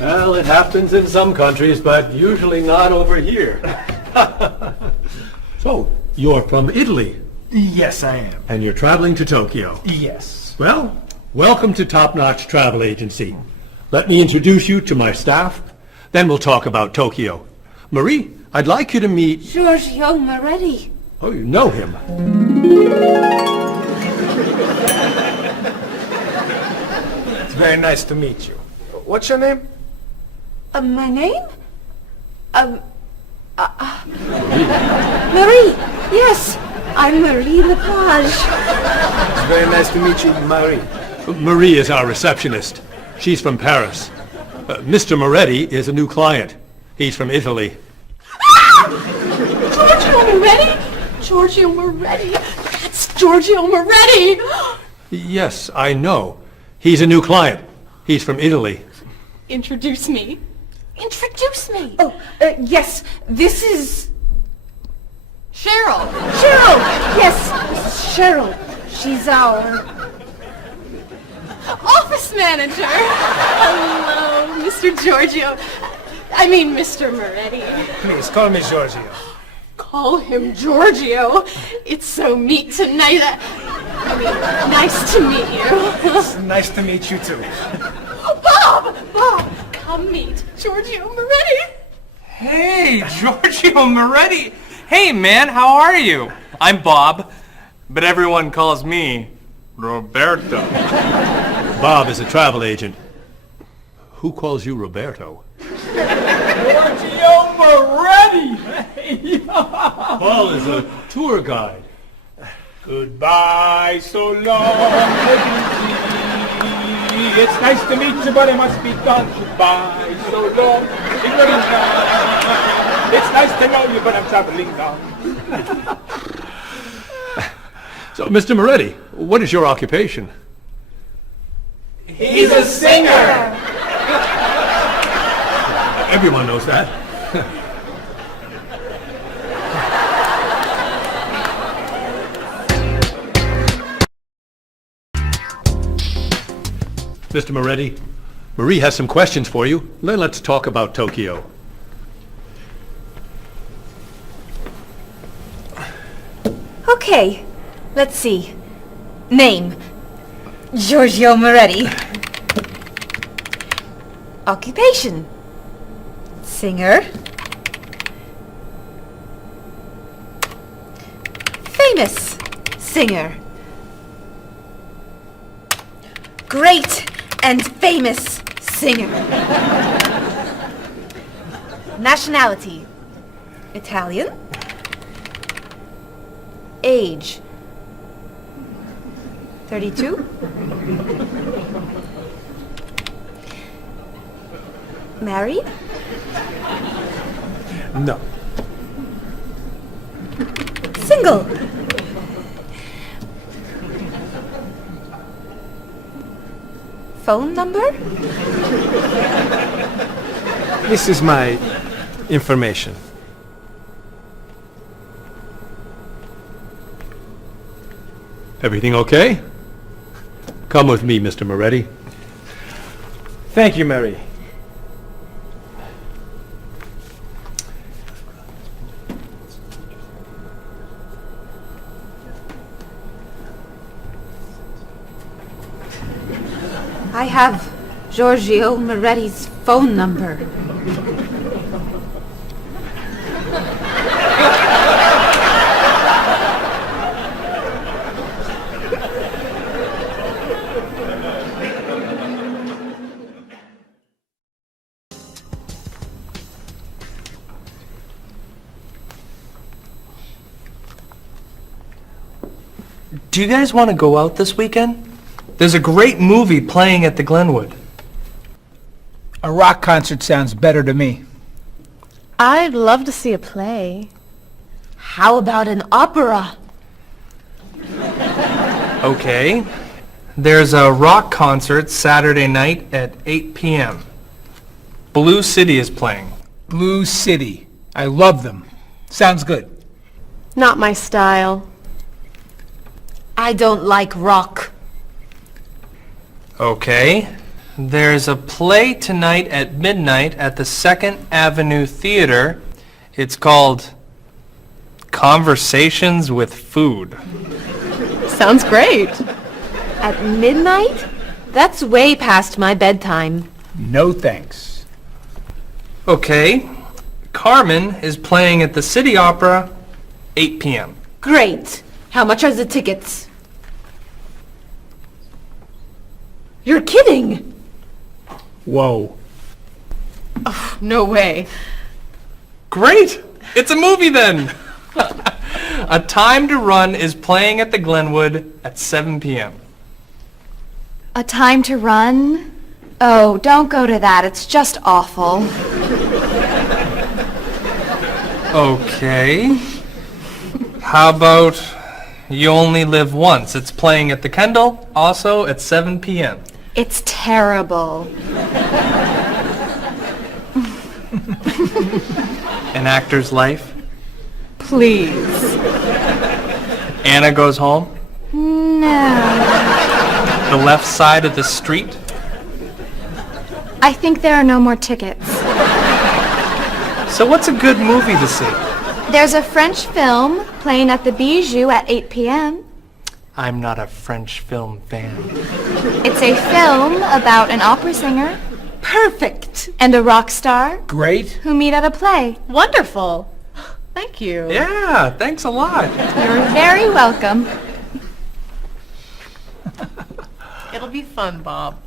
Well, it happens in some countries, but usually not over here. So, you're from Italy, Yes, I am. and you're traveling to Tokyo. Yes. Well, welcome to Top Notch Travel Agency. Let me introduce you to my staff, then we'll talk about Tokyo. Marie, I'd like you to meet... Giorgio Moretti. Oh, you know him. It's very nice to meet you. What's your name? My name? Marie. Yes, I'm Marie Lepage. It's very nice to meet you, Marie. Marie is our receptionist. She's from Paris. Mr. Moretti is a new client. He's from Italy. Giorgio Moretti? Giorgio Moretti. That's Giorgio Moretti. Yes, I know. He's a new client. He's from Italy. Introduce me. Introduce me. Oh, yes, this is... Cheryl. Cheryl. Yes, this is Cheryl. She's our... Office manager. Hello, Mr. Giorgio. I mean, Mr. Moretti. Please, call me Giorgio. Call him Giorgio. It's so neat tonight. Nice to meet you. It's nice to meet you, too. Bob! Come meet Giorgio Moretti. Hey, Giorgio Moretti. Hey, man, how are you? I'm Bob, but everyone calls me Roberto. Bob is a travel agent. Who calls you Roberto? Giorgio Moretti! Paul is a tour guide. Goodbye, so long, take it easy. It's nice to meet you, but it must be done. Goodbye, so long, it's nice to know you, but I'm traveling now. So, Mr. Moretti, what is your occupation? He's a singer! Everyone knows that. Mr. Moretti, Marie has some questions for you. Then let's talk about Tokyo. Okay, let's see. Name, Giorgio Moretti. Occupation, singer. Famous singer. Great and famous singer. Nationality, Italian. Age, 32. Married? No. Single? Phone number? This is my information. Everything okay? Come with me, Mr. Moretti. Thank you, Mary. I have Giorgio Moretti's phone number. Do you guys want to go out this weekend? There's a great movie playing at the Glenwood. A rock concert sounds better to me. I'd love to see a play. How about an opera? Okay. There's a rock concert Saturday night at 8 p.m. Blue City is playing. Blue City. I love them. Sounds good. Not my style. I don't like rock. Okay. There's a play tonight at midnight at the 2nd Avenue Theater. It's called Conversations with Food. Sounds great. At midnight? That's way past my bedtime. No thanks. Okay. Carmen is playing at the City Opera, 8 p.m. Great. How much are the tickets? You're kidding! Whoa. No way. Great! It's a movie then! A Time to Run is playing at the Glenwood at 7 p.m. A Time to Run? Oh, don't go to that. It's just awful. Okay. How about You Only Live Once? It's playing at the Kendall, also at 7 p.m. It's terrible. An Actor's Life. Please. Anna Goes Home. No. The Left Side of the Street. I think there are no more tickets. So what's a good movie to see? There's a French film playing at the Bijou at 8 p.m. I'm not a French film fan. It's a film about an opera singer Perfect! and a rock star Great. who meet at a play. Wonderful. Thank you. Yeah, thanks a lot. You're very welcome. It'll be fun, Bob.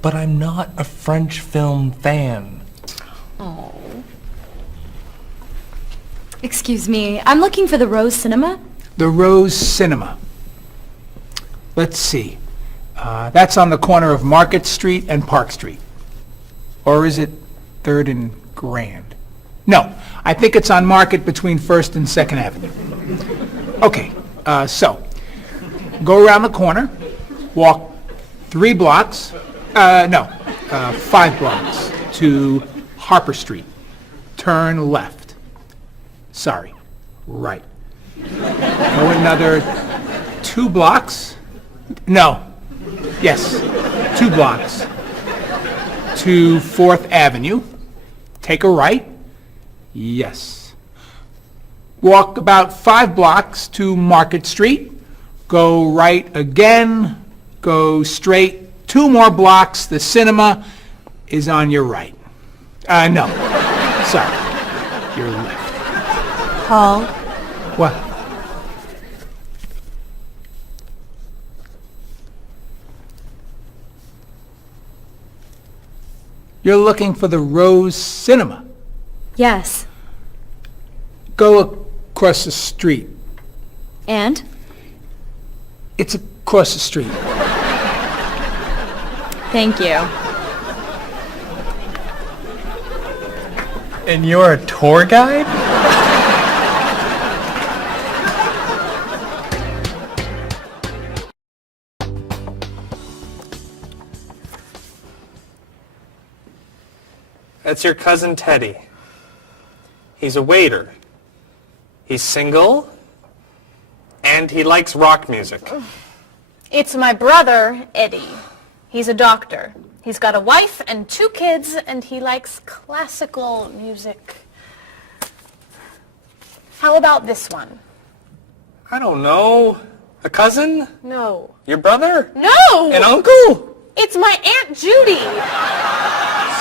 But I'm not a French film fan. Oh. Excuse me, I'm looking for the Rose Cinema. The Rose Cinema. Let's see. That's on the corner of Market Street and Park Street. Or is it 3rd and Grand? No, I think it's on Market between 1st and 2nd Avenue. Okay, so go around the corner, walk 3 blocks, 5 blocks to Harper Street. Turn left. Sorry, right. Go another 2 blocks. No, yes, 2 blocks to 4th Avenue. Take a right. Yes. Walk about 5 blocks to Market Street. Go right again. Go straight 2 more blocks. The cinema is on your right. No. Sorry. Your left. Paul, What? You're looking for the Rose Cinema. yes. Go across the street. And? It's across the street. Thank you. And you're a tour guide? That's your cousin Teddy. He's a waiter. He's single, and he likes rock music. It's my brother, Eddie. He's a doctor. He's got a wife and 2 kids, and he likes classical music. How about this one? I don't know. A cousin? No. Your brother? No! An uncle? It's my Aunt Judy.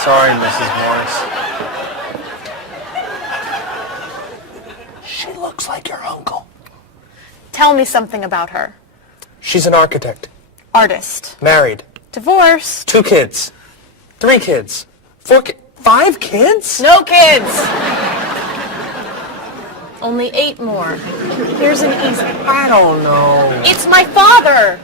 Sorry, Mrs. Morris. She looks like your uncle. Tell me something about her. She's an architect. Artist. Married. Divorced. 2 kids. 3 kids. 5 kids? No kids. Only 8 more. Here's an easy. I don't know. It's my father.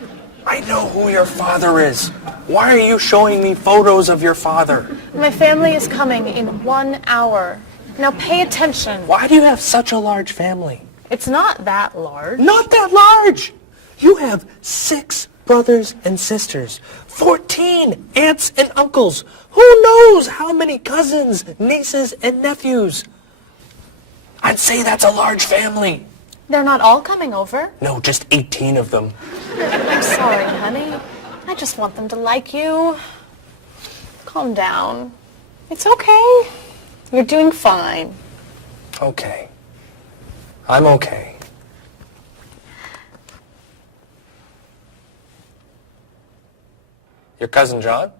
I know who your father is. Why are you showing me photos of your father? My family is coming in 1 hour. Now pay attention. Why do you have such a large family? It's not that large. Not that large. You have 6 brothers and sisters, 14 aunts and uncles. Who knows how many cousins, nieces, and nephews? I'd say that's a large family. They're not all coming over. No, just 18 of them. I'm sorry, honey. I just want them to like you. Calm down. It's okay. You're doing fine. Okay. I'm okay. Your cousin John?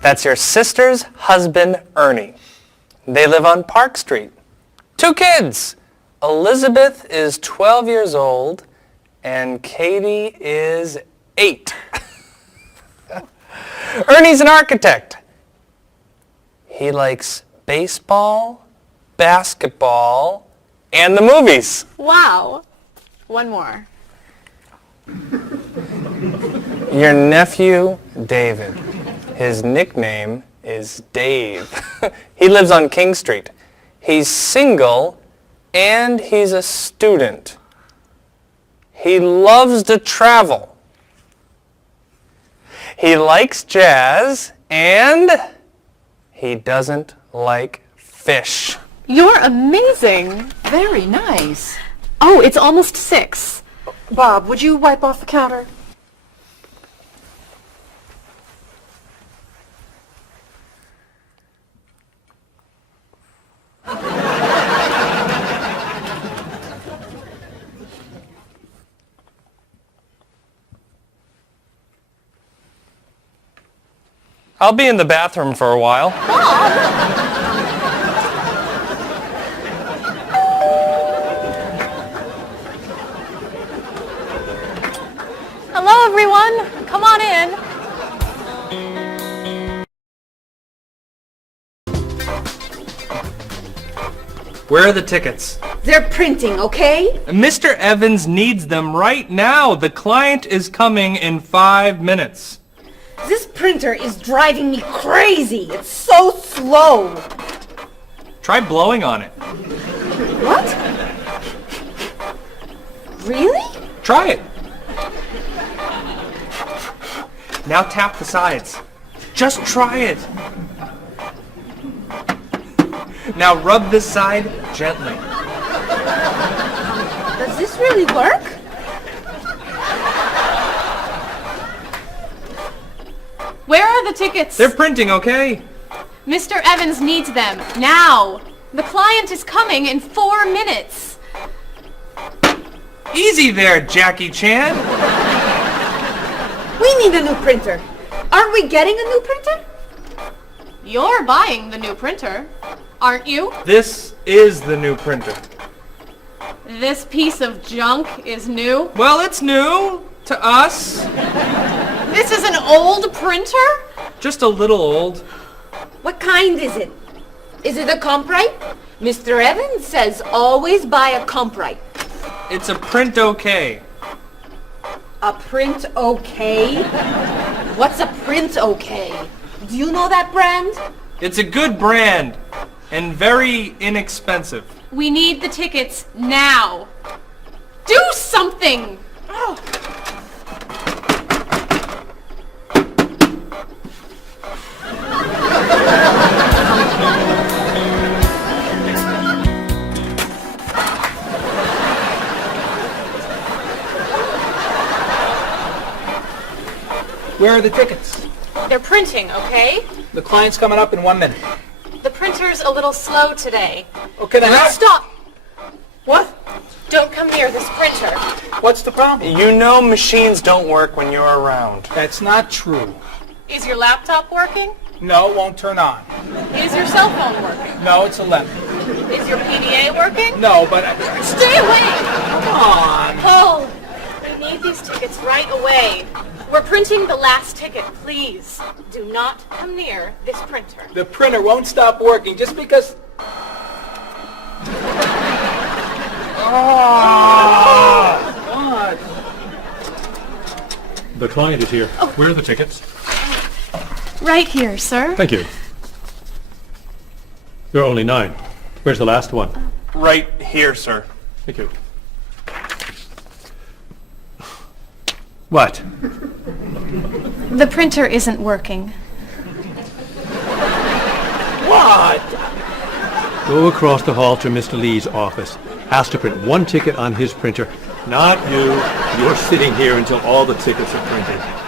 That's your sister's husband, Ernie. They live on Park Street. 2 kids. Elizabeth is 12 years old, and Katie is 8. Ernie's an architect. He likes baseball, basketball, and the movies. Wow. One more. Your nephew, David. His nickname is Dave. He lives on King Street. He's single and he's a student. He loves to travel. He likes jazz and he doesn't like fish. You're amazing. Very nice. Oh, it's almost 6. Bob, would you wipe off the counter? I'll be in the bathroom for a while. Hello, everyone. Come on in. Where are the tickets? They're printing, okay? Mr. Evans needs them right now. The client is coming in 5 minutes. This printer is driving me crazy. It's so slow. Try blowing on it. What? Really? Try it. Now tap the sides. Just try it. Now rub this side gently. Does this really work? Where are the tickets? They're printing, okay? Mr. Evans needs them now. The client is coming in 4 minutes. Easy there, Jackie Chan. We need a new printer. Aren't we getting a new printer? You're buying the new printer, aren't you? This is the new printer. This piece of junk is new. Well, it's new to us. This is an old printer? Just a little old. What kind is it? Is it a Comprite? Mr. Evans says always buy a Comprite. It's a print okay. A print okay? What's a print okay? Do you know that brand? It's a good brand and very inexpensive. We need the tickets now. Do something! Oh. Where are the tickets? They're printing, okay? The client's coming up in 1 minute. The printer's a little slow today. Okay, then Stop! What? Don't come near this printer. What's the problem? You know machines don't work when you're around. That's not true. Is your laptop working? No, it won't turn on. Is your cell phone working? No, it's 11. Is your PDA working? No, but... Stay away! Come on. Paul, we need these tickets right away. We're printing the last ticket, please. Do not come near this printer. The printer won't stop working just because... What? The client is here. Where are the tickets? Right here, sir. Thank you. There are only 9. Where's the last one? Right here, sir. Thank you. What? The printer isn't working. What? Go across the hall to Mr. Lee's office. Ask to print one ticket on his printer. Not you. You're sitting here until all the tickets are printed.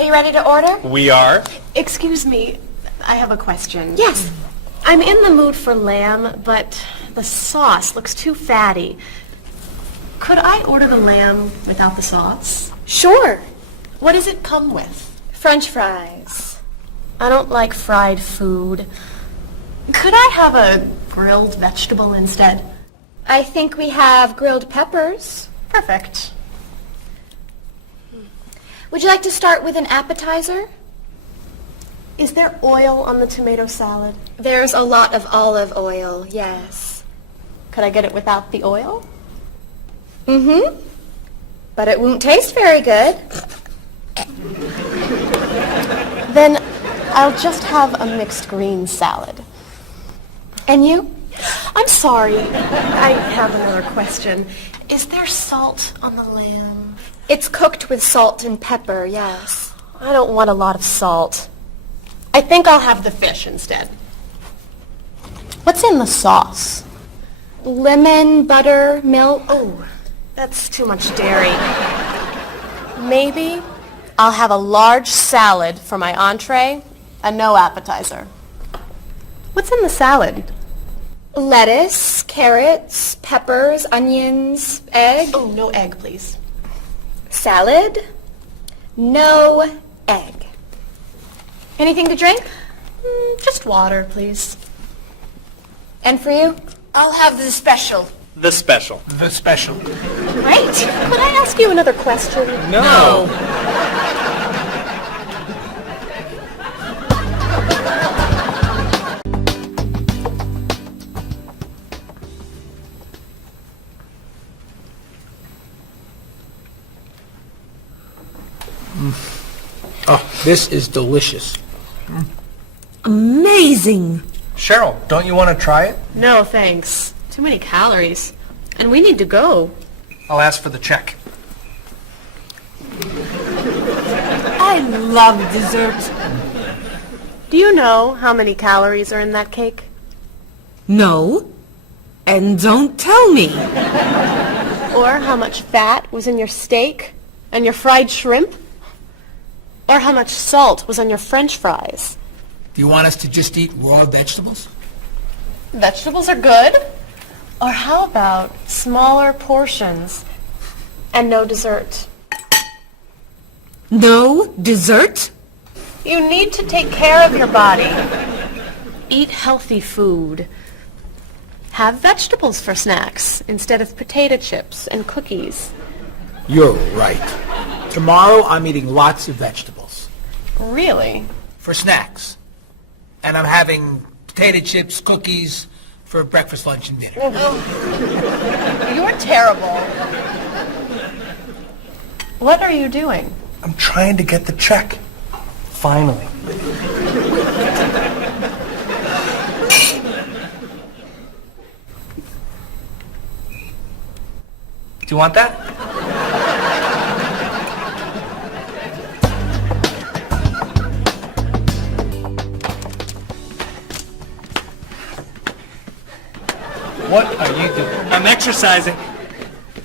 Are you ready to order? We are. Excuse me, I have a question. Yes. I'm in the mood for lamb, but the sauce looks too fatty. Could I order the lamb without the sauce? Sure. What does it come with? French fries. I don't like fried food. Could I have a grilled vegetable instead? I think we have grilled peppers. Perfect. Would you like to start with an appetizer? Is there oil on the tomato salad? There's a lot of olive oil, yes. Could I get it without the oil? Mm-hmm. But it won't taste very good. Then I'll just have a mixed green salad. And you? I'm sorry, I have another question. Is there salt on the lamb? It's cooked with salt and pepper, yes. I don't want a lot of salt. I think I'll have the fish instead. What's in the sauce? Lemon, butter, milk. Oh, that's too much dairy. Maybe I'll have a large salad for my entree and no appetizer. What's in the salad? Lettuce, carrots, peppers, onions, egg. Oh, no egg, please. Salad, no egg. Anything to drink? Just water, please. And for you? I'll have the special. The special. The special. Great. Could I ask you another question? No. Oh, this is delicious. Amazing. Cheryl, don't you want to try it? No, thanks. Too many calories. And we need to go. I'll ask for the check. I love dessert. Do you know how many calories are in that cake? No. And don't tell me. Or how much fat was in your steak and your fried shrimp? Or how much salt was on your French fries? Do you want us to just eat raw vegetables? Vegetables are good. Or how about smaller portions and no dessert? No dessert? You need to take care of your body. Eat healthy food. Have vegetables for snacks instead of potato chips and cookies. You're right. Tomorrow I'm eating lots of vegetables. Really? For snacks. And I'm having potato chips, cookies for breakfast, lunch, and dinner. You're terrible. What are you doing? I'm trying to get the check. Finally. Do you want that? What are you doing? I'm exercising.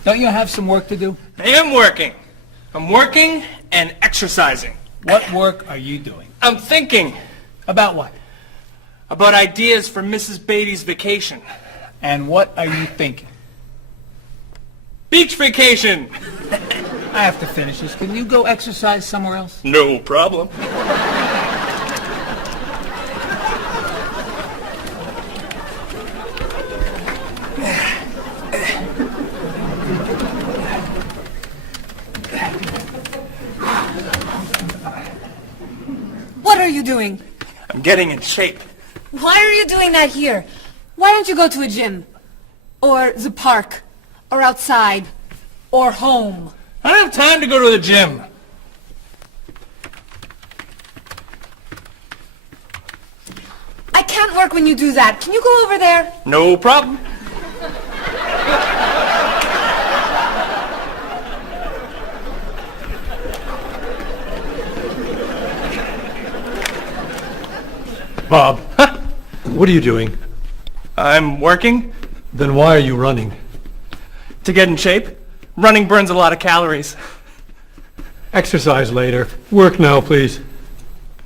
Don't you have some work to do? I am working. I'm working and exercising. What work are you doing? I'm thinking About what? about ideas for Mrs. Beatty's vacation. And what are you thinking? Beach vacation! I have to finish this. Can you go exercise somewhere else? No problem. What are you doing? I'm getting in shape. Why are you doing that here? Why don't you go to a gym? Or the park? Or outside? Or home? I don't have time to go to the gym. I can't work when you do that. Can you go over there? No problem. Bob, what are you doing? I'm working Then why are you running? to get in shape. Running burns a lot of calories. Exercise later. Work now, please.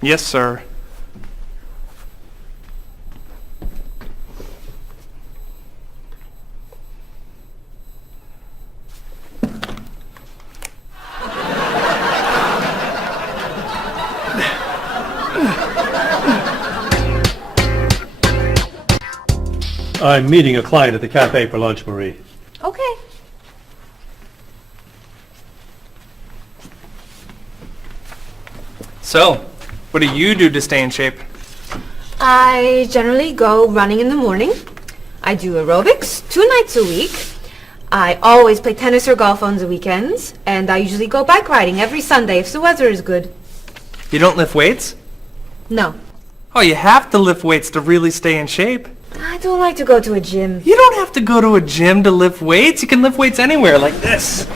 Yes, sir. I'm meeting a client at the cafe for lunch, Marie. Okay. So, what do you do to stay in shape? I generally go running in the morning. I do aerobics 2 nights a week. I always play tennis or golf on the weekends. And I usually go bike riding every Sunday if the weather is good. You don't lift weights? No. Oh, you have to lift weights to really stay in shape. I don't like to go to a gym. You don't have to go to a gym to lift weights. You can lift weights anywhere, like this.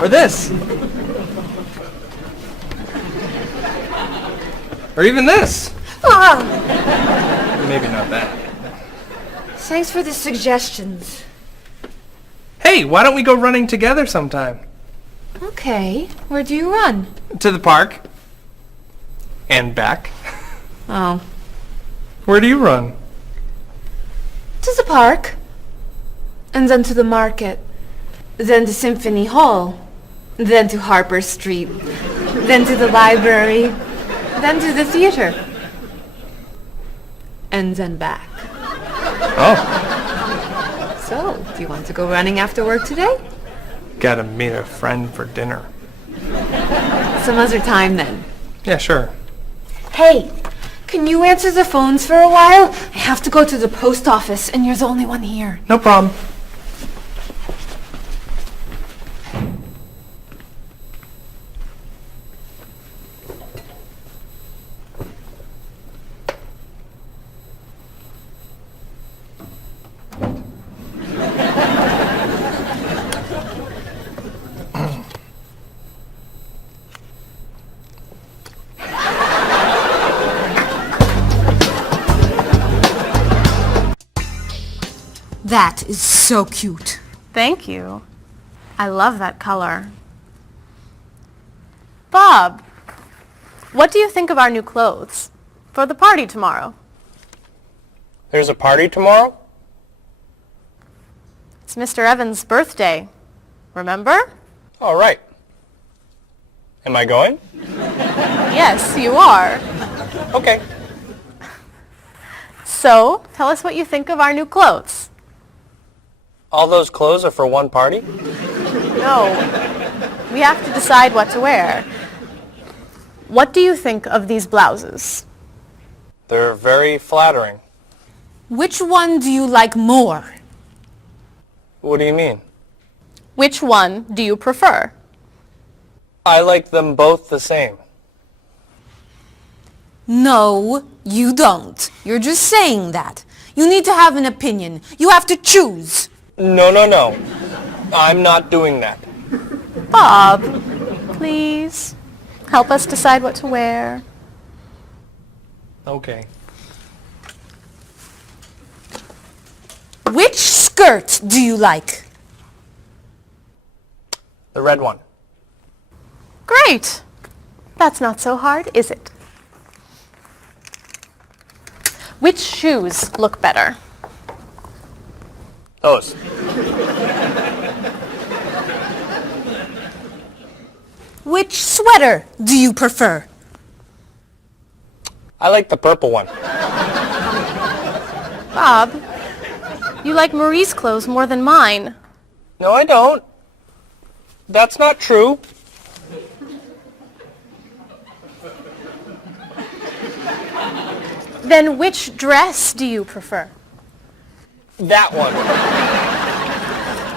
Or this. Or even this. Ah, Maybe not that. thanks for the suggestions. Hey, why don't we go running together sometime? Okay. Where do you run? To the park. And back. Oh. Where do you run? To the park. And then to the market. Then to Symphony Hall. Then to Harper Street. Then to the library. Then to the theater. And then back. Oh, So, do you want to go running after work today? gotta meet a friend for dinner. Some other time then. Yeah, sure. Hey, can you answer the phones for a while? I have to go to the post office and you're the only one here. No problem. That is so cute. Thank you. I love that color. Bob, what do you think of our new clothes for the party tomorrow? There's a party tomorrow? It's Mr. Evans' birthday. Remember? All right. Am I going? Yes, you are. Okay. So, tell us what you think of our new clothes. All those clothes are for one party? No. We have to decide what to wear. What do you think of these blouses? They're very flattering. Which one do you like more? What do you mean? Which one do you prefer? I like them both the same. No, you don't. You're just saying that. You need to have an opinion. You have to choose. No. I'm not doing that. Bob, please help us decide what to wear. Okay. Which skirt do you like? The red one. Great. That's not so hard, is it? Which shoes look better? Those. Which sweater do you prefer? I like the purple one. Bob, you like Marie's clothes more than mine. No, I don't. That's not true. Then which dress do you prefer? That one.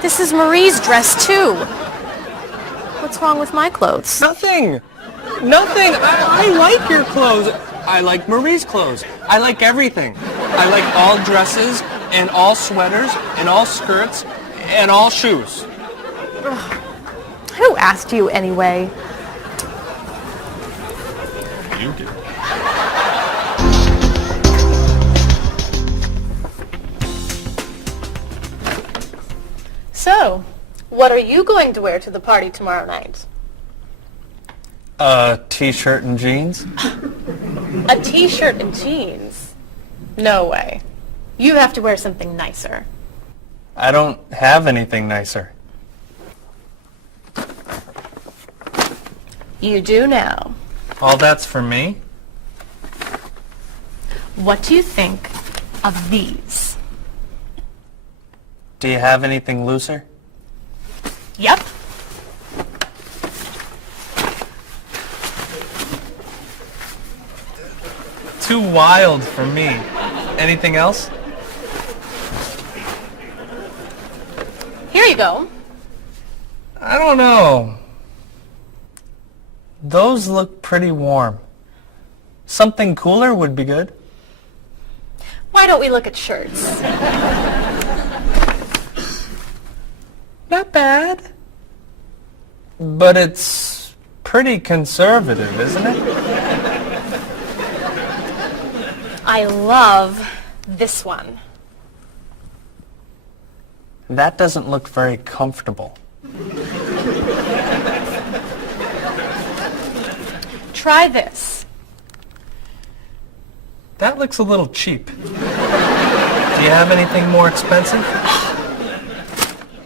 This is Marie's dress too. What's wrong with my clothes? Nothing. I like your clothes. I like Marie's clothes. I like everything. I like all dresses and all sweaters and all skirts and all shoes. Who asked you anyway? You do. So, what are you going to wear to the party tomorrow night? A t-shirt and jeans? A t-shirt and jeans? No way. You have to wear something nicer. I don't have anything nicer. You do now. All that's for me? What do you think of these? Do you have anything looser? Yep. Too wild for me. Anything else? Here you go. I don't know. Those look pretty warm. Something cooler would be good. Why don't we look at shirts? Not bad. But it's pretty conservative, isn't it? I love this one. That doesn't look very comfortable. Try this. That looks a little cheap. Do you have anything more expensive?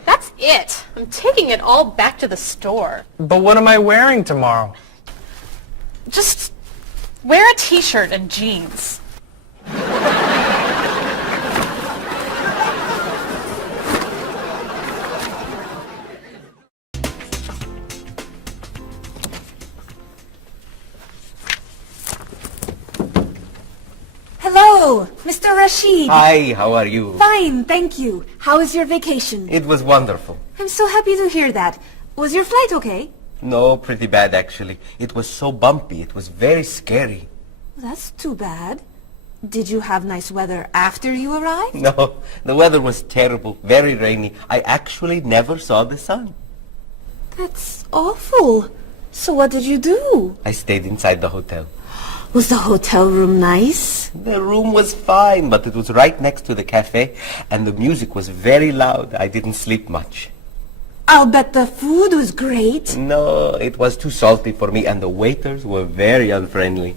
That's it. I'm taking it all back to the store. But what am I wearing tomorrow? Just wear a t-shirt and jeans. Hello, Mr. Rashid. Hi, how are you? Fine, thank you. How was your vacation? It was wonderful. I'm so happy to hear that. Was your flight okay? No, pretty bad actually. It was so bumpy. It was very scary. That's too bad. Did you have nice weather after you arrived? No, the weather was terrible, very rainy. I actually never saw the sun. That's awful. So what did you do? I stayed inside the hotel. Was the hotel room nice? The room was fine, but it was right next to the cafe, and the music was very loud. I didn't sleep much. I'll bet the food was great. No, it was too salty for me, and the waiters were very unfriendly.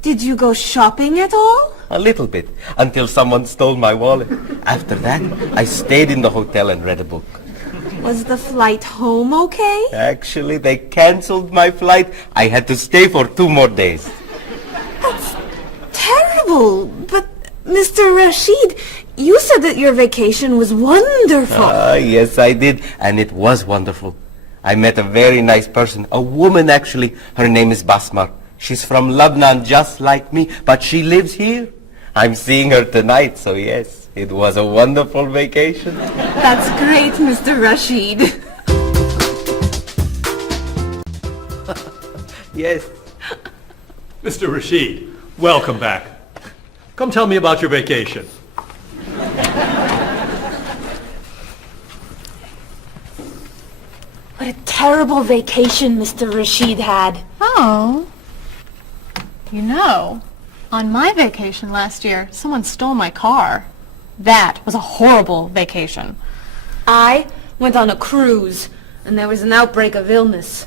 Did you go shopping at all? A little bit, until someone stole my wallet. After that, I stayed in the hotel and read a book. Was the flight home okay? Actually, they canceled my flight. I had to stay for 2 more days. That's terrible. But, Mr. Rashid, you said that your vacation was wonderful. Yes, I did. And it was wonderful. I met a very nice person. A woman, actually. Her name is Basmar. She's from Lebanon, just like me. But she lives here. I'm seeing her tonight, so yes. It was a wonderful vacation. That's great, Mr. Rashid. Yes. Mr. Rashid, welcome back. Come tell me about your vacation. What a terrible vacation Mr. Rashid had. Oh. You know, on my vacation last year, someone stole my car. That was a horrible vacation. I went on a cruise, and there was an outbreak of illness.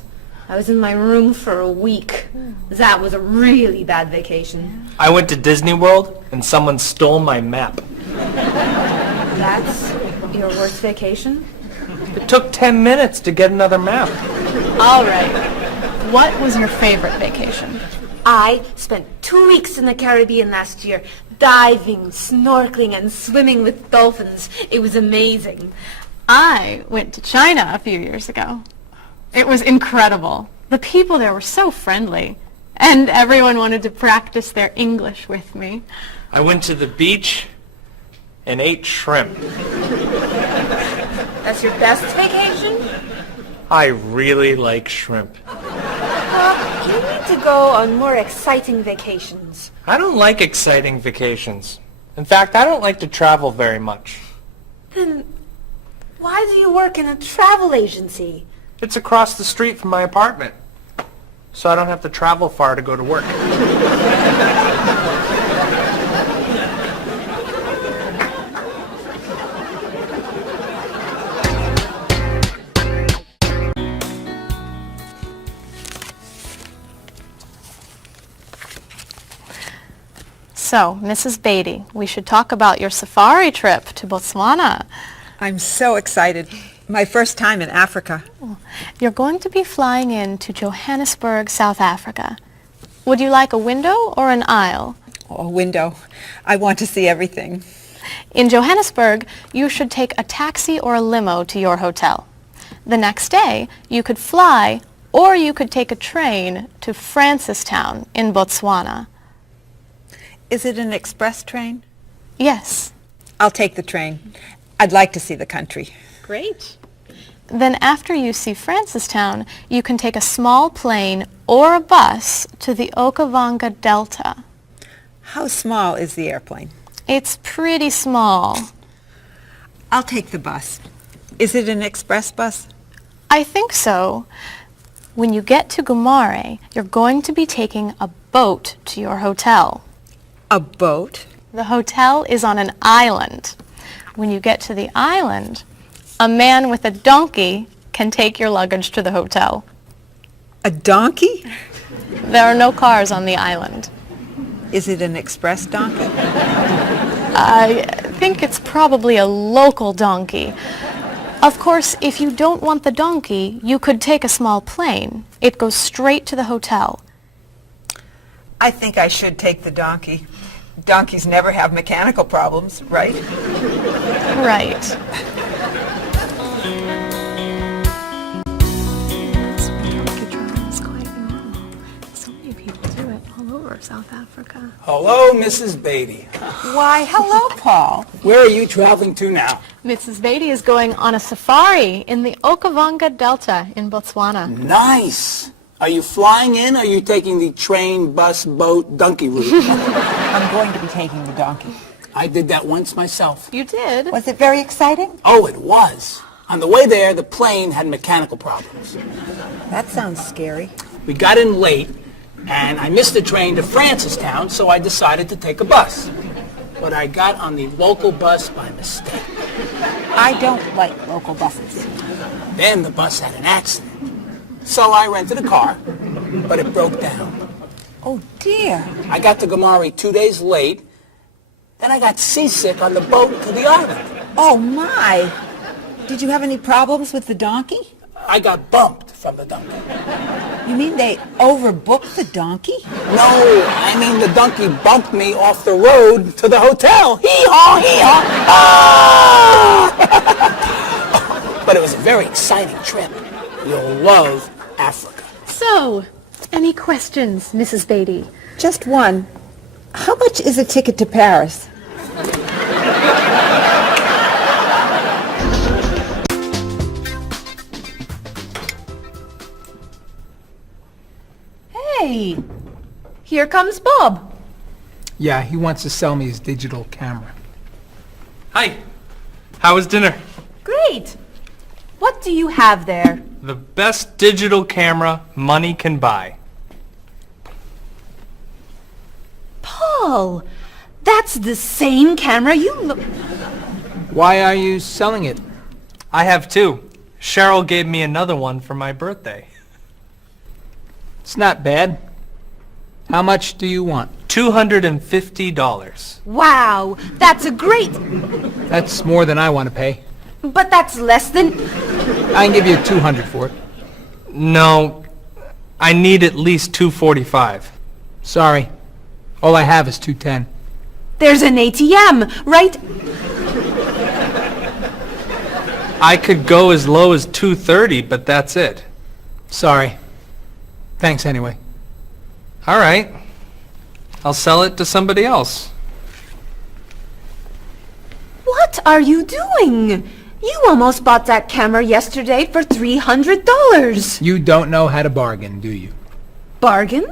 I was in my room for a week. That was a really bad vacation. I went to Disney World and someone stole my map. That's your worst vacation? It took 10 minutes to get another map. All right. What was your favorite vacation? I spent 2 weeks in the Caribbean last year, diving, snorkeling, and swimming with dolphins. It was amazing. I went to China a few years ago. It was incredible. The people there were so friendly, and everyone wanted to practice their English with me. I went to the beach and ate shrimp. That's your best vacation? I really like shrimp. You need to go on more exciting vacations. I don't like exciting vacations. In fact, I don't like to travel very much. Then why do you work in a travel agency? It's across the street from my apartment, so I don't have to travel far to go to work. So, Mrs. Beatty, we should talk about your safari trip to Botswana. I'm so excited. My first time in Africa. You're going to be flying in to Johannesburg, South Africa. Would you like a window or an aisle? Oh, a window. I want to see everything. In Johannesburg, you should take a taxi or a limo to your hotel. The next day, you could fly or you could take a train to Francistown in Botswana. Is it an express train? Yes. I'll take the train. I'd like to see the country. Great. Then after you see Francistown, you can take a small plane or a bus to the Okavango Delta. How small is the airplane? It's pretty small. I'll take the bus. Is it an express bus? I think so. When you get to Gumare, you're going to be taking a boat to your hotel. A boat? The hotel is on an island. When you get to the island, a man with a donkey can take your luggage to the hotel. A donkey? There are no cars on the island. Is it an express donkey? I think it's probably a local donkey. Of course, if you don't want the donkey, you could take a small plane. It goes straight to the hotel. I think I should take the donkey. Donkeys never have mechanical problems, right? Right. So many people do it all over South Africa. Hello, Mrs. Beatty. Why, hello, Paul. Where are you traveling to now? Mrs. Beatty is going on a safari in the Okavango Delta in Botswana. Nice. Are you flying in, or are you taking the train, bus, boat, donkey route? I'm going to be taking the donkey. I did that once myself. You did? Was it very exciting? Oh, it was. On the way there, the plane had mechanical problems. That sounds scary. We got in late, and I missed the train to Francistown, so I decided to take a bus. But I got on the local bus by mistake. I don't like local buses. Then the bus had an accident. So I rented a car, but it broke down. Oh, dear. I got to Gumare 2 days late. Then I got seasick on the boat to the island. Oh, my. Did you have any problems with the donkey? I got bumped from the donkey. You mean they overbooked the donkey? No, I mean the donkey bumped me off the road to the hotel. Hee-haw, hee-haw. Ah! But it was a very exciting trip. You'll love Africa. So, any questions, Mrs. Beatty? Just one. How much is a ticket to Paris? Hey, here comes Bob. Yeah, he wants to sell me his digital camera. Hi. How was dinner? Great. What do you have there? The best digital camera money can buy. Paul, that's the same camera you... Why are you selling it? I have two. Cheryl gave me another one for my birthday. It's not bad. How much do you want? $250. Wow, that's a great... That's more than I want to pay. But that's less than... I can give you $200 for it. No, I need at least $245. Sorry. All I have is $210. There's an ATM, right? I could go as low as $230, but that's it. Sorry. Thanks anyway. All right. I'll sell it to somebody else. What are you doing? You almost bought that camera yesterday for $300. You don't know how to bargain, do you? Bargain?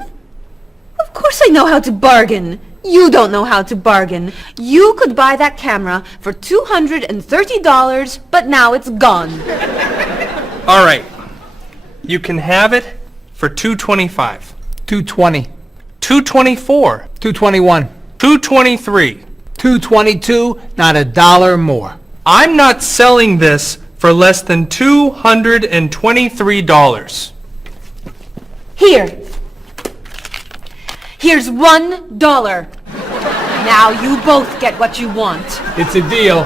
Of course I know how to bargain. You don't know how to bargain. You could buy that camera for $230, but now it's gone. All right. You can have it for $225. $220. $224. $221. $223. $222, not a dollar more. I'm not selling this for less than $223. Here. Here's $1. Now you both get what you want. It's a deal.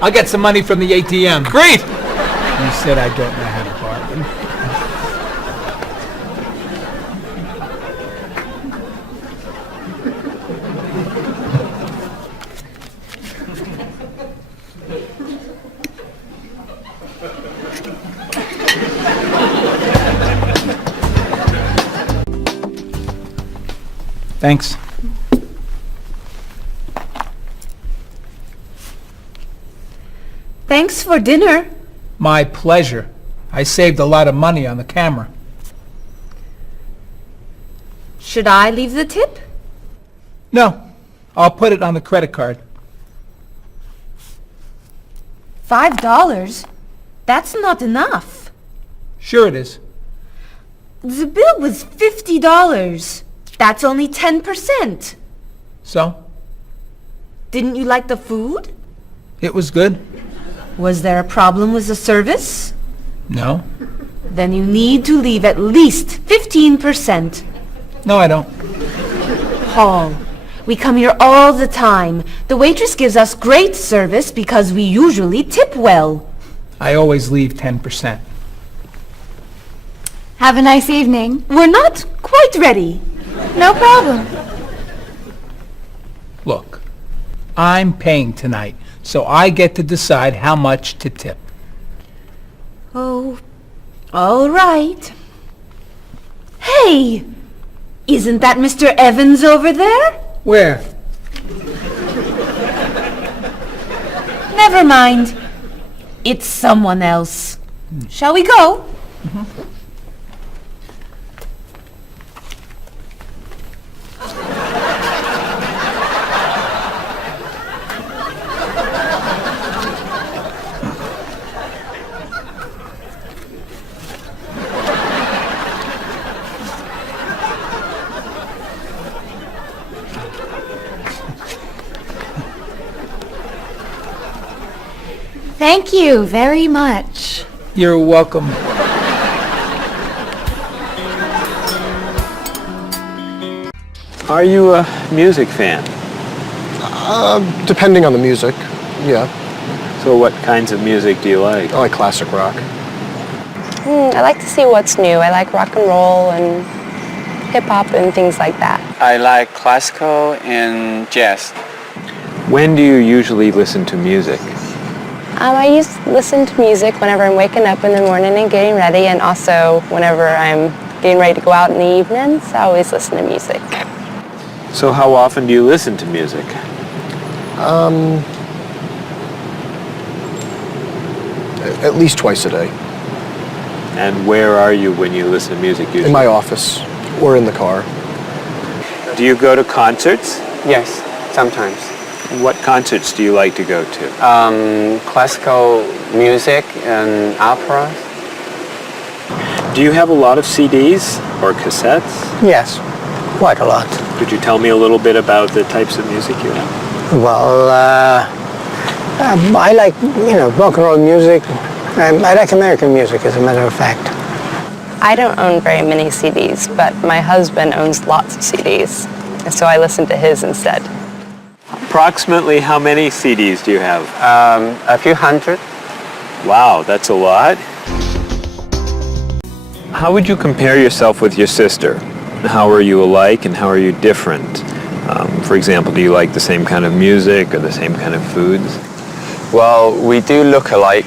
I'll get some money from the ATM. Great! You said I don't know how to bargain. Thanks. Thanks for dinner. My pleasure. I saved a lot of money on the camera. Should I leave the tip? No, I'll put it on the credit card. $5? That's not enough. Sure it is. The bill was $50. That's only 10%. So? Didn't you like the food? It was good? Was there a problem with the service? No. Then you need to leave at least 15%. No, I don't. Paul, we come here all the time. The waitress gives us great service because we usually tip well. I always leave 10%. Have a nice evening. We're not quite ready. No problem. Look, I'm paying tonight, so I get to decide how much to tip. Oh, all right. Hey! Isn't that Mr. Evans over there? Where? Never mind. It's someone else. Shall we go? Thank you very much. You're welcome. Are you a music fan? Depending on the music, yeah. So what kinds of music do you like? I like classic rock. I like to see what's new. I like rock and roll and hip-hop and things like that. I like classical and jazz. When do you usually listen to music? I used to listen to music whenever I'm waking up in the morning and getting ready, and also whenever I'm getting ready to go out in the evenings. I always listen to music. So how often do you listen to music? At least twice a day. And where are you when you listen to music usually? In my office or in the car. Do you go to concerts? Yes, sometimes. What concerts do you like to go to? Classical music and operas. Do you have a lot of CDs or cassettes? Yes, quite a lot. Could you tell me a little bit about the types of music you have? Well, I like, rock and roll music. I like American music, as a matter of fact. I don't own very many CDs, but my husband owns lots of CDs, and so I listen to his instead. Approximately how many CDs do you have? A few hundred. Wow, that's a lot. How would you compare yourself with your sister? How are you alike and how are you different? For example, do you like the same kind of music or the same kind of foods? Well, we do look alike,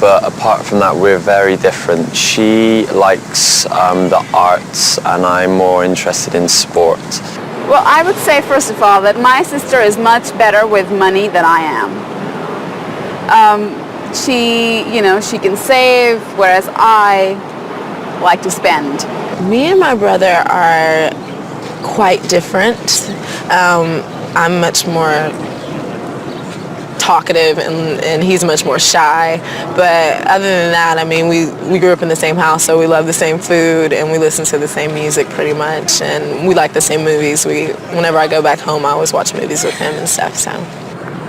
but apart from that, we're very different. She likes the arts and I'm more interested in sport. Well, I would say, first of all, that my sister is much better with money than I am. She can save, whereas I like to spend. Me and my brother are quite different. I'm much more talkative and he's much more shy. But other than that, I mean, we grew up in the same house, so we love the same food and we listen to the same music pretty much, and we like the same movies. Whenever I go back home, I always watch movies with him and stuff. So,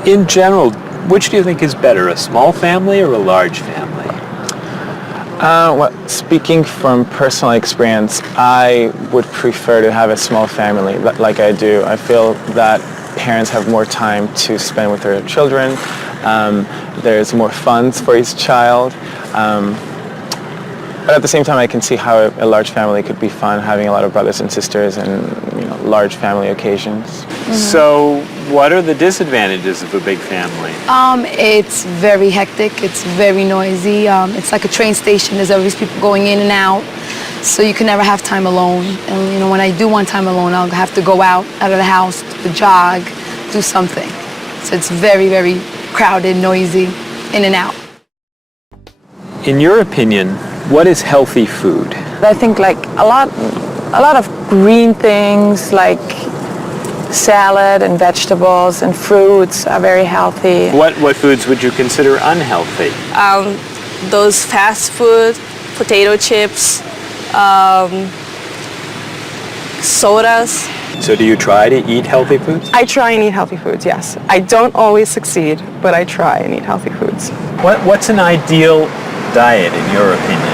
In general, which do you think is better, a small family or a large family? Well, speaking from personal experience, I would prefer to have a small family like I do. I feel that parents have more time to spend with their children. There's more funds for each child. But at the same time, I can see how a large family could be fun, having a lot of brothers and sisters and large family occasions. So what are the disadvantages of a big family? It's very hectic. It's very noisy. It's like a train station. There's always people going in and out. So you can never have time alone. And when I do want time alone, I'll have to go out of the house, to jog, do something. So it's very, very crowded, noisy, in and out. In your opinion, what is healthy food? I think like a lot of green things like salad and vegetables and fruits are very healthy. What foods would you consider unhealthy? Those fast food, potato chips, sodas. So do you try to eat healthy foods? I try and eat healthy foods, yes. I don't always succeed, but I try and eat healthy foods. What's an ideal diet in your opinion?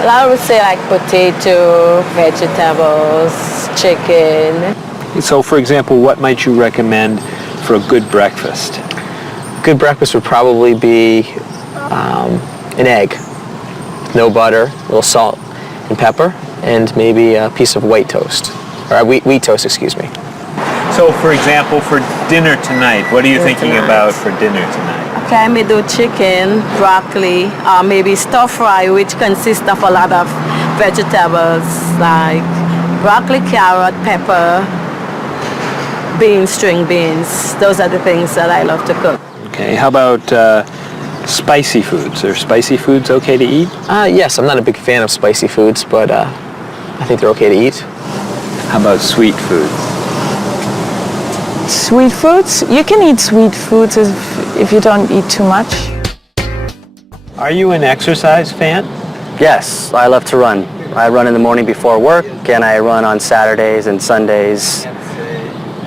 Well, I would say like potato, vegetables, chicken. So for example, what might you recommend for a good breakfast? Good breakfast would probably be an egg, no butter, a little salt and pepper, and maybe a piece of white toast, or wheat toast, excuse me. So for example, for dinner tonight, what are you thinking about for dinner tonight? Okay, I may do chicken, broccoli, maybe stir fry, which consists of a lot of vegetables like broccoli, carrot, pepper, beans, string beans. Those are the things that I love to cook. Okay, how about spicy foods? Are spicy foods okay to eat? Yes, I'm not a big fan of spicy foods, but I think they're okay to eat. How about sweet foods? Sweet foods? You can eat sweet foods if you don't eat too much. Are you an exercise fan? Yes, I love to run. I run in the morning before work, and I run on Saturdays and Sundays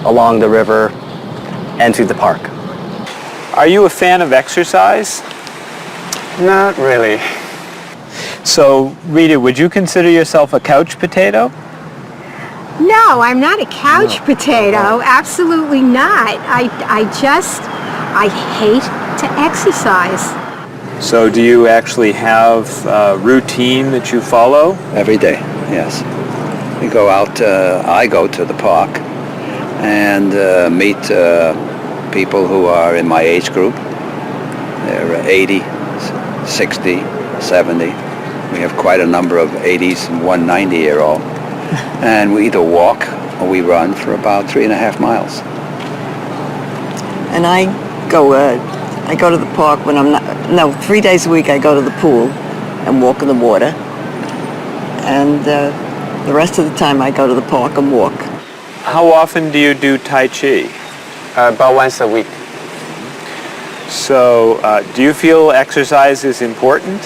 along the river and through the park. Are you a fan of exercise? Not really. So, Rita, would you consider yourself a couch potato? No, I'm not a couch potato. Absolutely not. I hate to exercise. So do you actually have a routine that you follow? Every day, yes. We go out, I go to the park and meet people who are in my age group. They're 80, 60, 70. We have quite a number of 80s and one 90-year-old. And we either walk or we run for about 3.5 miles. And I go to the park when 3 days a week I go to the pool and walk in the water. And the rest of the time I go to the park and walk. How often do you do Tai Chi? About once a week. So, do you feel exercise is important?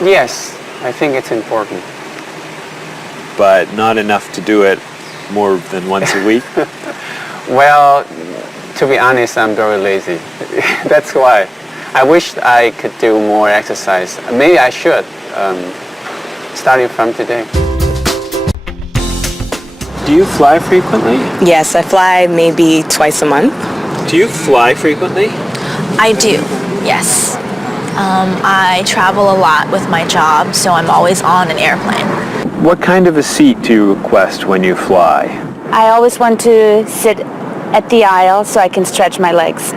Yes, I think it's important. But not enough to do it more than once a week? Well, to be honest, I'm very lazy. That's why. I wish I could do more exercise. Maybe I should, starting from today. Do you fly frequently? Yes, I fly maybe twice a month. Do you fly frequently? I do, yes. I travel a lot with my job, so I'm always on an airplane. What kind of a seat do you request when you fly? I always want to sit at the aisle so I can stretch my legs.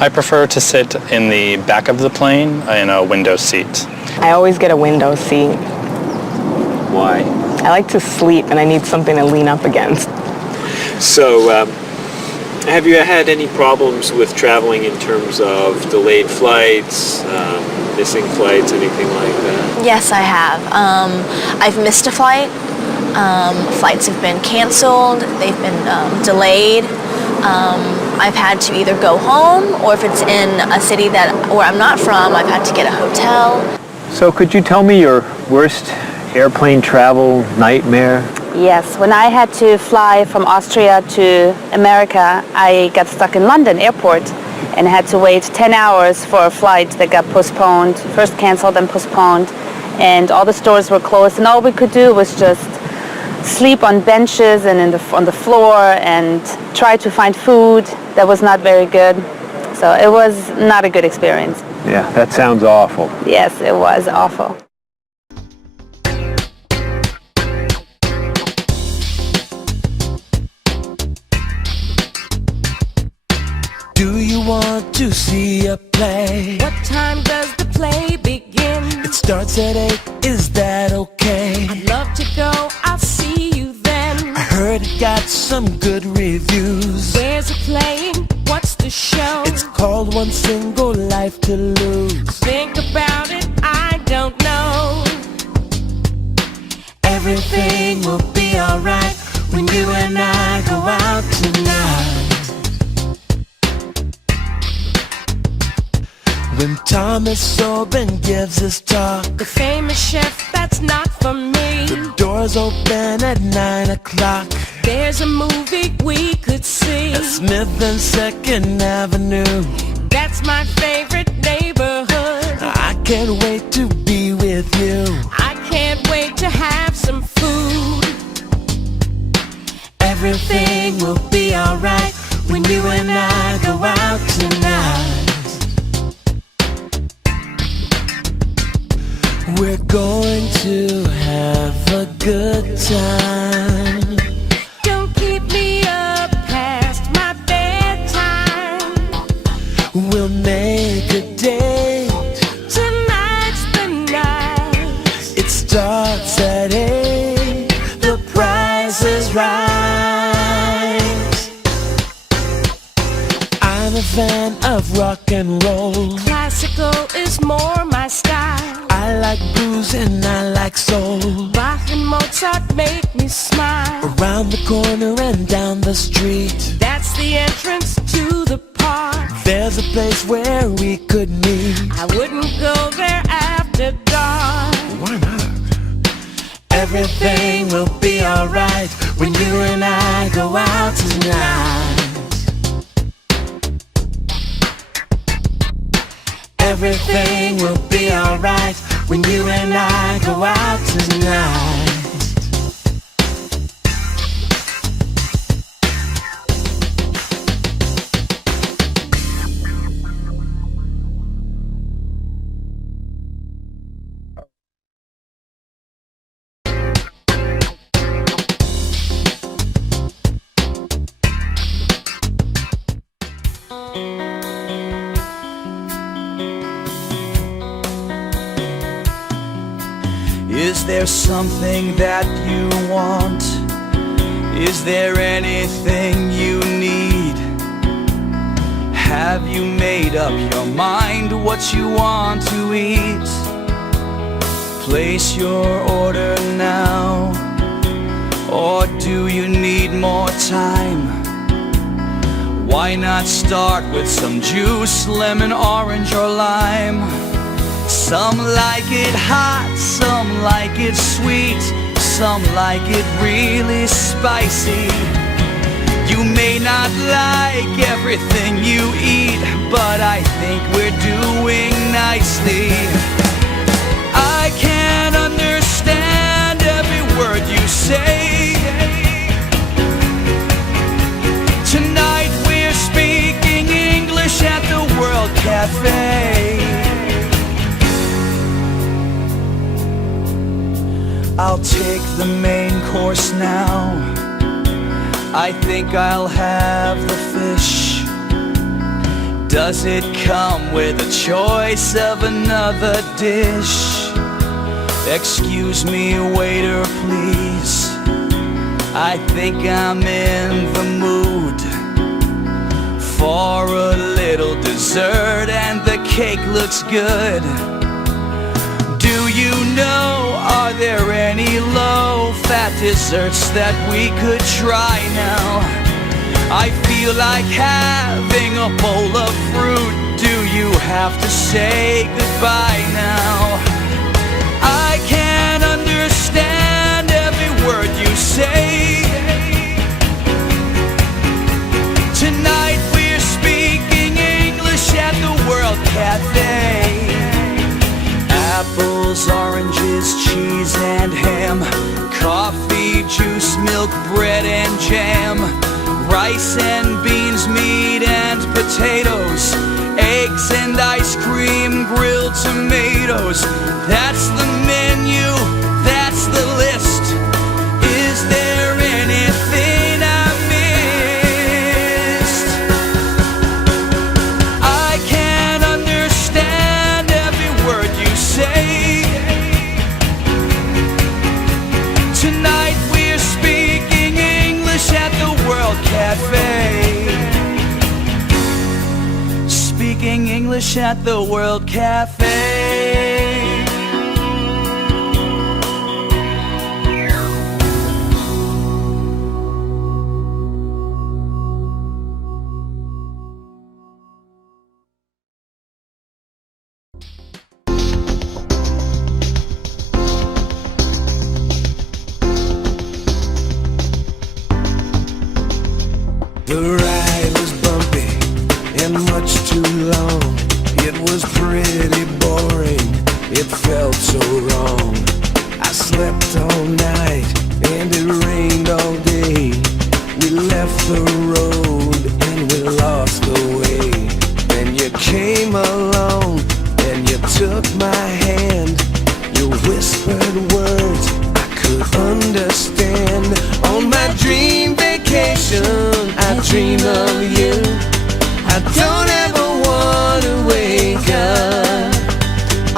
I prefer to sit in the back of the plane in a window seat. I always get a window seat. Why? I like to sleep and I need something to lean up against. So, Have you had any problems with traveling in terms of delayed flights, missing flights, anything like that? Yes, I have. I've missed a flight. Flights have been canceled. They've been delayed. I've had to either go home, or if it's in a city where I'm not from, I've had to get a hotel. So could you tell me your worst airplane travel nightmare? Yes, when I had to fly from Austria to America, I got stuck in London airport and had to wait 10 hours for a flight that got postponed, first canceled and postponed, and all the stores were closed, and all we could do was just sleep on benches and on the floor and try to find food that was not very good. So it was not a good experience. Yeah, that sounds awful. Yes, it was awful. Do you want to see a play? What time does the play begin? It starts at 8, is that okay? I'd love to go, I'll see you then. I heard it got some good reviews. Where's it playing? What's the show? It's called One Single Life to Lose. Think about it, I don't know. Everything will be alright when you and I go out tonight. When Thomas Sobin gives his talk, The famous chef, that's not for me. the doors open at 9 o'clock. There's a movie we could see. At Smith and 2nd Avenue. That's my favorite neighborhood. I can't wait to be with you. I can't wait to have some food. Everything will be alright when you and I go out tonight. We're going to have a good time. Don't keep me up past my bedtime. We'll make a date. Tonight's the night. It starts at 8. The price is right. I'm a fan of rock and roll. Classical is more my style. I like blues and I like soul. Bach and Mozart make me smile. Around the corner and down the street, That's the entrance to the park. there's a place where we could meet. I wouldn't go there after dark. Why not? Everything will be alright when you and I go out tonight. Everything will be alright when you and I go out tonight. Is there something that you want? Is there anything you need? Have you made up your mind what you want to eat? Place your order now, or do you need more time? Why not start with some juice, lemon, orange, or lime? Some like it hot, some like it sweet, some like it really spicy. You may not like everything you eat, but I think we're doing nicely. I can't understand every word you say. Tonight we're speaking English at the World Cafe. I'll take the main course now. I think I'll have the fish. Does it come with a choice of another dish? Excuse me, waiter, please. I think I'm in the mood. for a little dessert, and the cake looks good. Do you know, are there any low-fat desserts that we could try now? I feel like having a bowl of fruit. Do you have to say goodbye now? I can't understand every word you say. Tonight we're speaking English at the World Cafe. Apples, oranges, cheese and ham, coffee, juice, milk, bread and jam, rice and beans, meat and potatoes, eggs and ice cream, grilled tomatoes. That's the menu, that's the list. Is there anything I missed? I can't understand every word you say. Tonight we're speaking English at the World Cafe. Speaking English at the World Cafe. The ride was bumpy and much too long. It was pretty boring, it felt so wrong. I slept all night and it rained all day. We left the road and we lost the way. Then you came along and you took my hand. You whispered words I could understand. On my dream vacation I dream of you. I don't ever want to wake up.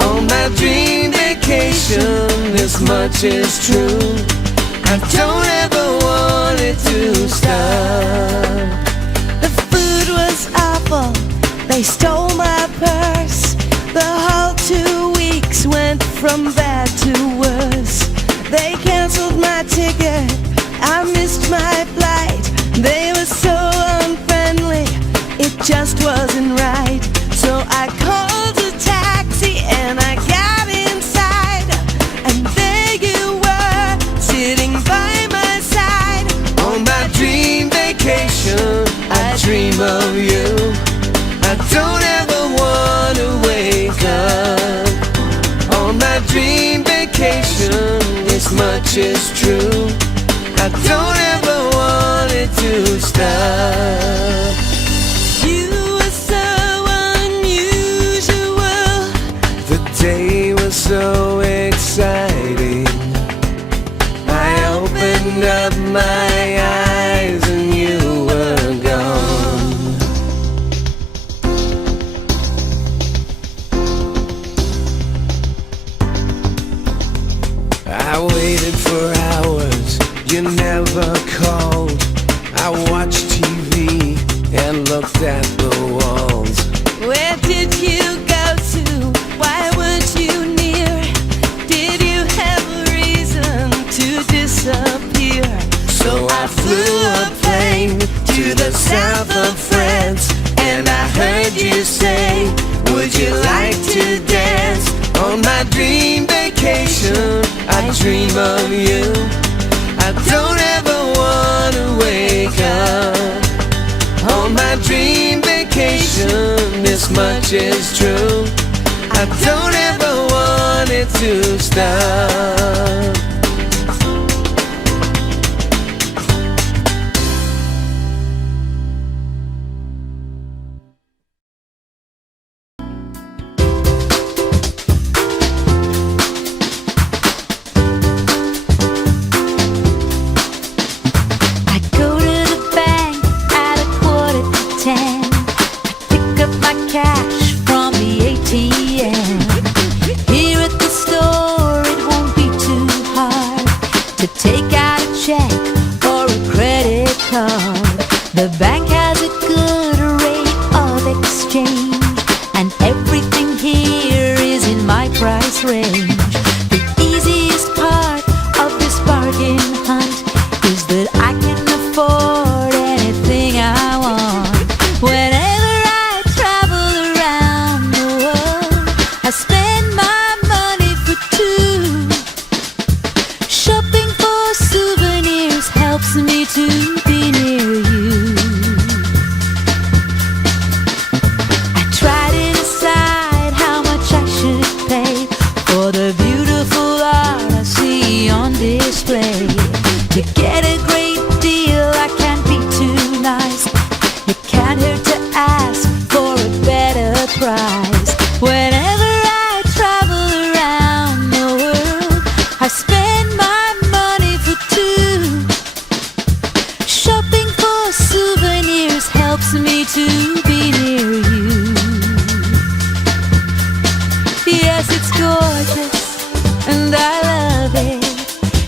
On my dream vacation, this much is true. I don't ever want it to stop. The food was awful, they stole my purse. The whole 2 weeks went from bad to worse. They canceled my ticket, I missed my flight. They were so unfriendly, it just wasn't right. So I called a taxi and I got inside, and there you were, sitting by my side. On my dream vacation, I dream of you. I don't ever want to wake up. On my dream vacation, this much is true. I don't ever want it to stop. You were so unusual. The day was so exciting. I opened up my eyes and you were gone. I waited for hours, you never called. I watched TV and looked at the walls. Where did you go to? Why weren't you near? Did you have a reason to disappear? So I flew a plane to the south of France, and I heard you say, would you like to dance? On my dream vacation, I dream of you. I don't ever want to wake up. On my dream vacation, this much is true. I don't ever want it to stop. Cash from the ATM. Here at the store it won't be too hard to take out a check or a credit card. The bank has a good rate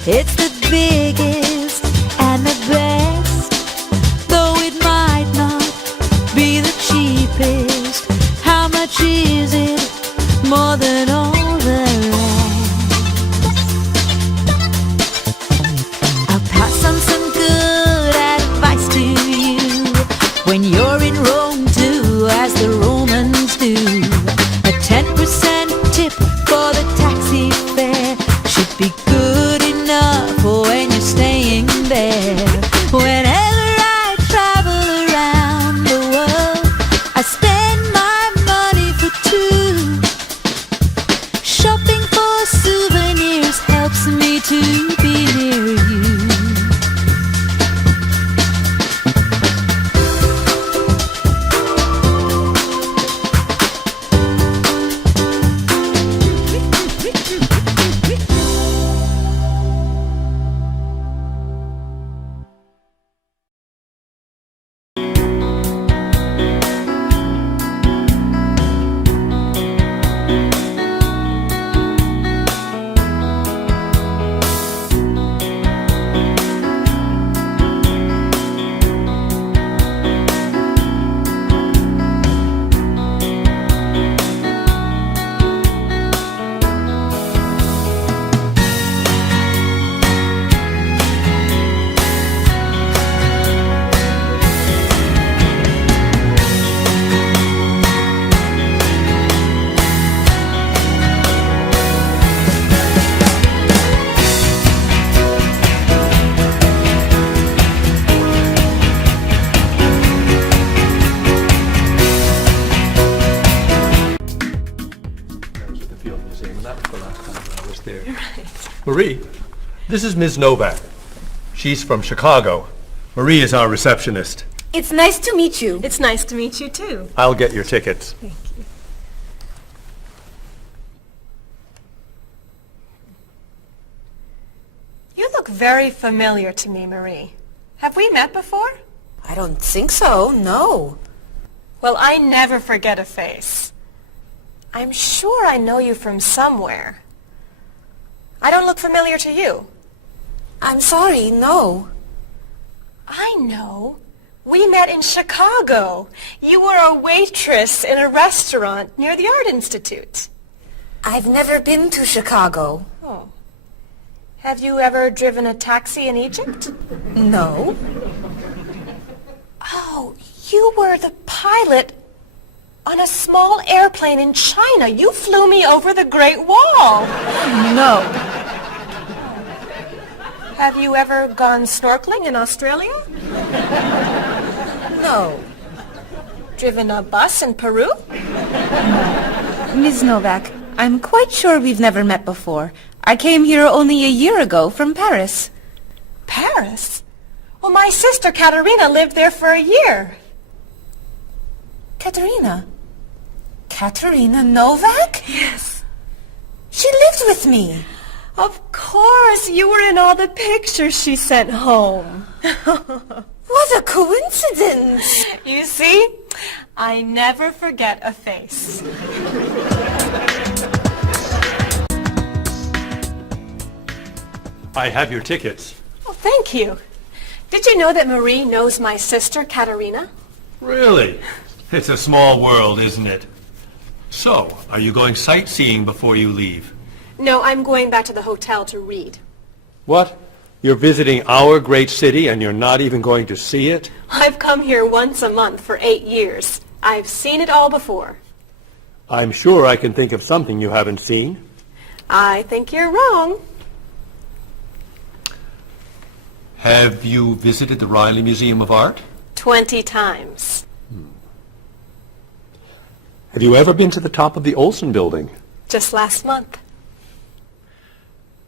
It's the biggest and the best, though it might not be the cheapest. How much is it? More than all the rest. I'll pass on some good advice to you. When you're in Rome, do as the Romans do. A 10% tip for the taxi fare should be good enough for when you're staying there. Whenever I travel around the world, I spend my money for two. Shopping for souvenirs helps me to be near you. Marie, this is Ms. Novak. She's from Chicago. Marie is our receptionist. It's nice to meet you. It's nice to meet you too. I'll get your tickets. Thank you. You look very familiar to me, Marie. Have we met before? I don't think so, no. Well, I never forget a face. I'm sure I know you from somewhere. I don't look familiar to you. I'm sorry, no. I know. We met in Chicago. You were a waitress in a restaurant near the Art Institute. I've never been to Chicago. Oh. Have you ever driven a taxi in Egypt? No. Oh, you were the pilot on a small airplane in China. You flew me over the Great Wall. No. Have you ever gone snorkeling in Australia? No. Driven a bus in Peru? Ms. Novak, I'm quite sure we've never met before. I came here only a year ago from Paris. Paris? Well, my sister Katerina lived there for a year. Katerina? Katerina Novak? Yes. She lived with me. Of course, you were in all the pictures she sent home. What a coincidence! You see, I never forget a face. I have your tickets. Oh, thank you. Did you know that Marie knows my sister Katerina? Really? It's a small world, isn't it? So, are you going sightseeing before you leave? No, I'm going back to the hotel to read. What? You're visiting our great city and you're not even going to see it? I've come here once a month for 8 years. I've seen it all before. I'm sure I can think of something you haven't seen. I think you're wrong. Have you visited the Riley Museum of Art? 20 times. Have you ever been to the top of the Olson Building? Just last month.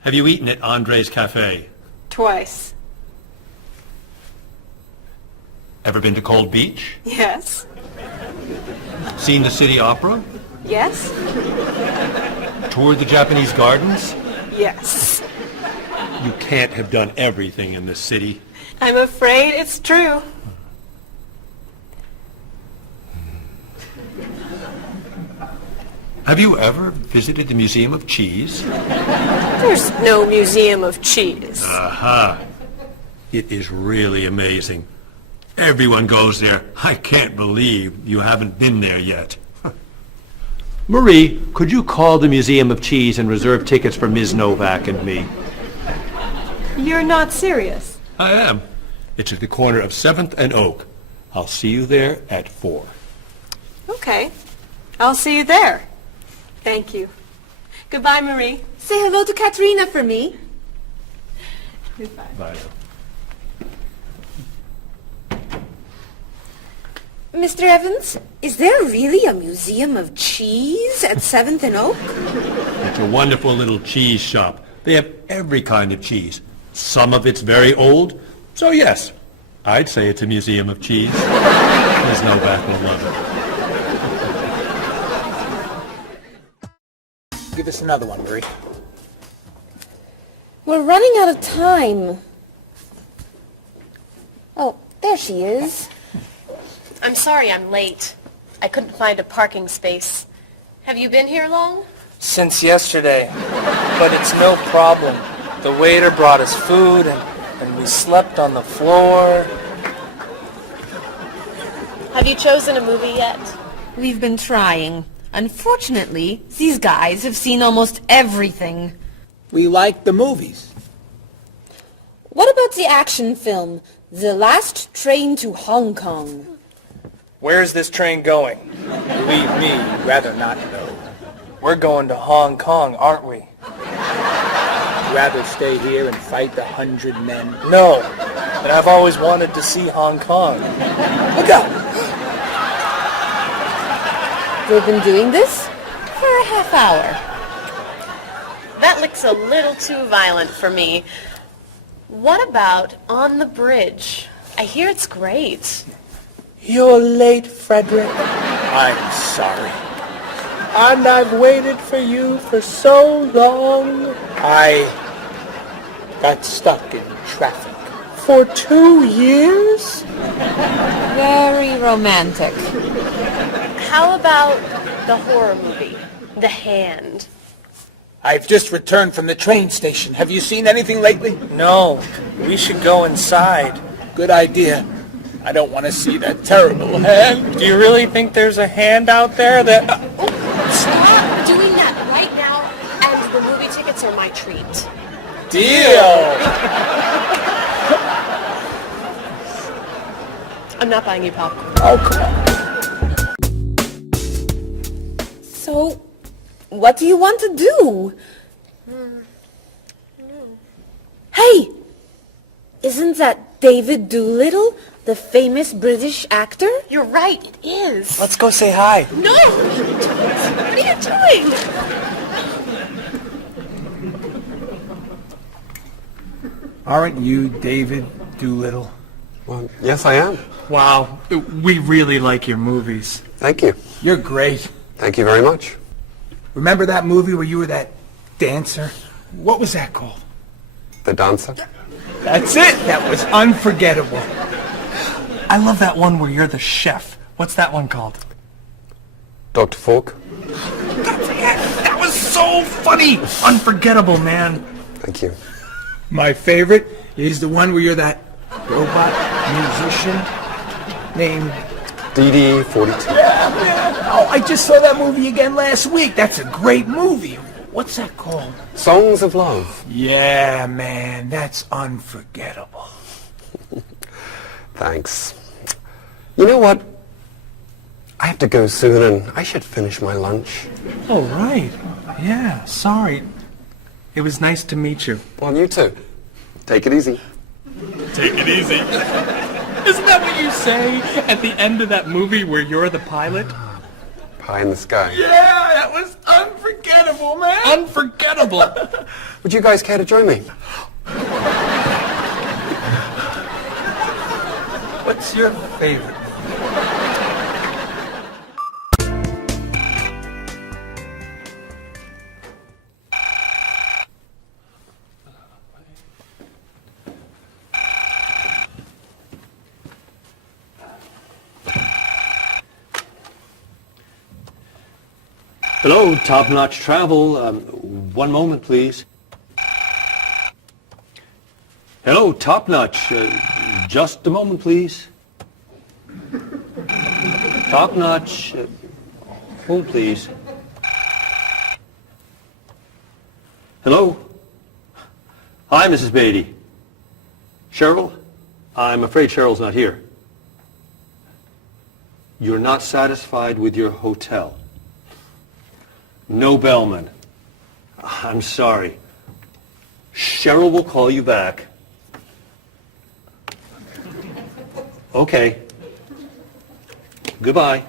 Have you eaten at Andre's Cafe? Twice. Ever been to Cold Beach? Yes. Seen the City Opera? Yes. Toured the Japanese gardens? Yes. You can't have done everything in this city. I'm afraid it's true. Have you ever visited the Museum of Cheese? There's no museum of cheese. Aha. It is really amazing. Everyone goes there. I can't believe you haven't been there yet. Marie, could you call the Museum of Cheese and reserve tickets for Ms. Novak and me? You're not serious. I am. It's at the corner of 7th and Oak. I'll see you there at 4. Okay. I'll see you there. Thank you. Goodbye, Marie. Say hello to Katrina for me. Goodbye. Bye. Mr. Evans, is there really a museum of cheese at 7th and Oak? It's a wonderful little cheese shop. They have every kind of cheese. Some of it's very old, so yes, I'd say it's a museum of cheese. Ms. Novak will love it. Give us another one, Marie. We're running out of time. Oh, there she is. I'm sorry I'm late. I couldn't find a parking space. Have you been here long? Since yesterday, but it's no problem. The waiter brought us food and we slept on the floor. Have you chosen a movie yet? We've been trying. Unfortunately, these guys have seen almost everything. We like the movies. What about the action film, The Last Train to Hong Kong? Where's this train going? Believe me, rather not know. We're going to Hong Kong, aren't we? Rather stay here and fight the 100 men. No, but I've always wanted to see Hong Kong. Look out! We've been doing this for a half hour. That looks a little too violent for me. What about On the Bridge? I hear it's great. You're late, Frederick. I'm sorry. And I've waited for you for so long. I got stuck in traffic. For 2 years? Very romantic. How about the horror movie, The Hand? I've just returned from the train station. Have you seen anything lately? No, we should go inside. Good idea. I don't want to see that terrible hand. Do you really think there's a hand out there that... Stop doing that right now, and the movie tickets are my treat. Deal! I'm not buying you popcorn. Oh, come on. So, what do you want to do? Hey! Isn't that David Doolittle, the famous British actor? You're right, it is. Let's go say hi. No! What are you doing? Aren't you David Doolittle? Well, yes, I am. Wow, we really like your movies. Thank you. You're great. Thank you very much. Remember that movie where you were that dancer? What was that called? The Dancer? That's it! That was unforgettable. I love that one where you're the chef. What's that one called? Dr. Falk? That was so funny! Unforgettable, man. Thank you. My favorite is the one where you're that robot musician named... DD-42. Yeah, man. Oh, I just saw that movie again last week. That's a great movie. What's that called? Songs of Love. Yeah, man. That's unforgettable. Thanks. You know what? I have to go soon and I should finish my lunch. Oh, right. Yeah, sorry. It was nice to meet you. Well, you too. Take it easy. Take it easy. Isn't that what you say at the end of that movie where you're the pilot? Pie in the sky. Yeah, that was unforgettable, man. Unforgettable. Would you guys care to join me? What's your favorite? Hello, Top Notch Travel. One moment, please. Hello, Top Notch. Just a moment, please. Top Notch. Hold, please. Hello? Hi, Mrs. Beatty. Cheryl? I'm afraid Cheryl's not here. You're not satisfied with your hotel? No bellman. I'm sorry. Cheryl will call you back. Okay. Goodbye.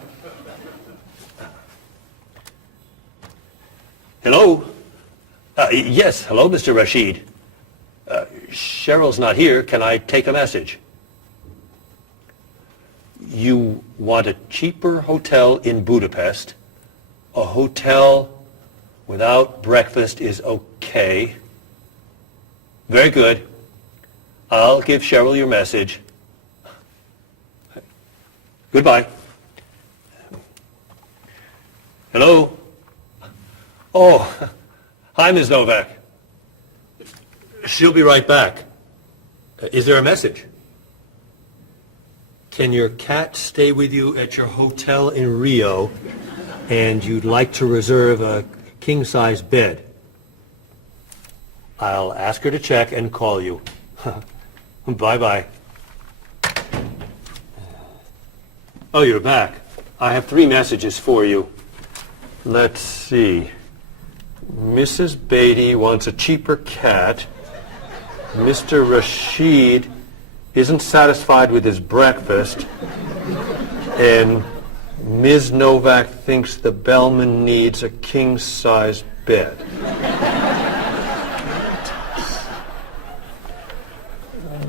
Hello? Yes, hello, Mr. Rashid. Cheryl's not here. Can I take a message? You want a cheaper hotel in Budapest. A hotel without breakfast is okay. Very good. I'll give Cheryl your message. Goodbye. Hello? Oh, hi, Ms. Novak. She'll be right back. Is there a message? Can your cat stay with you at your hotel in Rio, and you'd like to reserve a king-size bed? I'll ask her to check and call you. Bye-bye. Oh, you're back. I have 3 messages for you. Let's see. Mrs. Beatty wants a cheaper cat. Mr. Rashid isn't satisfied with his breakfast. And Ms. Novak thinks the bellman needs a king-size bed.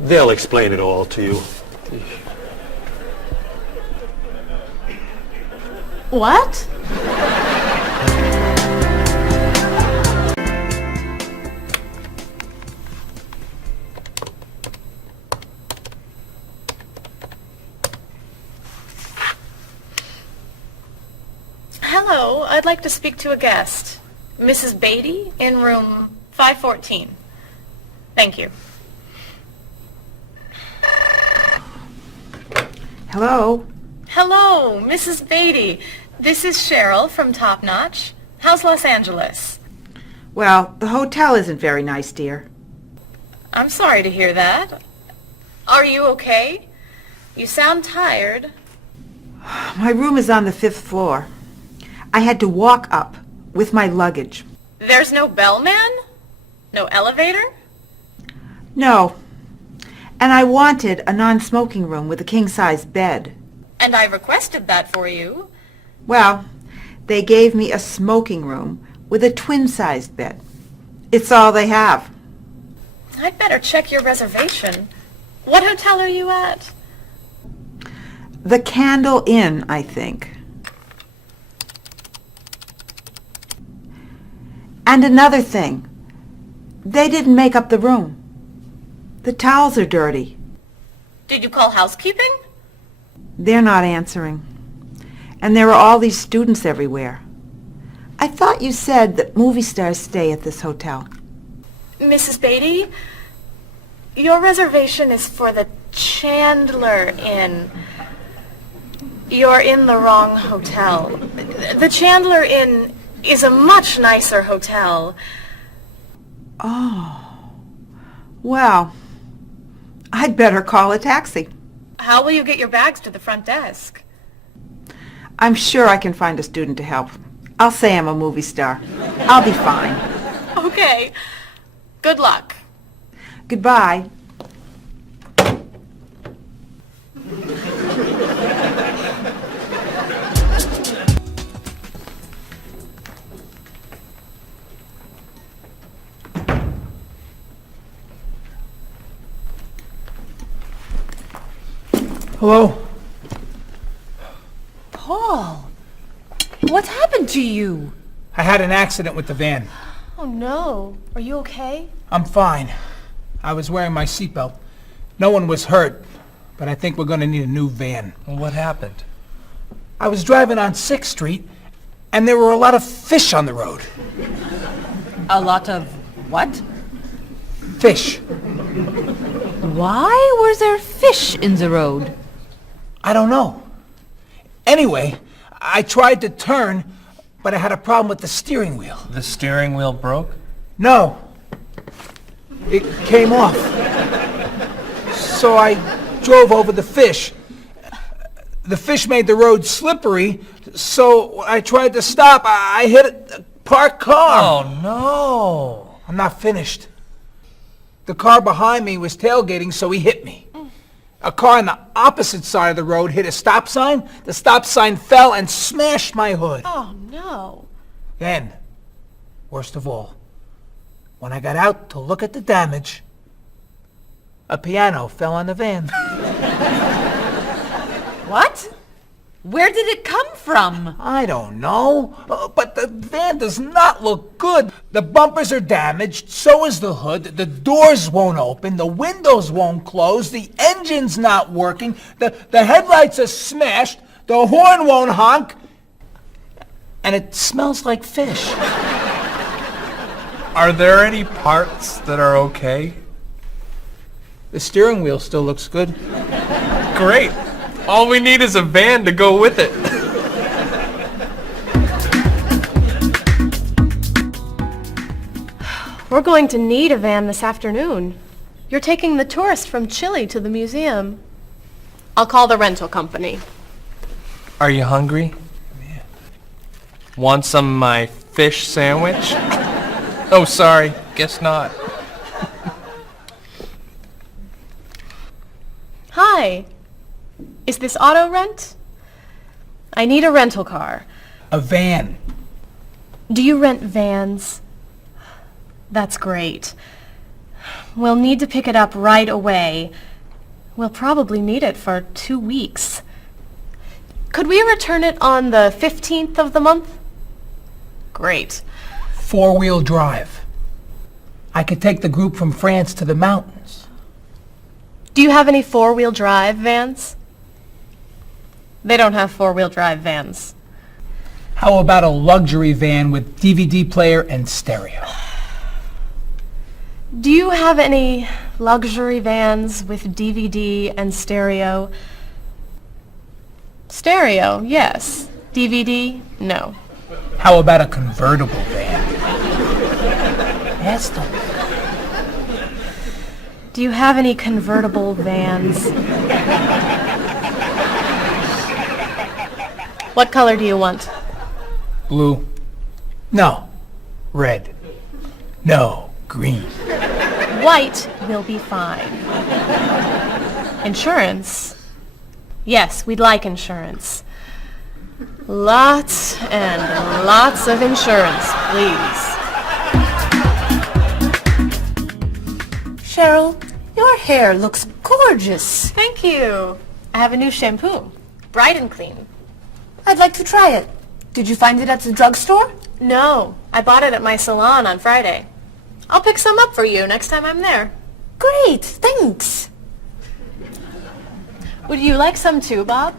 They'll explain it all to you. What? Hello, I'd like to speak to a guest. Mrs. Beatty in room 514. Thank you. Hello? Hello, Mrs. Beatty. This is Cheryl from Top Notch. How's Los Angeles? Well, the hotel isn't very nice, dear. I'm sorry to hear that. Are you okay? You sound tired. My room is on the 5th floor. I had to walk up with my luggage. There's no bellman? No elevator? No. And I wanted a non-smoking room with a king-size bed. And I requested that for you. Well, they gave me a smoking room with a twin-sized bed. It's all they have. I'd better check your reservation. What hotel are you at? The Candle Inn, I think. And another thing. They didn't make up the room. The towels are dirty. Did you call housekeeping? They're not answering. And there are all these students everywhere. I thought you said that movie stars stay at this hotel. Mrs. Beatty, your reservation is for the Chandler Inn. You're in the wrong hotel. The Chandler Inn is a much nicer hotel. Oh. Well, I'd better call a taxi. How will you get your bags to the front desk? I'm sure I can find a student to help. I'll say I'm a movie star. I'll be fine. Okay. Good luck. Goodbye. Hello? Paul, what's happened to you? I had an accident with the van. Oh no. Are you okay? I'm fine. I was wearing my seatbelt. No one was hurt, but I think we're going to need a new van. Well, what happened? I was driving on 6th Street, And there were a lot of fish on the road. A lot of what? Fish. Why were there fish in the road? I don't know. Anyway, I tried to turn, but I had a problem with the steering wheel. The steering wheel broke? No. It came off. So I drove over the fish. The fish made the road slippery, so I tried to stop. I hit a parked car. Oh, no. I'm not finished. The car behind me was tailgating, so he hit me. A car on the opposite side of the road hit a stop sign. The stop sign fell and smashed my hood. Oh, no. Then, worst of all, when I got out to look at the damage, a piano fell on the van. What? Where did it come from? I don't know, but the van does not look good. The bumpers are damaged, so is the hood, the doors won't open, the windows won't close, the engine's not working, the headlights are smashed, the horn won't honk, and it smells like fish. Are there any parts that are okay? The steering wheel still looks good. Great. All we need is a van to go with it. We're going to need a van this afternoon. You're taking the tourists from Chile to the museum. I'll call the rental company. Are you hungry? Yeah. Want some of my fish sandwich? Oh, sorry. Guess not. Hi. Is this auto rent? I need a rental car. A van. Do you rent vans? That's great. We'll need to pick it up right away. We'll probably need it for 2 weeks. Could we return it on the 15th of the month? Great. 4-wheel drive. I could take the group from France to the mountains. Do you have any 4-wheel drive vans? They don't have 4-wheel drive vans. How about a luxury van with DVD player and stereo? Do you have any luxury vans with DVD and stereo? Stereo, yes. DVD, no. How about a convertible van? Yes, Do you have any convertible vans? What color do you want? Blue. No. Red. No. Green. White will be fine. Insurance? Yes, we'd like insurance. Lots and lots of insurance, please. Cheryl, your hair looks gorgeous. Thank you. I have a new shampoo. Bright and clean. I'd like to try it. Did you find it at the drugstore? No, I bought it at my salon on Friday. I'll pick some up for you next time I'm there. Great, thanks. Would you like some too, Bob?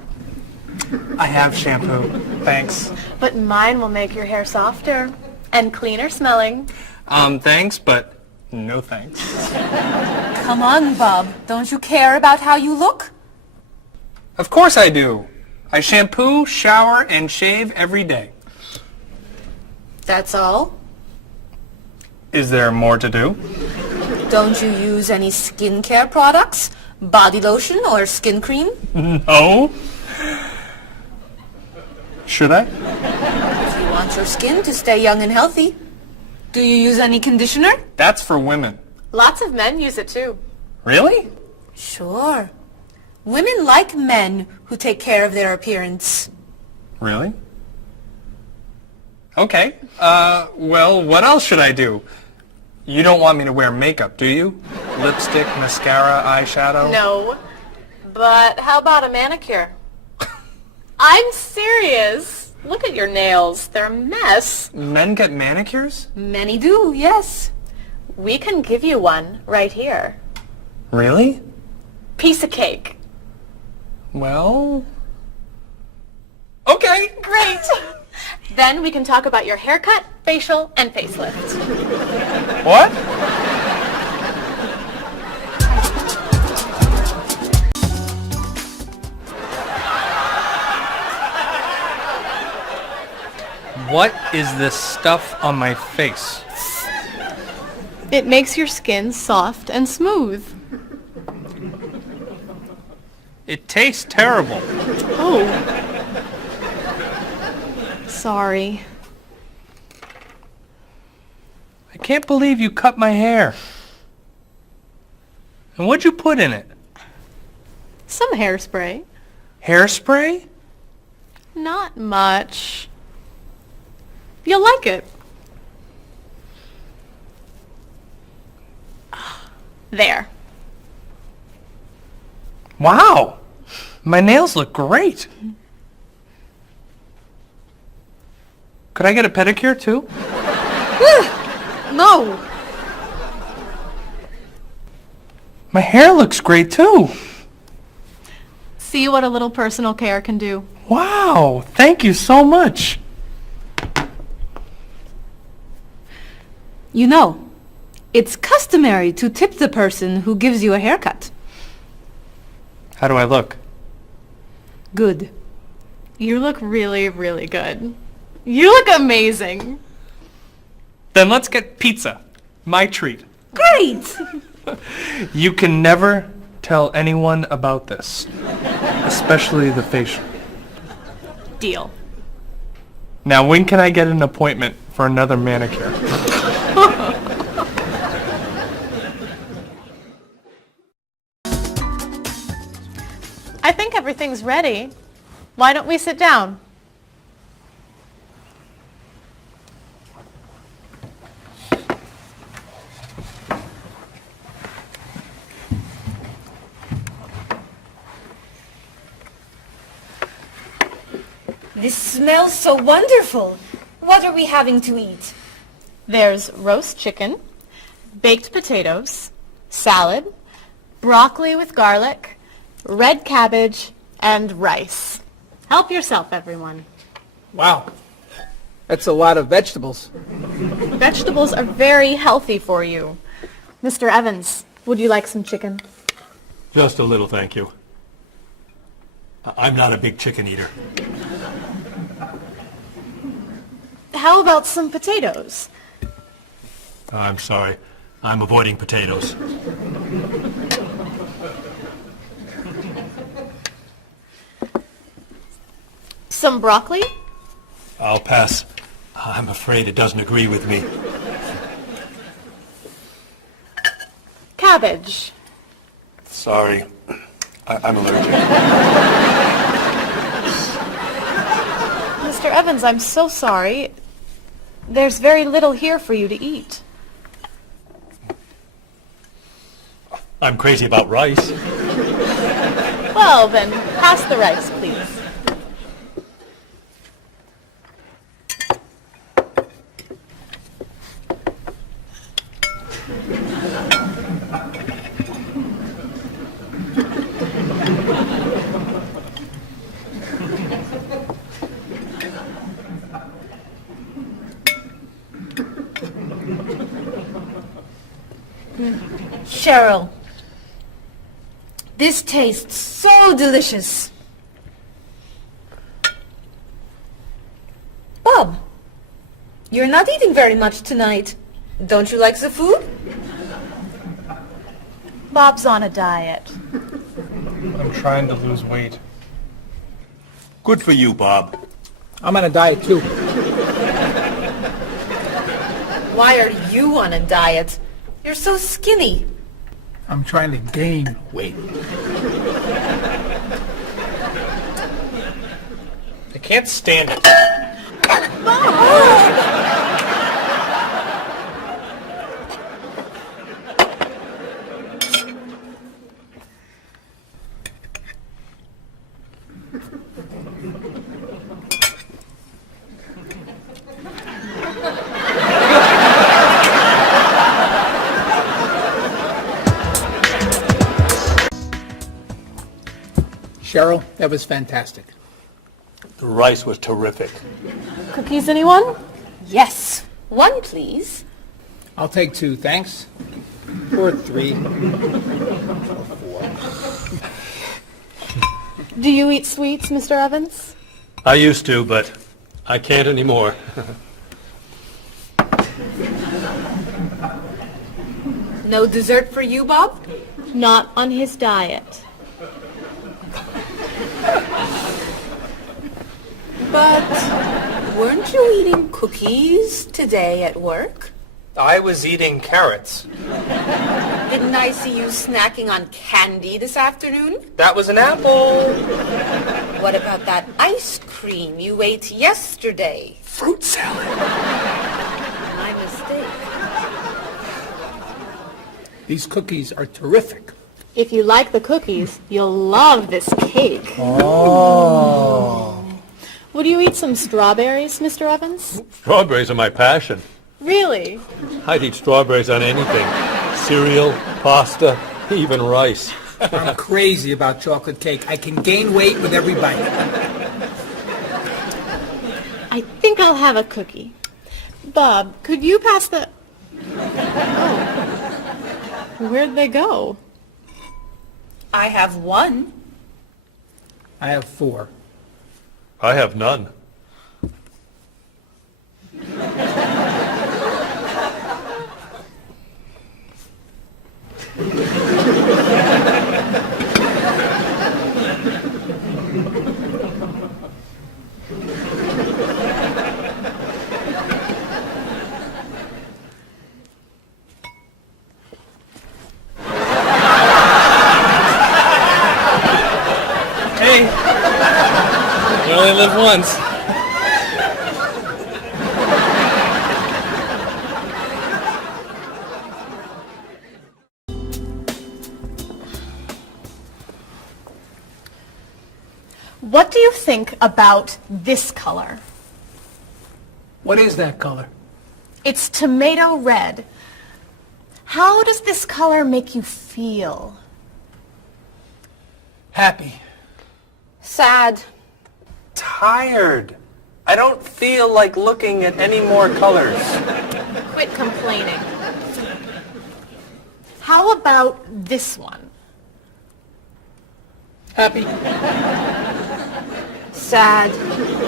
I have shampoo. Thanks. But mine will make your hair softer and cleaner smelling. Thanks, but no thanks. Come on, Bob. Don't you care about how you look? Of course I do. I shampoo, shower, and shave every day. That's all? Is there more to do? Don't you use any skincare products? Body lotion or skin cream? No. Should I? If you want your skin to stay young and healthy. Do you use any conditioner? That's for women. Lots of men use it too. Really? Sure. Women like men who take care of their appearance. Really? Okay. Well, what else should I do? You don't want me to wear makeup, do you? Lipstick, mascara, eyeshadow? No. But how about a manicure? I'm serious. Look at your nails. They're a mess. Men get manicures? Many do, yes. We can give you one right here. Really? Piece of cake. Well... Okay. Great. Then we can talk about your haircut, facial, and facelift. What? What is this stuff on my face? It makes your skin soft and smooth. It tastes terrible. Oh. Sorry. I can't believe you cut my hair. And what'd you put in it? Some hairspray. Hairspray? Not much. You'll like it. There. Wow! My nails look great. Could I get a pedicure too? No. My hair looks great too. See what a little personal care can do. Wow! Thank you so much. You know, it's customary to tip the person who gives you a haircut. How do I look? Good. You look really, really good. You look amazing. Then let's get pizza. My treat. Great! You can never tell anyone about this, especially the facial. Deal. Now, when can I get an appointment for another manicure? I think everything's ready. Why don't we sit down? This smells so wonderful. What are we having to eat? There's roast chicken, baked potatoes, salad, broccoli with garlic, red cabbage, and rice. Help yourself, everyone. Wow. That's a lot of vegetables. Vegetables are very healthy for you. Mr. Evans, would you like some chicken? Just a little, thank you. I'm not a big chicken eater. How about some potatoes? I'm sorry. I'm avoiding potatoes. Some broccoli? I'll pass. I'm afraid it doesn't agree with me. Cabbage. Sorry. I'm allergic. Mr. Evans, I'm so sorry. There's very little here for you to eat. I'm crazy about rice. Well, then, pass the rice, please. Cheryl, this tastes so delicious. Bob, you're not eating very much tonight. Don't you like the food? Bob's on a diet. I'm trying to lose weight. Good for you, Bob. I'm on a diet too. Why are you on a diet? You're so skinny. I'm trying to gain weight. I can't stand it. Cheryl, that was fantastic. The rice was terrific. Cookies, anyone? Yes. One, please. I'll take 2, thanks. Or 3. Do you eat sweets, Mr. Evans? I used to, but I can't anymore. No dessert for you, Bob? Not on his diet. But weren't you eating cookies today at work? I was eating carrots. Didn't I see you snacking on candy this afternoon? That was an apple. What about that ice cream you ate yesterday? Fruit salad. My mistake. These cookies are terrific. If you like the cookies, you'll love this cake. Oh. Would you eat some strawberries, Mr. Evans? Strawberries are my passion. Really? I'd eat strawberries on anything. Cereal, pasta, even rice. I'm crazy about chocolate cake. I can gain weight with every bite. I think I'll have a cookie. Bob, could you pass the... Oh. Where'd they go? I have 1. I have 4. I have none. Hey, you only live once. What do you think about this color? What is that color? It's tomato red. How does this color make you feel? Happy. Sad. Tired. I don't feel like looking at any more colors. Quit complaining. How about this one? Happy. Sad.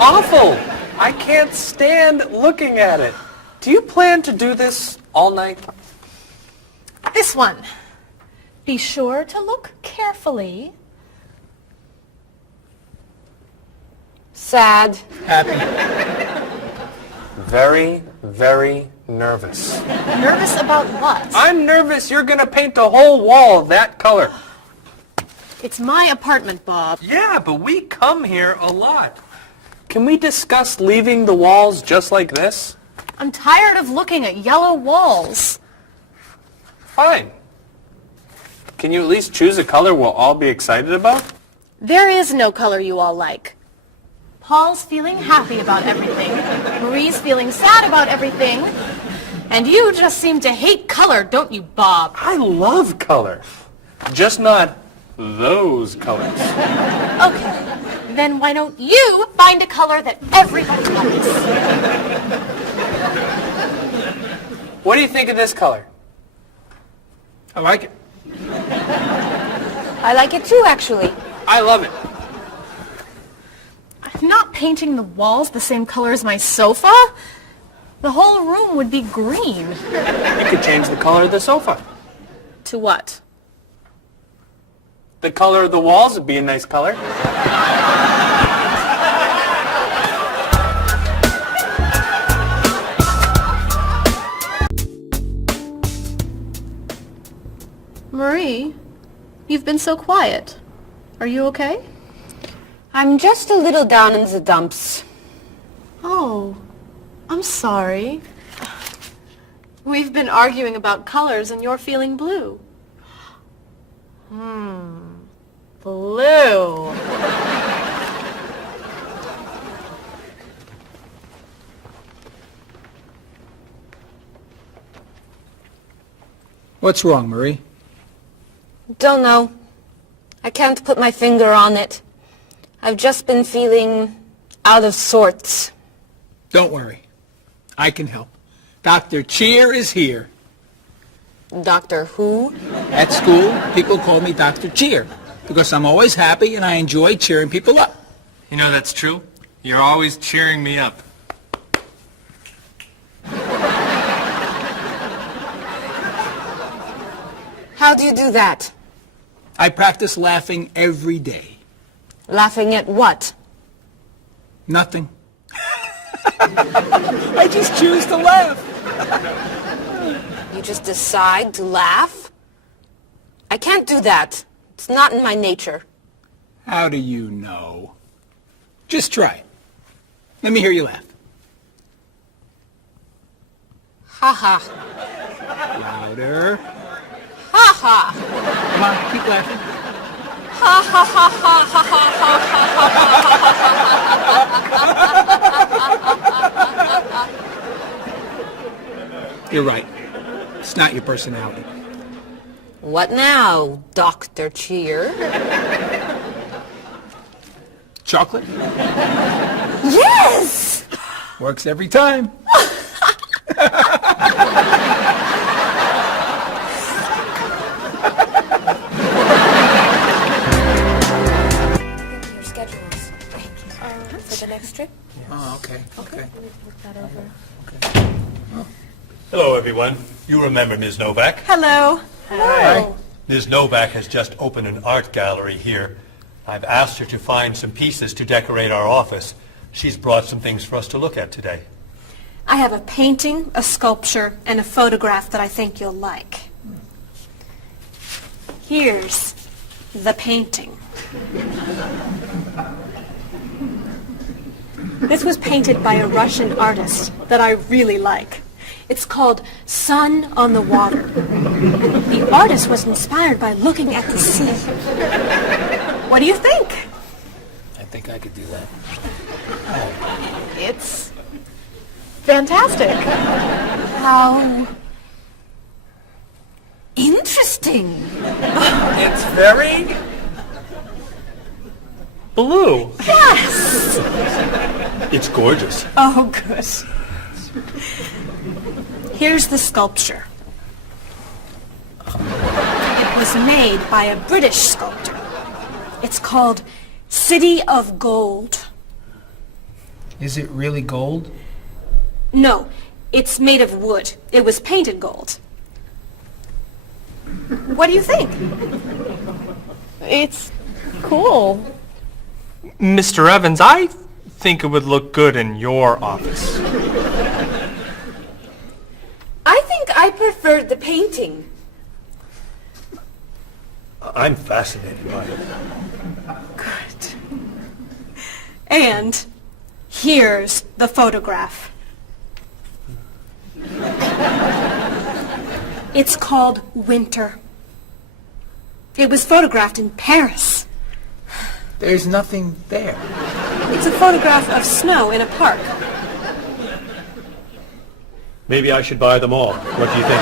Awful. I can't stand looking at it. Do you plan to do this all night? This one. Be sure to look carefully. Sad. Happy. Very, very nervous. Nervous about what? I'm nervous you're gonna paint the whole wall that color. It's my apartment, Bob. Yeah, but we come here a lot. Can we discuss leaving the walls just like this? I'm tired of looking at yellow walls. Fine. Can you at least choose a color we'll all be excited about? There is no color you all like. Paul's feeling happy about everything. Marie's feeling sad about everything. And you just seem to hate color, don't you, Bob? I love color. Just not those colors. Okay, then why don't you find a color that everybody likes? What do you think of this color? I like it. I like it too, actually. I love it. I'm not painting the walls the same color as my sofa. The whole room would be green. You could change the color of the sofa. To what? The color of the walls would be a nice color. Marie, you've been so quiet. Are you okay? I'm just a little down in the dumps. Oh, I'm sorry. We've been arguing about colors and you're feeling blue. Blue. What's wrong, Marie? Don't know. I can't put my finger on it. I've just been feeling out of sorts. Don't worry. I can help. Dr. Cheer is here. Doctor who? At school, people call me Dr. Cheer because I'm always happy and I enjoy cheering people up. You know that's true. You're always cheering me up. How do you do that? I practice laughing every day. Laughing at what? Nothing. I just choose to laugh. You just decide to laugh? I can't do that. It's not in my nature. How do you know? Just try it. Let me hear you laugh. Ha ha. Louder. Ha ha. Come on, keep laughing. Ha ha ha ha ha ha ha. You're right. It's not your personality. What now, Dr. Cheer? Chocolate? Yes! Works every time. Your schedules. For the next trip? Oh, okay. Okay. Look that over. Hello, everyone. You remember Ms. Novak? Hello. Hi. Ms. Novak has just opened an art gallery here. I've asked her to find some pieces to decorate our office. She's brought some things for us to look at today. I have a painting, a sculpture, and a photograph that I think you'll like. Here's the painting. This was painted by a Russian artist that I really like. It's called Sun on the Water. The artist was inspired by looking at the sea. What do you think? I think I could do that. It's fantastic. How interesting. It's very blue. Yes. It's gorgeous. Oh, good. Here's the sculpture. It was made by a British sculptor. It's called City of Gold. Is it really gold? No, it's made of wood. It was painted gold. What do you think? It's cool. Mr. Evans, I think it would look good in your office. I think I preferred the painting. I'm fascinated by it. Good. And here's the photograph. It's called Winter. It was photographed in Paris. There's nothing there. It's a photograph of snow in a park. Maybe I should buy them all. What do you think?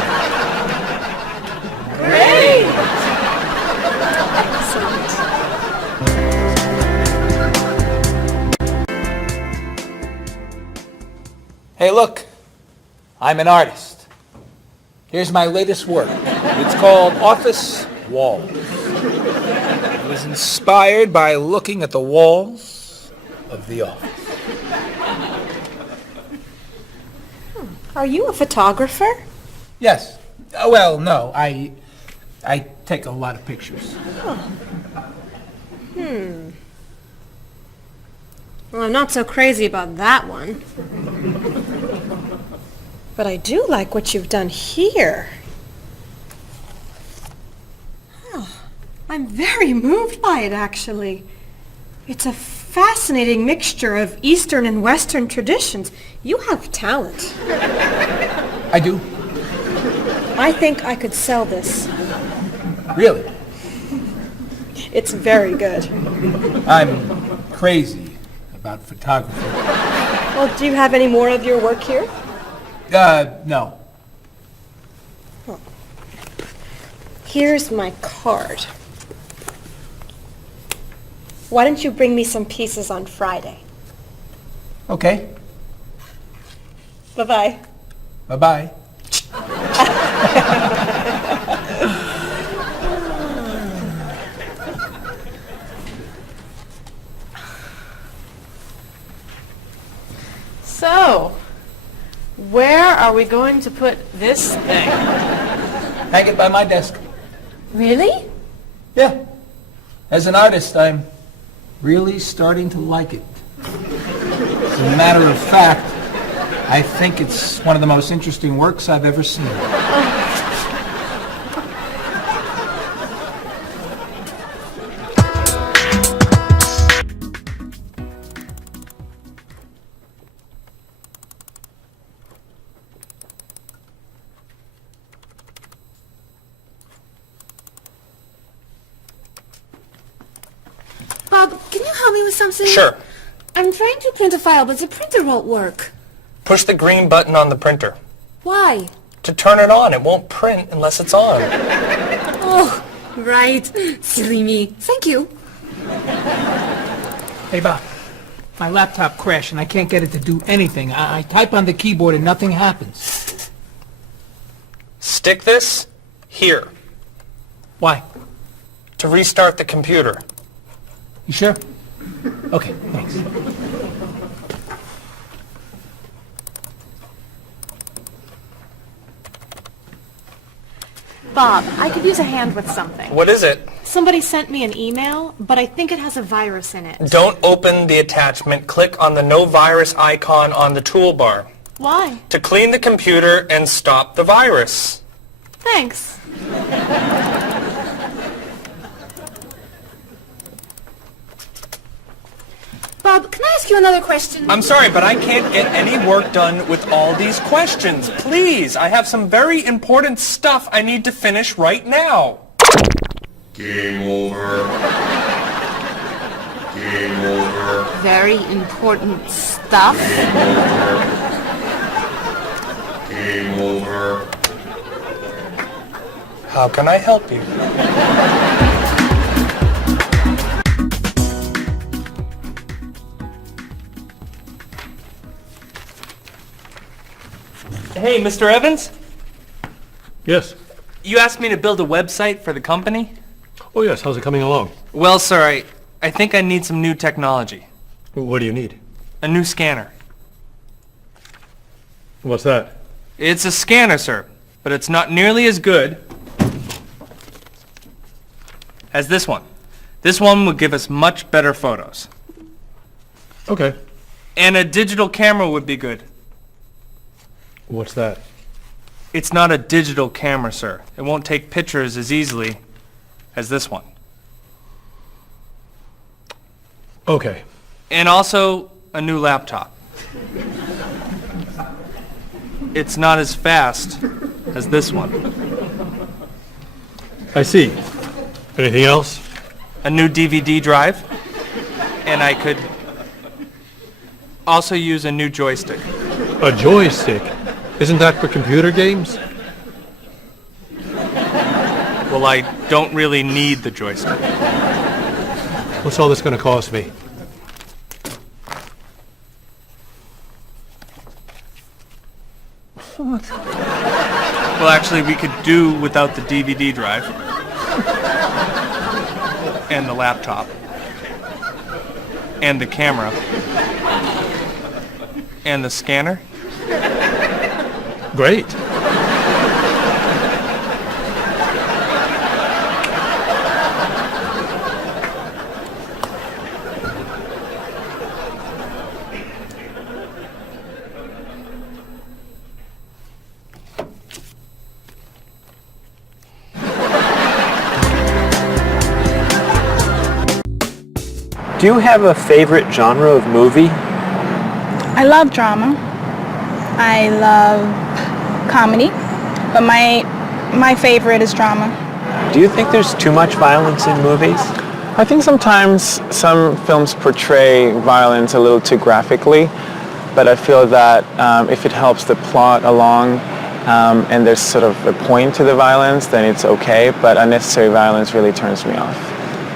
Great! Hey, look. I'm an artist. Here's my latest work. It's called Office Walls. It was inspired by looking at the walls of the office. Are you a photographer? Yes. Well, no. I take a lot of pictures. Well, I'm not so crazy about that one. But I do like what you've done here. Oh, I'm very moved by it, actually. It's a fascinating mixture of Eastern and Western traditions. You have talent. I do. I think I could sell this. Really? It's very good. I'm crazy about photography. Well, do you have any more of your work here? No. Here's my card. Why don't you bring me some pieces on Friday? Okay. Bye-bye. Bye-bye. So, where are we going to put this thing? Hang it by my desk. Really? Yeah. As an artist, I'm really starting to like it. As a matter of fact, I think it's one of the most interesting works I've ever seen. Bob, can you help me with something? Sure. I'm trying to print a file, but the printer won't work. Push the green button on the printer. Why? To turn it on. It won't print unless it's on. Oh, right. Silly me. Thank you. Hey, Bob. My laptop crashed and I can't get it to do anything. I type on the keyboard and nothing happens. Stick this here. Why? To restart the computer. You sure? Okay, thanks. Bob, I could use a hand with something. What is it? Somebody sent me an email, but I think it has a virus in it. Don't open the attachment. Click on the no virus icon on the toolbar. Why? To clean the computer and stop the virus. Thanks. Bob, can I ask you another question? I'm sorry, but I can't get any work done with all these questions. Please, I have some very important stuff I need to finish right now. Game over. Game over. Very important stuff. Game over. How can I help you? Hey, Mr. Evans? Yes. You asked me to build a website for the company? Oh, yes. How's it coming along? Well, sir, I think I need some new technology. What do you need? A new scanner. What's that? It's a scanner, sir, but it's not nearly as good as this one. This one would give us much better photos. Okay. And a digital camera would be good. What's that? It's not a digital camera, sir. It won't take pictures as easily as this one. Okay. And also a new laptop. It's not as fast as this one. I see. Anything else? A new DVD drive. And I could also use a new joystick. A joystick? Isn't that for computer games? Well, I don't really need the joystick. What's all this going to cost me? What? Well, actually, we could do without the DVD drive. And the laptop. And the camera. And the scanner. Great. Do you have a favorite genre of movie? I love drama. I love comedy, but my favorite is drama. Do you think there's too much violence in movies? I think sometimes some films portray violence a little too graphically, but I feel that if it helps the plot along and there's sort of a point to the violence, then it's okay, but unnecessary violence really turns me off.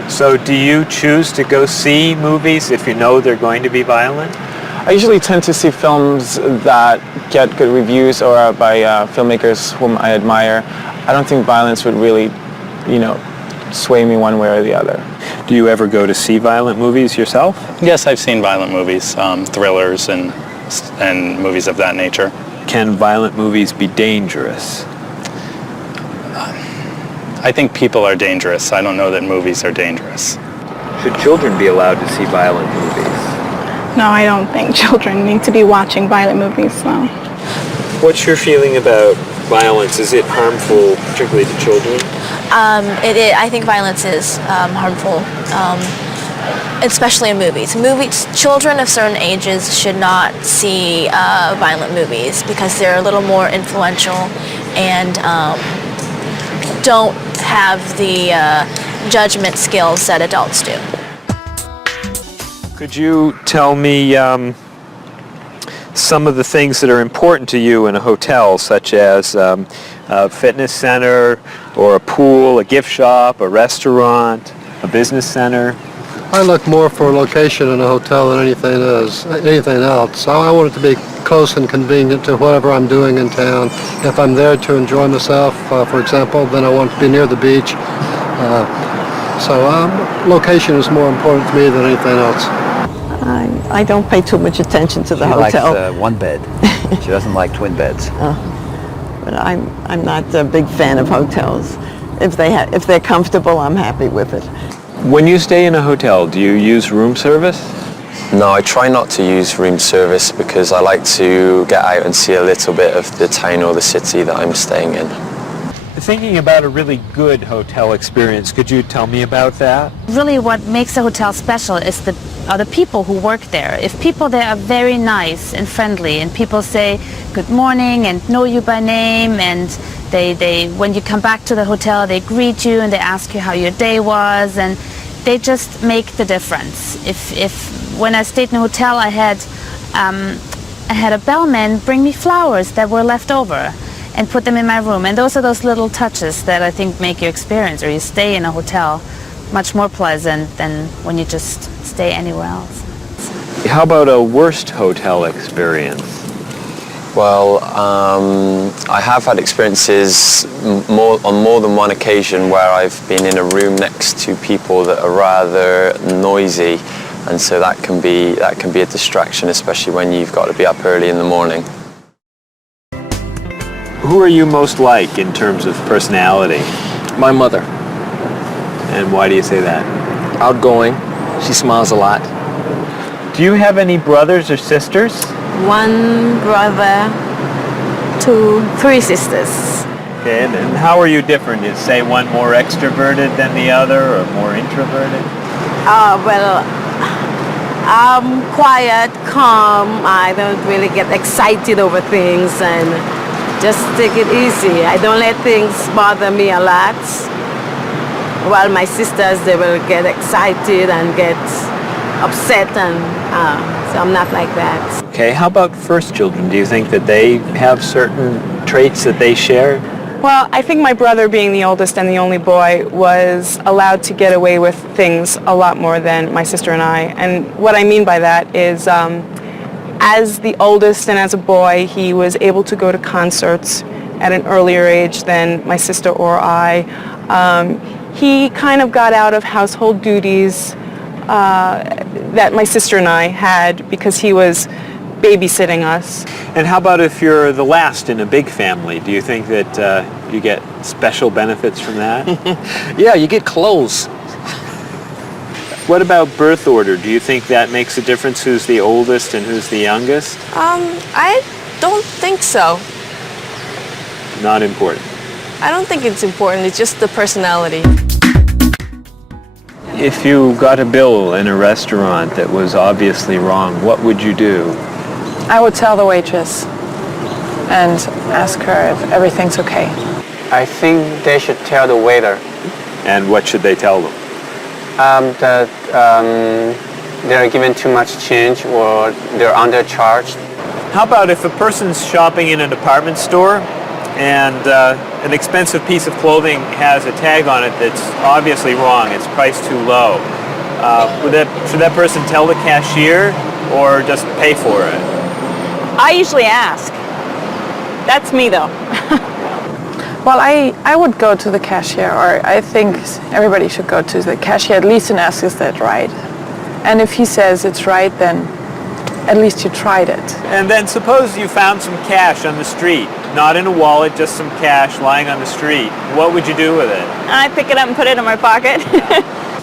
So do you choose to go see movies if you know they're going to be violent? I usually tend to see films that get good reviews or are by filmmakers whom I admire. I don't think violence would really, sway me one way or the other. Do you ever go to see violent movies yourself? Yes, I've seen violent movies, thrillers and movies of that nature. Can violent movies be dangerous? I think people are dangerous. I don't know that movies are dangerous. Should children be allowed to see violent movies? No, I don't think children need to be watching violent movies, no. What's your feeling about violence? Is it harmful, particularly to children? I think violence is harmful, especially in movies. Children of certain ages should not see violent movies because they're a little more influential and don't have the judgment skills that adults do. Could you tell me some of the things that are important to you in a hotel, such as a fitness center or a pool, a gift shop, a restaurant, a business center? I look more for location in a hotel than anything else. I want it to be close and convenient to whatever I'm doing in town. If I'm there to enjoy myself, for example, then I want to be near the beach. So location is more important to me than anything else. I don't pay too much attention to the hotel. She likes one bed. She doesn't like twin beds. But I'm not a big fan of hotels. If they're comfortable, I'm happy with it. When you stay in a hotel, do you use room service? No, I try not to use room service because I like to get out and see a little bit of the town or the city that I'm staying in. Thinking about a really good hotel experience, could you tell me about that? Really what makes a hotel special is are the people who work there. If people there are very nice and friendly and people say good morning and know you by name, and they when you come back to the hotel they greet you and they ask you how your day was, and they just make the difference. If when I stayed in a hotel I had a bellman bring me flowers that were left over and put them in my room, and those are those little touches that I think make your experience or you stay in a hotel much more pleasant than when you just stay anywhere else. How about a worst hotel experience? Well, I have had experiences on more than one occasion where I've been in a room next to people that are rather noisy, and so that can be a distraction, especially when you've got to be up early in the morning. Who are you most like in terms of personality? My mother. And why do you say that? Outgoing. She smiles a lot. Do you have any brothers or sisters? One brother, three sisters. Okay, and how are you different? Is, say, one more extroverted than the other or more introverted? Well, I'm quiet, calm. I don't really get excited over things and just take it easy. I don't let things bother me a lot. While my sisters, they will get excited and get upset, and so I'm not like that. Okay, how about first children? Do you think that they have certain traits that they share? Well, I think my brother, being the oldest and the only boy, was allowed to get away with things a lot more than my sister and I. And what I mean by that is, as the oldest and as a boy, he was able to go to concerts at an earlier age than my sister or I. He kind of got out of household duties that my sister and I had because he was babysitting us. And how about if you're the last in a big family? Do you think that you get special benefits from that? Yeah, you get clothes. What about birth order? Do you think that makes a difference who's the oldest and who's the youngest? I don't think so. Not important. I don't think it's important. It's just the personality. If you got a bill in a restaurant that was obviously wrong, what would you do? I would tell the waitress and ask her if everything's okay. I think they should tell the waiter. And what should they tell them? That they're given too much change or they're undercharged. How about if a person's shopping in a department store and an expensive piece of clothing has a tag on it that's obviously wrong, it's priced too low. Should that person tell the cashier or just pay for it? I usually ask. That's me though. Well, I would go to the cashier, or I think everybody should go to the cashier at least and ask, is that right? And if he says it's right, then at least you tried it. And then suppose you found some cash on the street, not in a wallet, just some cash lying on the street. What would you do with it? I pick it up and put it in my pocket.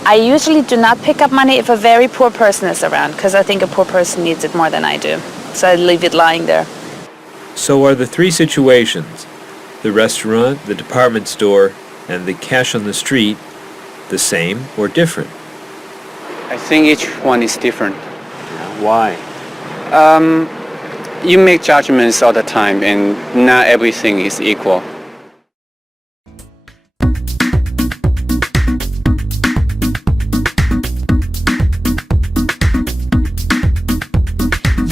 I usually do not pick up money if a very poor person is around, because I think a poor person needs it more than I do. So I leave it lying there. So are the three situations, the restaurant, the department store, and the cash on the street, the same or different? I think each one is different. Why? You make judgments all the time, and not everything is equal.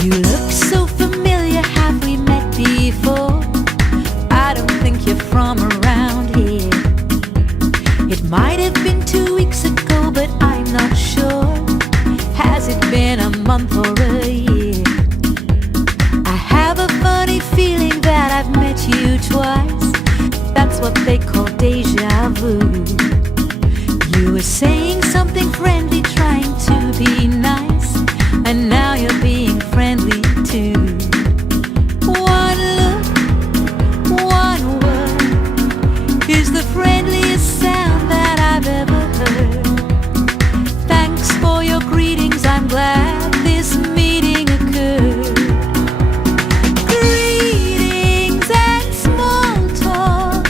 You look so familiar, have we met before? I don't think you're from around here. It might have been 2 weeks ago, but I'm not sure. Has it been a month or a year? I have a funny feeling that I've met you twice. That's what they call deja vu. You were saying something friendly, trying to be nice, and now you're being friendly too. One look, one word is the friendliest sound that I've ever heard. Thanks for your greetings, I'm glad this meeting occurred. Greetings and small talk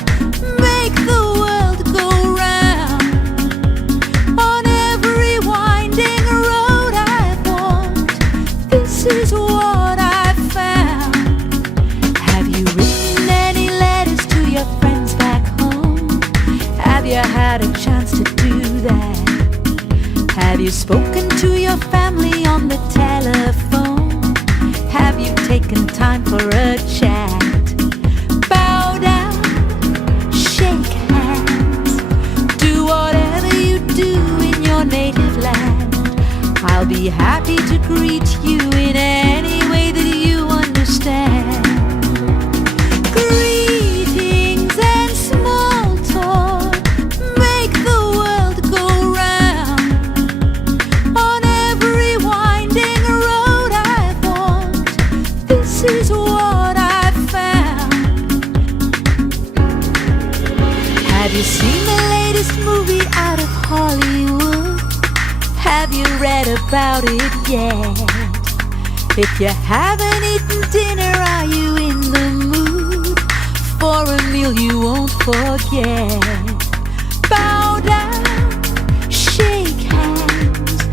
make the world go round. On every winding road I've walked, this is what I've found. Have you written any letters to your friends back home? Have you had a chance to do that? Have you spoken to your family on the telephone? Have you taken time for a chat? Bow down, shake hands, do whatever you do in your native land. I'll be happy to greet you in any way that you understand. Greetings and small talk make the world go round. On every winding road I've walked, this is what I've found. Have you seen the latest movie out of Hollywood? Have you read about it yet? If you haven't eaten dinner, are you in the mood for a meal you won't forget? Bow down, shake hands,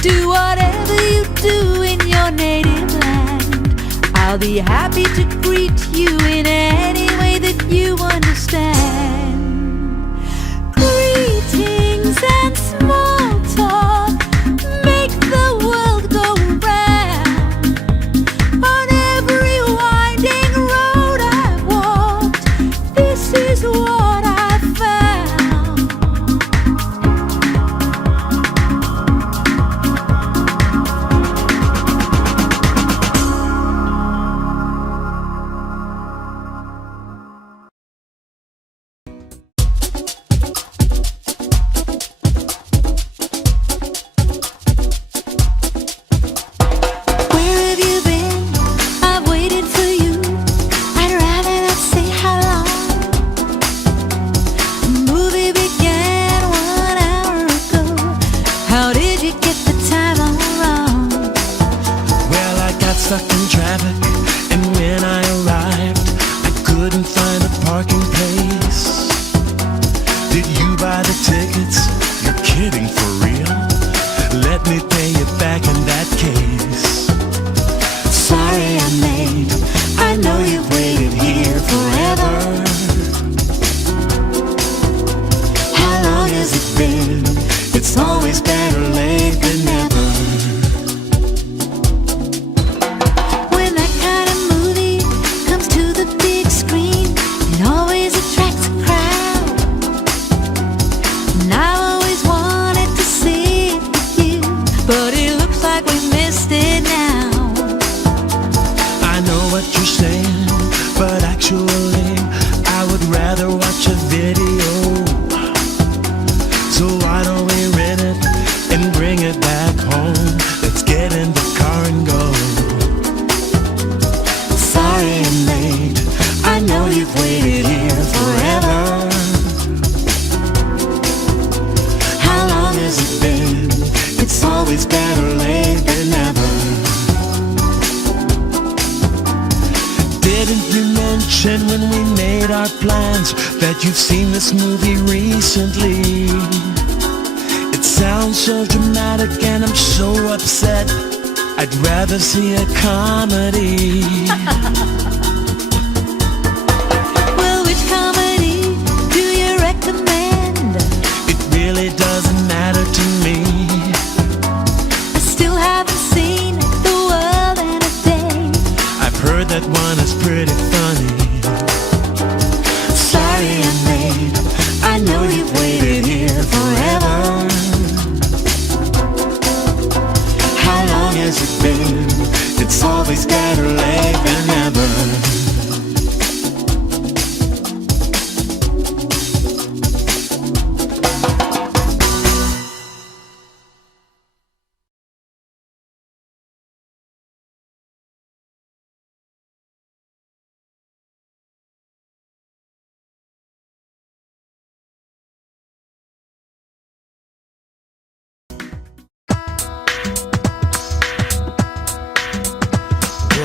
do whatever you do in your native land. I'll be happy to greet you in any way that you understand. Greetings and small talk make the world go round. On every winding road I've walked, this is what I've found. didn't you mention when we made our plans that you've seen this movie recently? It sounds so dramatic and I'm so upset. I'd rather see a comedy. Well, which comedy do you recommend? It really doesn't matter to me. I still haven't seen The World in a Day. I've heard that one is pretty funny. Sorry I'm late, I know you've waited here forever. How long has it been? It's always better late than never.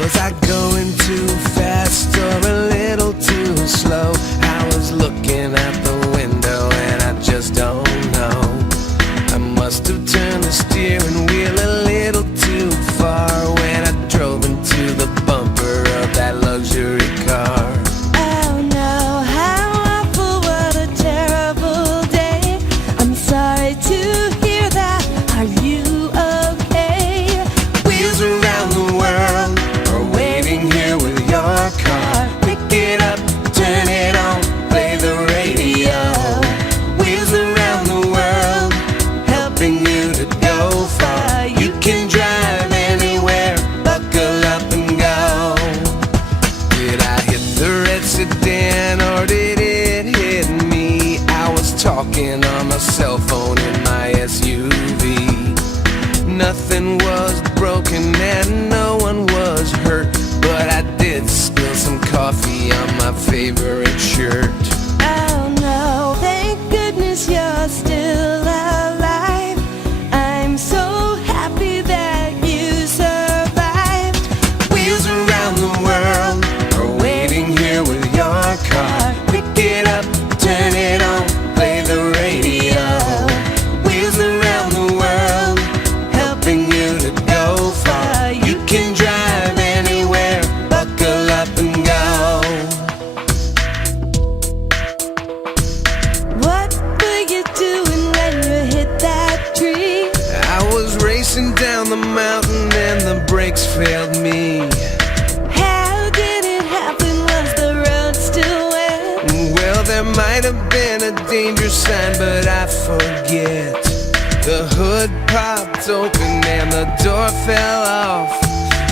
Was I going too fast or a little too slow? I was looking out the window and I just don't know. I must have turned the steering wheel a little too far when I drove into the bumper of that luxury car. Oh no, how awful, what a terrible day. I'm sorry to hear that. Are you okay? Wheels around the world are waiting here with your car. Pick it up, turn it on, play the radio. Wheels around the world, helping you to go far. You can drive anywhere, buckle up and go. Did I hit the red sedan or did it hit me? I was talking on my cell phone in my SUV. Nothing was broken and no one was hurt, but I did spill some coffee on my favorite shirt. Oh no, thank goodness you're still alive. I'm so happy that you survived. Wheels around the world are waiting here with your car. Pick it up, turn it on, play the radio. Wheels around the world, helping you to go far. You can drive anywhere, buckle up and go. What were you doing when you hit that tree? I was racing down the mountain and the brakes failed me. How did it happen? Was the road still wet? Well, there might have been a danger sign, but I forget. The hood popped open and the door fell off.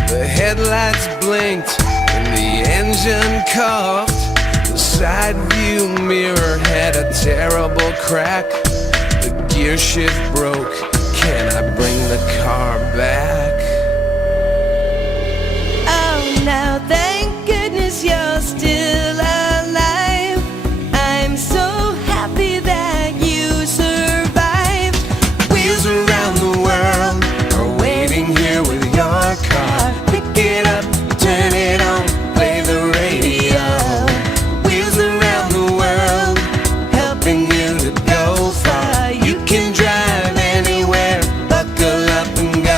The headlights blinked and the engine coughed. The side view mirror had a terrible crack. The gear shift broke. Can I bring the car back? Oh no, thank goodness you're still alive. I'm so happy that you survived. Wheels around the world are waiting here with your car. Pick it up, turn it on, play the radio. Wheels around the world, helping you to go far. You can drive anywhere, buckle up and go.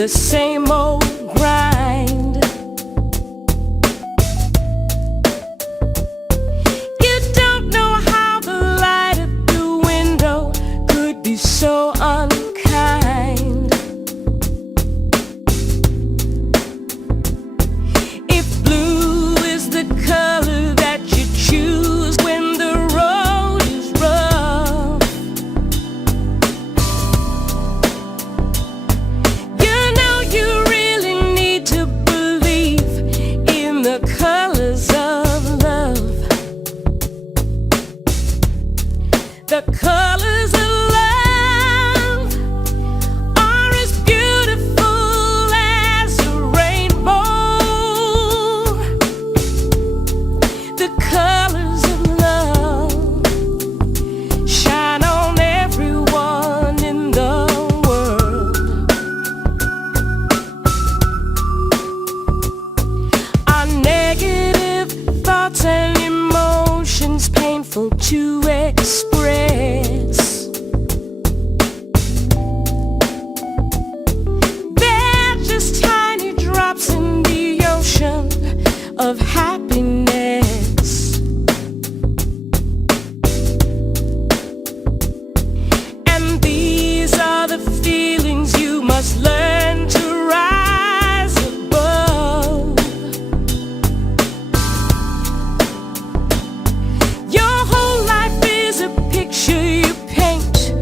the same old grind. You don't know how the light at the window could be so unkind. If blue is the color that you choose when the road is rough, you know you really need to believe in the colors of love. The colors of love are as beautiful as a rainbow. The colors of love shine on everyone in the world. Our negative thoughts and emotions painful to express. They're just tiny drops in the ocean of happiness. And these are the feelings you must learn to rise above. Your whole life is a picture you paint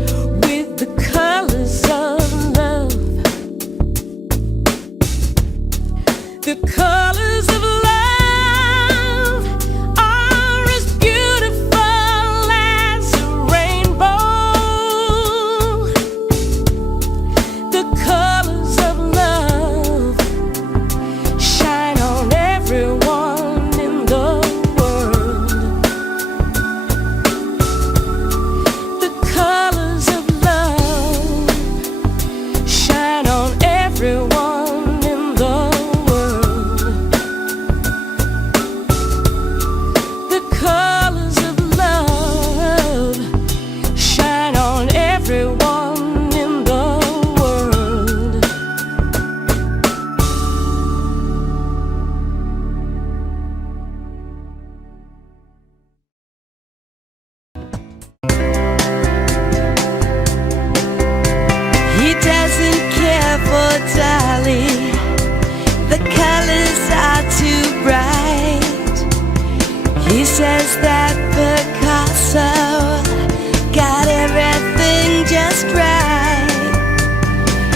with the colors of love. The colors of love are as beautiful as a rainbow. The colors of love shine on everyone in the world. The colors of love shine on everyone in the world. The colors of love shine on everyone in the world. He doesn't care for Dolly. The colors are too bright. He says that Picasso got everything just right.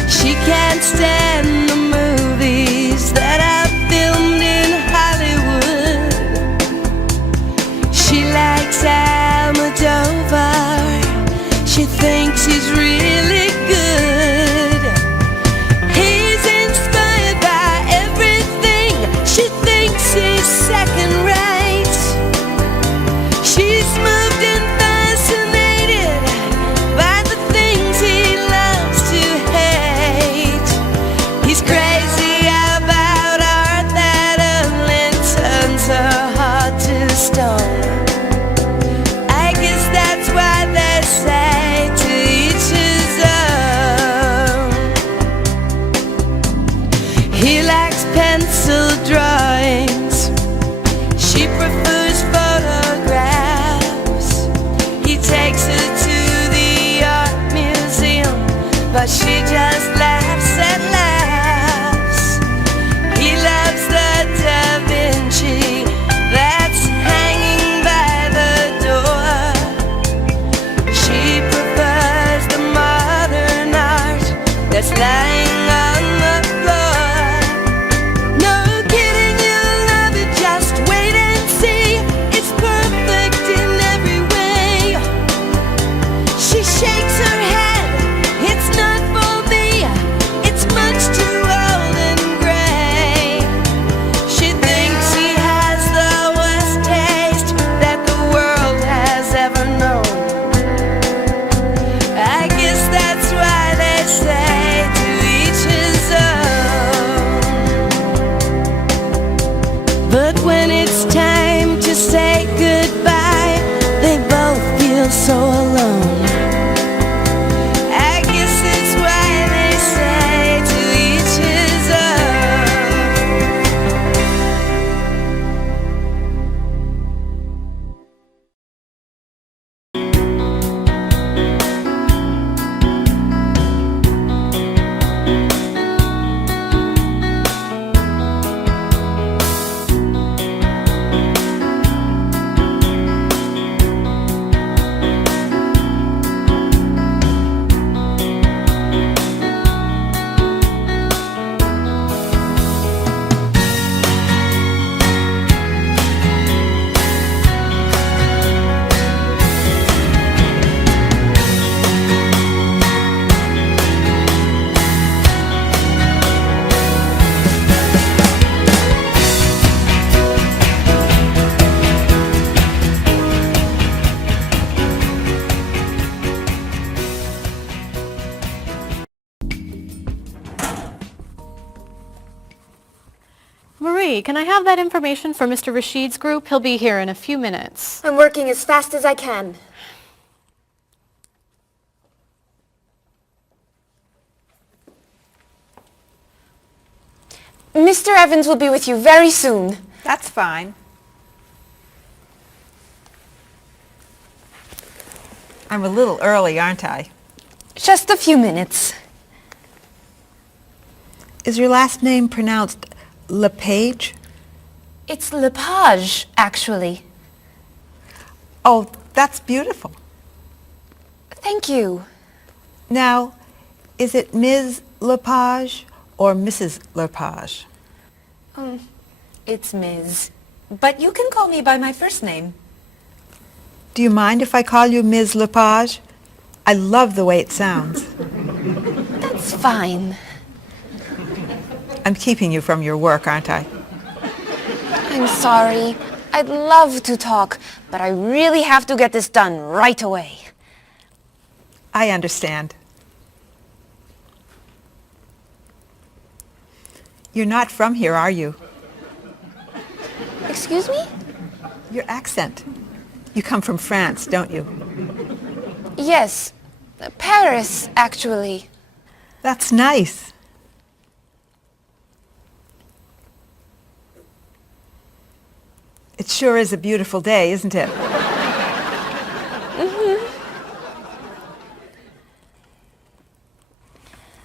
She can't stand the movies that are filmed in Hollywood. She likes Almodovar. She thinks he's really good. He's inspired by everything. She thinks he's second rate. She's moved and fascinated by the things he loves to hate. He's crazy about art that only turns her heart to stone. I guess that's why they say to each his own. He likes pencil drawings. She prefers photographs. He takes her to the art museum, but she just laughs and laughs. He loves the Da Vinci that's hanging by the door. She prefers the modern art that's lying on the floor. No kidding, you'll love it, just wait and see. It's perfect in every way. She shakes her head, it's not for me. It's much too old and gray. She thinks he has the worst taste that the world has ever known. I guess that's why they say to each Marie, can I have that information for Mr. Rashid's group? He'll be here in a few minutes. I'm working as fast as I can. Mr. Evans will be with you very soon. That's fine. I'm a little early, aren't I? Just a few minutes. Is your last name pronounced LePage? It's Lepage, actually. Oh, that's beautiful. Thank you. Now, is it Ms. Lepage or Mrs. Lepage? It's Ms. But you can call me by my first name. Do you mind if I call you Ms. Lepage? I love the way it sounds. That's fine. I'm keeping you from your work, aren't I? I'm sorry. I'd love to talk, but I really have to get this done right away. I understand. You're not from here, are you? Excuse me? Your accent. You come from France, don't you? Yes. Paris, actually. That's nice. It sure is a beautiful day, isn't it?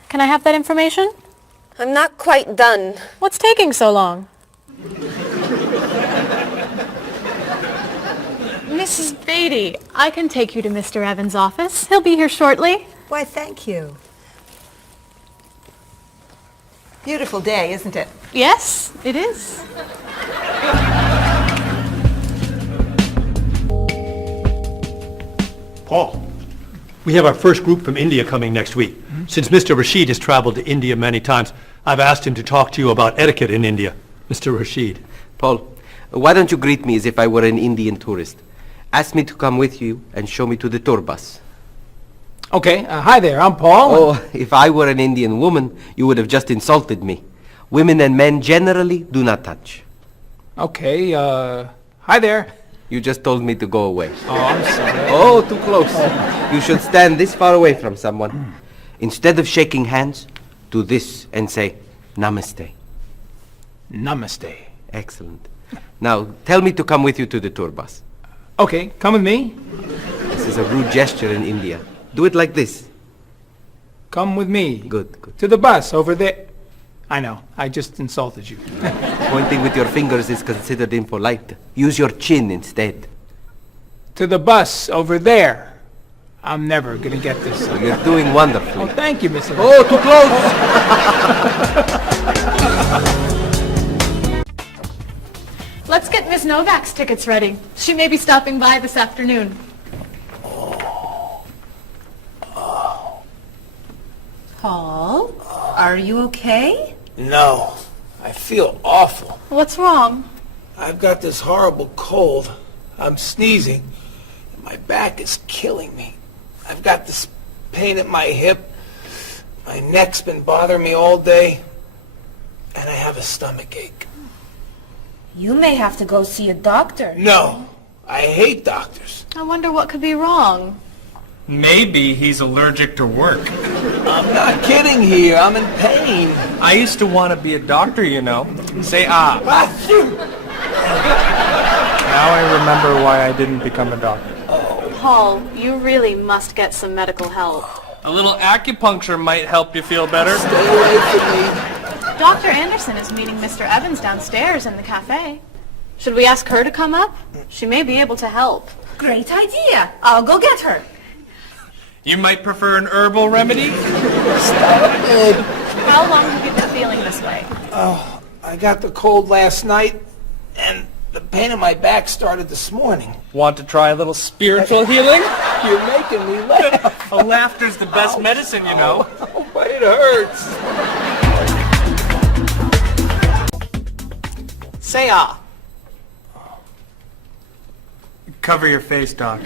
Can I have that information? I'm not quite done. What's taking so long? Mrs. Beatty, I can take you to Mr. Evans' office. He'll be here shortly. Why, thank you. Beautiful day, isn't it? Yes, it is. Paul, we have our first group from India coming next week. Since Mr. Rashid has traveled to India many times, I've asked him to talk to you about etiquette in India. Mr. Rashid. Paul, why don't you greet me as if I were an Indian tourist? Ask me to come with you and show me to the tour bus. Okay, hi there, I'm Paul. Oh, if I were an Indian woman, you would have just insulted me. Women and men generally do not touch. Okay, hi there. You just told me to go away. Oh, I'm sorry. Oh, too close. You should stand this far away from someone. Instead of shaking hands, do this and say, Namaste. Namaste. Excellent. Now, tell me to come with you to the tour bus. Okay, come with me. This is a rude gesture in India. Do it like this. Come with me. Good, good. To the bus over there. I know, I just insulted you. Pointing with your fingers is considered impolite. Use your chin instead. To the bus over there. I'm never gonna get this. You're doing wonderfully. Oh, thank you, Mr. Oh, too close! Let's get Ms. Novak's tickets ready. She may be stopping by this afternoon. Paul, are you okay? No, I feel awful. What's wrong? I've got this horrible cold. I'm sneezing, and my back is killing me. I've got this pain at my hip. My neck's been bothering me all day, and I have a stomach ache. You may have to go see a doctor. No, I hate doctors. I wonder what could be wrong. Maybe he's allergic to work. I'm not kidding here. I'm in pain. I used to want to be a doctor, you know. Say ah. Now I remember why I didn't become a doctor. Paul, you really must get some medical help. A little acupuncture might help you feel better. Stay away from me. Dr. Anderson is meeting Mr. Evans downstairs in the cafe. Should we ask her to come up? She may be able to help. Great idea. I'll go get her. You might prefer an herbal remedy? Stop it. How long have you been feeling this way? Oh, I got the cold last night, and the pain in my back started this morning. Want to try a little spiritual healing? You're making me laugh. Laughter's the best medicine, you know. Oh, but it hurts. Say ah. Cover your face, Doc.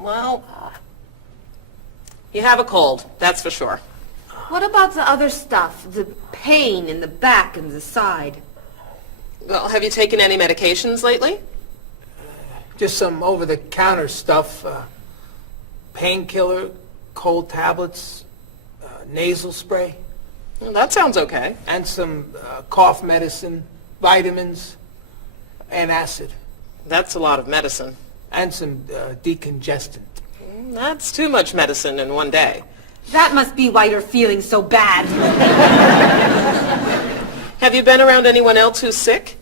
Well, you have a cold, that's for sure. What about the other stuff? The pain in the back and the side? Well, have you taken any medications lately? Just some over-the-counter stuff. Painkiller, cold tablets, nasal spray. Well, that sounds okay. And some cough medicine, vitamins, and acid. That's a lot of medicine. And some decongestant. That's too much medicine in one day. That must be why you're feeling so bad. Have you been around anyone else who's sick?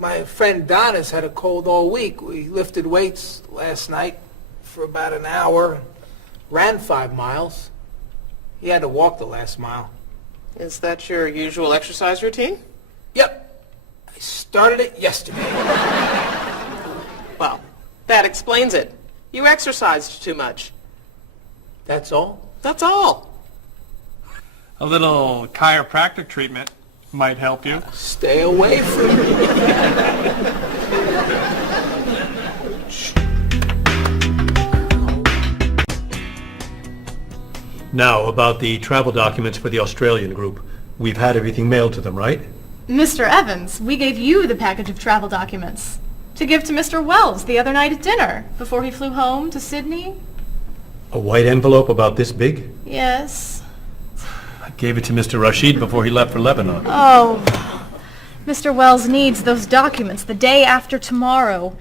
My friend Donna's had a cold all week. We lifted weights last night for about an hour, ran 5 miles. He had to walk the last mile. Is that your usual exercise routine? Yep. I started it yesterday. Well, that explains it. You exercised too much. That's all? That's all. A little chiropractic treatment might help you. Stay away from me. Now, about the travel documents for the Australian group. We've had everything mailed to them, right? Mr. Evans, we gave you the package of travel documents to give to Mr. Wells the other night at dinner before he flew home to Sydney. A white envelope about this big? Yes. I gave it to Mr. Rashid before he left for Lebanon. Oh, Mr. Wells needs those documents the day after tomorrow.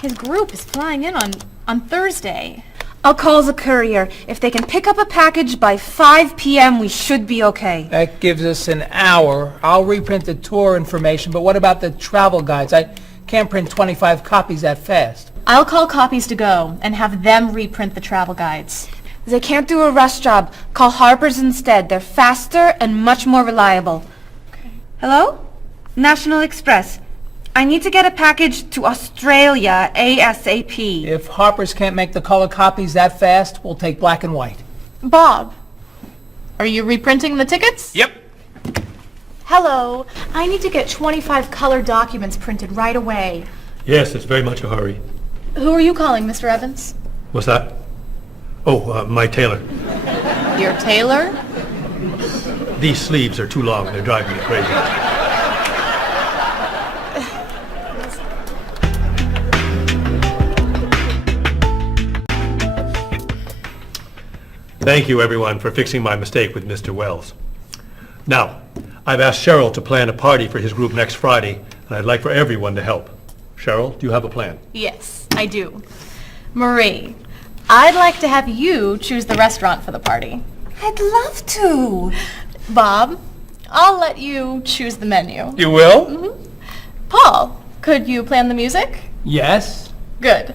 His group is flying in on Thursday. I'll call the courier. If they can pick up a package by 5 p.m., we should be okay. That gives us an hour. I'll reprint the tour information, but what about the travel guides? I can't print 25 copies that fast. I'll call Copies to Go and have them reprint the travel guides. They can't do a rush job. Call Harper's instead. They're faster and much more reliable. Okay. Hello? National Express. I need to get a package to Australia ASAP. If Harper's can't make the color copies that fast, we'll take black and white. Bob, are you reprinting the tickets? Yep. Hello. I need to get 25 color documents printed right away. Yes, it's very much a hurry. Who are you calling, Mr. Evans? What's that? Oh, my tailor. Your tailor? These sleeves are too long. They're driving me crazy. Thank you, everyone, for fixing my mistake with Mr. Wells. Now, I've asked Cheryl to plan a party for his group next Friday, and I'd like for everyone to help. Cheryl, do you have a plan? Yes, I do. Marie, I'd like to have you choose the restaurant for the party. I'd love to. Bob, I'll let you choose the menu. You will? Mm-hmm. Paul, could you plan the music? Yes. Good.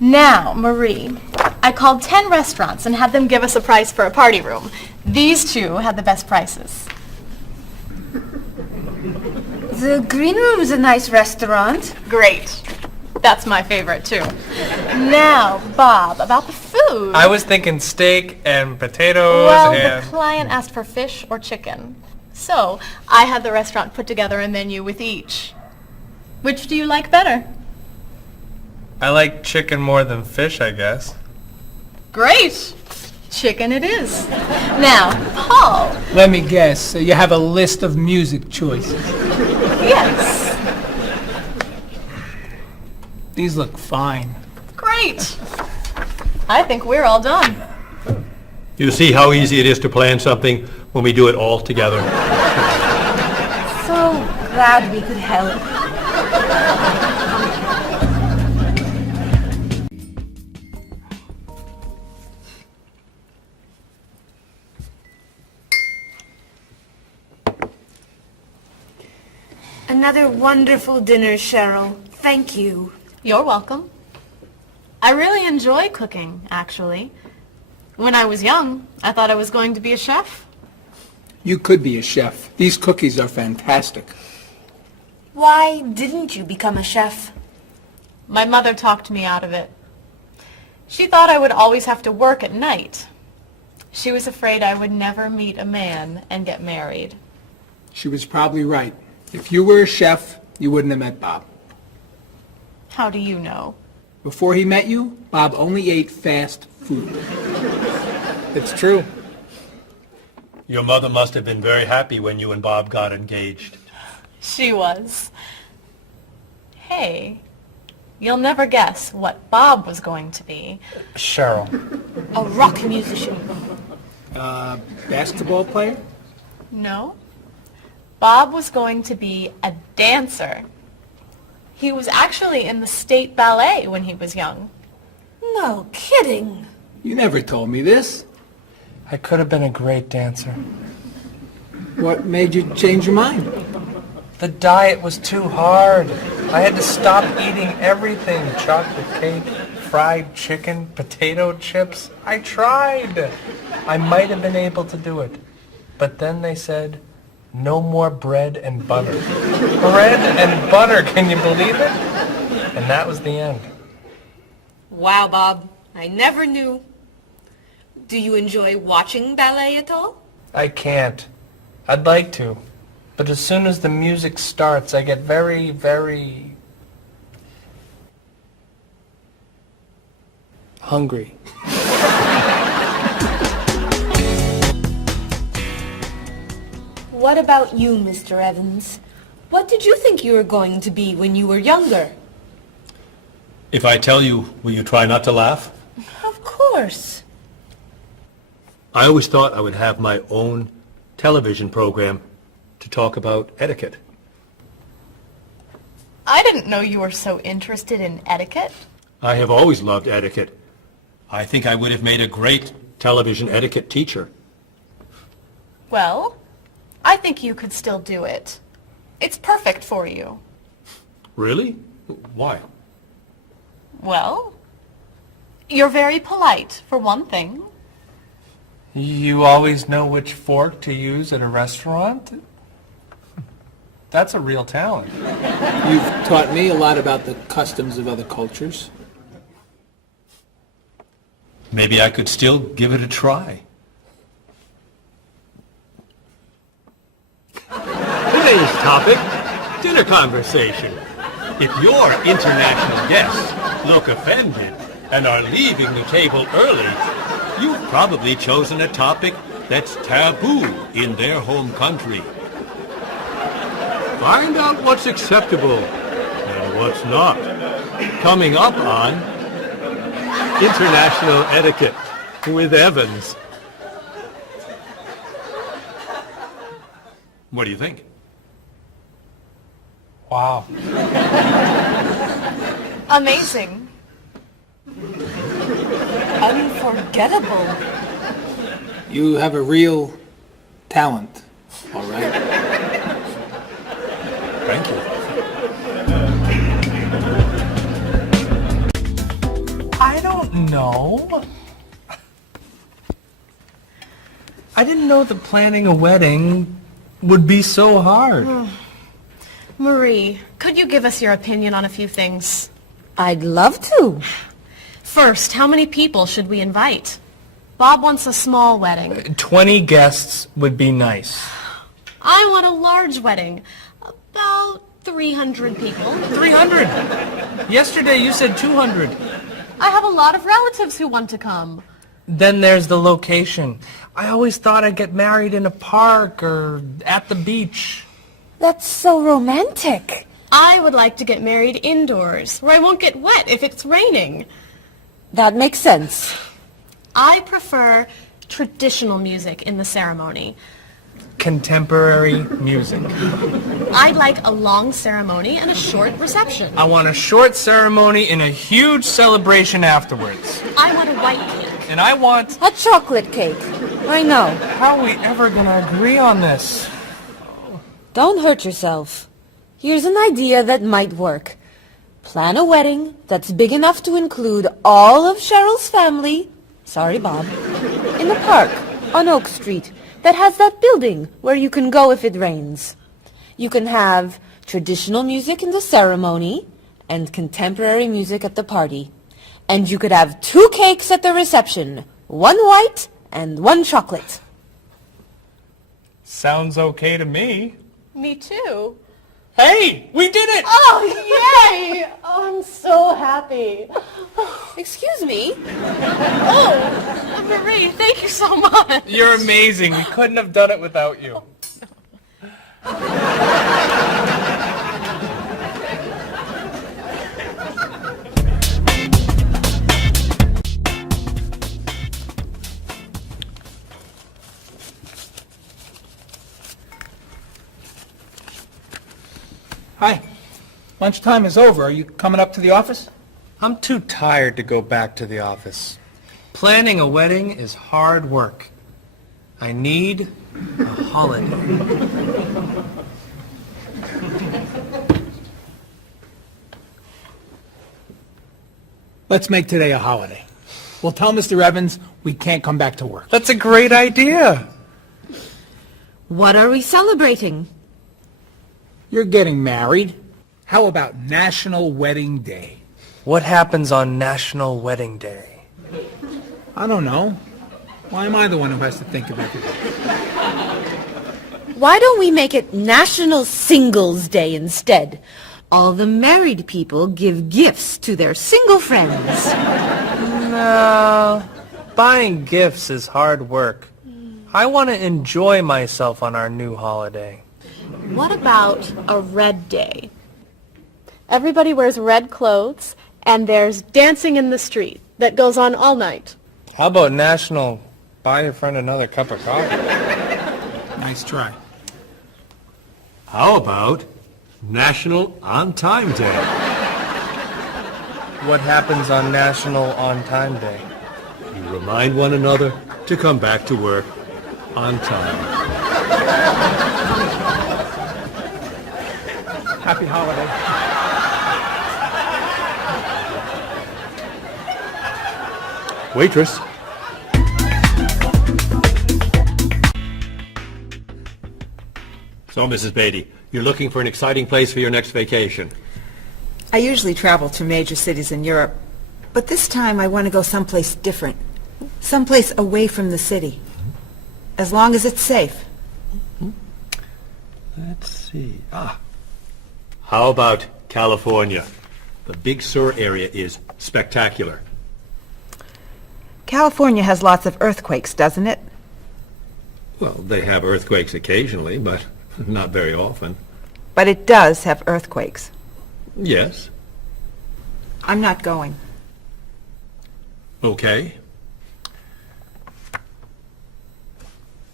Now, Marie, I called 10 restaurants and had them give us a price for a party room. These two had the best prices. The Green Room's a nice restaurant. Great. That's my favorite, too. Now, Bob, about the food. I was thinking steak and potatoes Well, and... the client asked for fish or chicken. So, I had the restaurant put together a menu with each. Which do you like better? I like chicken more than fish, I guess. Great. Chicken it is. Now, Paul. Let me guess. You have a list of music choices. Yes. These look fine. Great. I think we're all done. You see how easy it is to plan something when we do it all together? So glad we could help. Another wonderful dinner, Cheryl. Thank you. You're welcome. I really enjoy cooking, actually. When I was young, I thought I was going to be a chef. You could be a chef. These cookies are fantastic. Why didn't you become a chef? My mother talked me out of it. She thought I would always have to work at night. She was afraid I would never meet a man and get married. She was probably right. If you were a chef, you wouldn't have met Bob. How do you know? Before he met you, Bob only ate fast food. It's true. Your mother must have been very happy when you and Bob got engaged. She was. Hey, you'll never guess what Bob was going to be. Cheryl. A rock musician. Basketball player? No. Bob was going to be a dancer. He was actually in the state ballet when he was young. No kidding. You never told me this. I could have been a great dancer. What made you change your mind? The diet was too hard. I had to stop eating everything. Chocolate cake, fried chicken, potato chips. I tried. I might have been able to do it. But then they said, no more bread and butter. Bread and butter, can you believe it? And that was the end. Wow, Bob. I never knew. Do you enjoy watching ballet at all? I can't. I'd like to. But as soon as the music starts, I get very, very hungry. What about you, Mr. Evans? What did you think you were going to be when you were younger? If I tell you, will you try not to laugh? Of course. I always thought I would have my own television program to talk about etiquette. I didn't know you were so interested in etiquette. I have always loved etiquette. I think I would have made a great television etiquette teacher. Well, I think you could still do it. It's perfect for you. Really? Why? Well, you're very polite, for one thing. You always know which fork to use at a restaurant? That's a real talent. You've taught me a lot about the customs of other cultures. Maybe I could still give it a try. Today's topic, dinner conversation. If your international guests look offended and are leaving the table early, you've probably chosen a topic that's taboo in their home country. Find out what's acceptable and what's not. Coming up on International Etiquette with Evans. What do you think? Wow. Amazing. Unforgettable. You have a real talent, all right? Thank you. I don't know. I didn't know that planning a wedding would be so hard. Marie, could you give us your opinion on a few things? I'd love to. First, how many people should we invite? Bob wants a small wedding. 20 guests would be nice. I want a large wedding. About 300 people. 300? Yesterday you said 200. I have a lot of relatives who want to come. Then there's the location. I always thought I'd get married in a park or at the beach. That's so romantic. I would like to get married indoors, where I won't get wet if it's raining. That makes sense. I prefer traditional music in the ceremony. Contemporary music. I'd like a long ceremony and a short reception. I want a short ceremony and a huge celebration afterwards. I want a white cake. And I want... a chocolate cake. I know. How are we ever going to agree on this? Don't hurt yourself. Here's an idea that might work. Plan a wedding that's big enough to include all of Cheryl's family, sorry Bob, in a park on Oak Street that has that building where you can go if it rains. You can have traditional music in the ceremony and contemporary music at the party. And you could have 2 cakes at the reception, 1 white and 1 chocolate. Sounds okay to me. Me too. Hey, we did it! Oh, yay! Oh, I'm so happy. Excuse me? Oh, Marie. Daddy, thank you so much. You're amazing. We couldn't have done it without you. Hi. Lunchtime is over. Are you coming up to the office? I'm too tired to go back to the office. Planning a wedding is hard work. I need a holiday. Let's make today a holiday. We'll tell Mr. Evans we can't come back to work. That's a great idea. What are we celebrating? You're getting married. How about National Wedding Day? What happens on National Wedding Day? I don't know. Why am I the one who has to think of everything? Why don't we make it National Singles Day instead? All the married people give gifts to their single friends. No, buying gifts is hard work. I want to enjoy myself on our new holiday. What about a red day? Everybody wears red clothes, and there's dancing in the street that goes on all night. How about National Buy Your Friend Another Cup of Coffee? Nice try. How about National On Time Day? What happens on National On Time Day? You remind one another to come back to work on time. Happy holiday. Waitress. So, Mrs. Beatty, you're looking for an exciting place for your next vacation. I usually travel to major cities in Europe, but this time I want to go someplace different. Someplace away from the city. As long as it's safe. Let's see. How about California? The Big Sur area is spectacular. California has lots of earthquakes, doesn't it? Well, they have earthquakes occasionally, but not very often. But it does have earthquakes. Yes. I'm not going. Okay.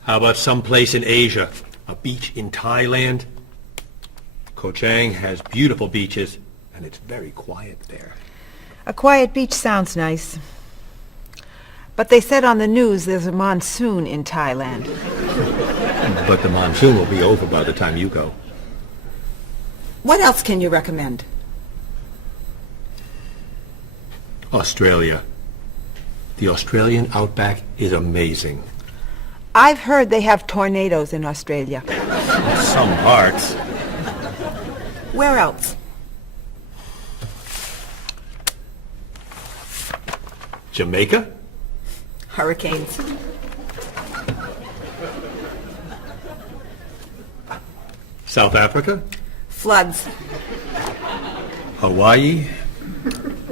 How about someplace in Asia? A beach in Thailand? Koh Chang has beautiful beaches, and it's very quiet there. A quiet beach sounds nice. But they said on the news there's a monsoon in Thailand. But the monsoon will be over by the time you go. What else can you recommend? Australia. The Australian outback is amazing. I've heard they have tornadoes in Australia. Some parts. Where else? Jamaica? Hurricanes. South Africa? Floods. Hawaii?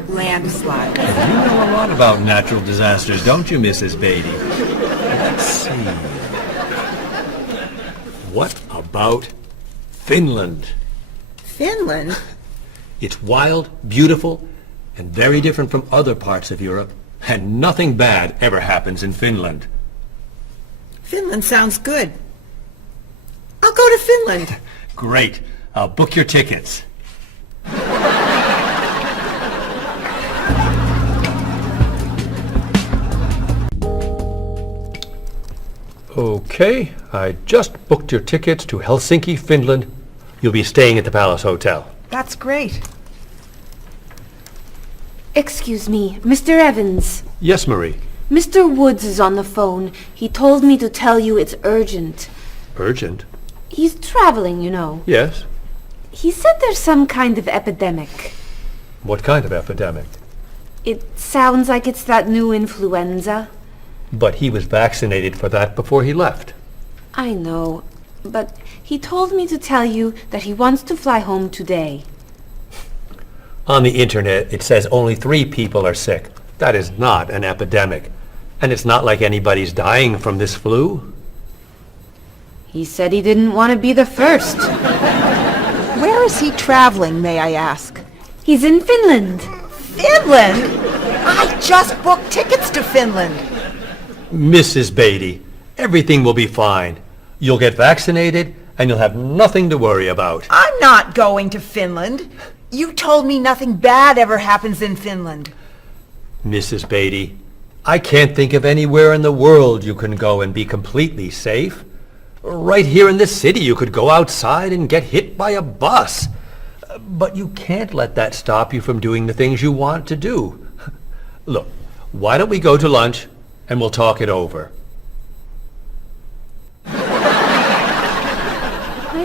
Landslides. You know a lot about natural disasters, don't you, Mrs. Beatty? Let's see. What about Finland? Finland? It's wild, beautiful, and very different from other parts of Europe. And nothing bad ever happens in Finland. Finland sounds good. I'll go to Finland. Great. I'll book your tickets. Okay, I just booked your tickets to Helsinki, Finland. You'll be staying at the Palace Hotel. That's great. Excuse me, Mr. Evans. Yes, Marie. Mr. Woods is on the phone. He told me to tell you it's urgent. Urgent? He's traveling, you know. Yes. He said there's some kind of epidemic. What kind of epidemic? It sounds like it's that new influenza. But he was vaccinated for that before he left. I know, but he told me to tell you that he wants to fly home today. On the internet, it says only 3 people are sick. That is not an epidemic. And it's not like anybody's dying from this flu. He said he didn't want to be the first. Where is he traveling, may I ask? He's in Finland. Finland? I just booked tickets to Finland. Mrs. Beatty, everything will be fine. You'll get vaccinated, and you'll have nothing to worry about. I'm not going to Finland. You told me nothing bad ever happens in Finland. Mrs. Beatty, I can't think of anywhere in the world you can go and be completely safe. Right here in this city, you could go outside and get hit by a bus. But you can't let that stop you from doing the things you want to do. Look, why don't we go to lunch and we'll talk it over? I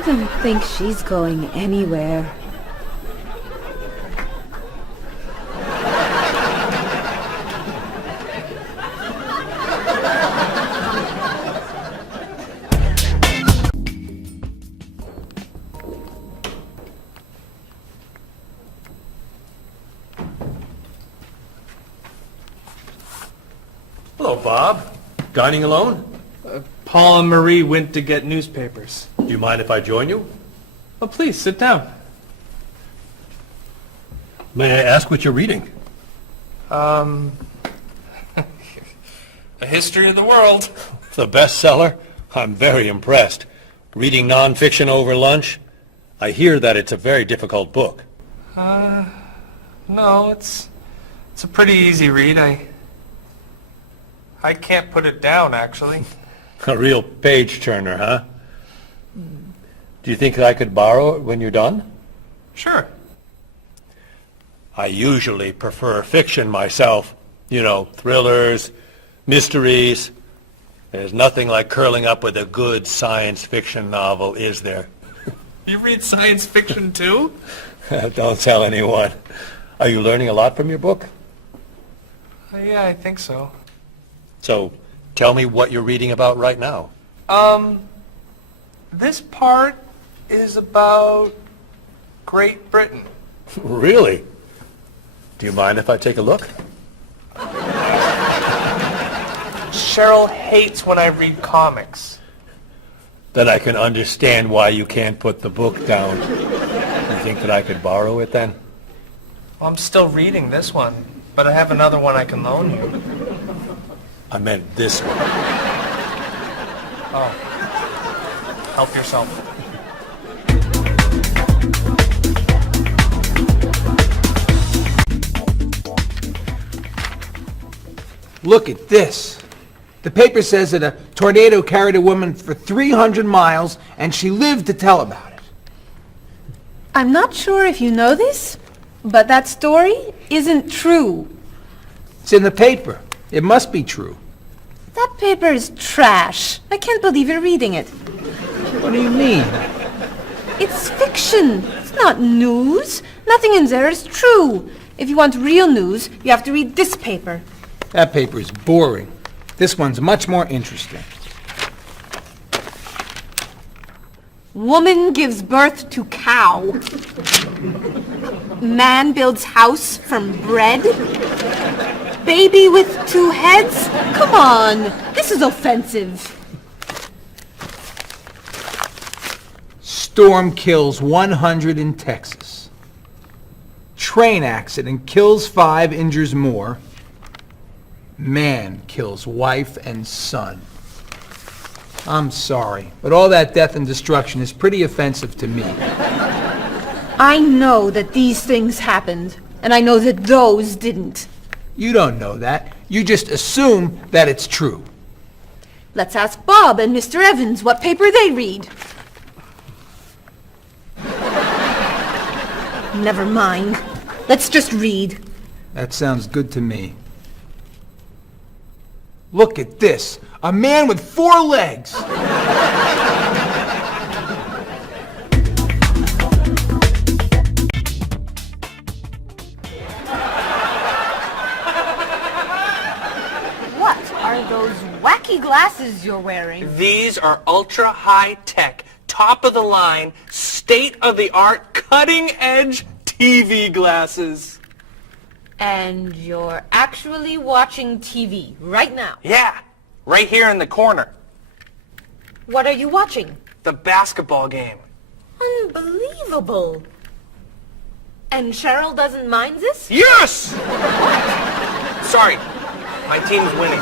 don't think she's going anywhere. Hello, Bob. Dining alone? Paul and Marie went to get newspapers. Do you mind if I join you? Oh, please, sit down. May I ask what you're reading? A history of the world. The bestseller? I'm very impressed. Reading nonfiction over lunch? I hear that it's a very difficult book. No, it's a pretty easy read. I can't put it down, actually. A real page-turner, huh? Do you think I could borrow it when you're done? Sure. I usually prefer fiction myself. You know, thrillers, mysteries. There's nothing like curling up with a good science fiction novel, is there? You read science fiction too? Don't tell anyone. Are you learning a lot from your book? Yeah, I think so. So, tell me what you're reading about right now. This part is about Great Britain. Really? Do you mind if I take a look? Cheryl hates when I read comics. Then I can understand why you can't put the book down. You think that I could borrow it then? Well, I'm still reading this one, but I have another one I can loan you. I meant this one. Oh. Help yourself. Look at this. The paper says that a tornado carried a woman for 300 miles, and she lived to tell about it. I'm not sure if you know this, but that story isn't true. It's in the paper. It must be true. That paper is trash. I can't believe you're reading it. What do you mean? It's fiction. It's not news. Nothing in there is true. If you want real news, you have to read this paper. That paper is boring. This one's much more interesting. Woman gives birth to cow. Man builds house from bread. Baby with 2 heads? Come on, this is offensive. Storm kills 100 in Texas. Train accident kills 5, injures more. Man kills wife and son. I'm sorry, but all that death and destruction is pretty offensive to me. I know that these things happened, and I know that those didn't. You don't know that. You just assume that it's true. Let's ask Bob and Mr. Evans what paper they read. Never mind. Let's just read. That sounds good to me. Look at this. A man with 4 legs. What are those wacky glasses you're wearing? These are ultra high tech, top of the line, state of the art, cutting edge TV glasses. And you're actually watching TV right now. Yeah, right here in the corner. What are you watching? The basketball game. Unbelievable. And Cheryl doesn't mind this? Yes! Sorry, my team's winning.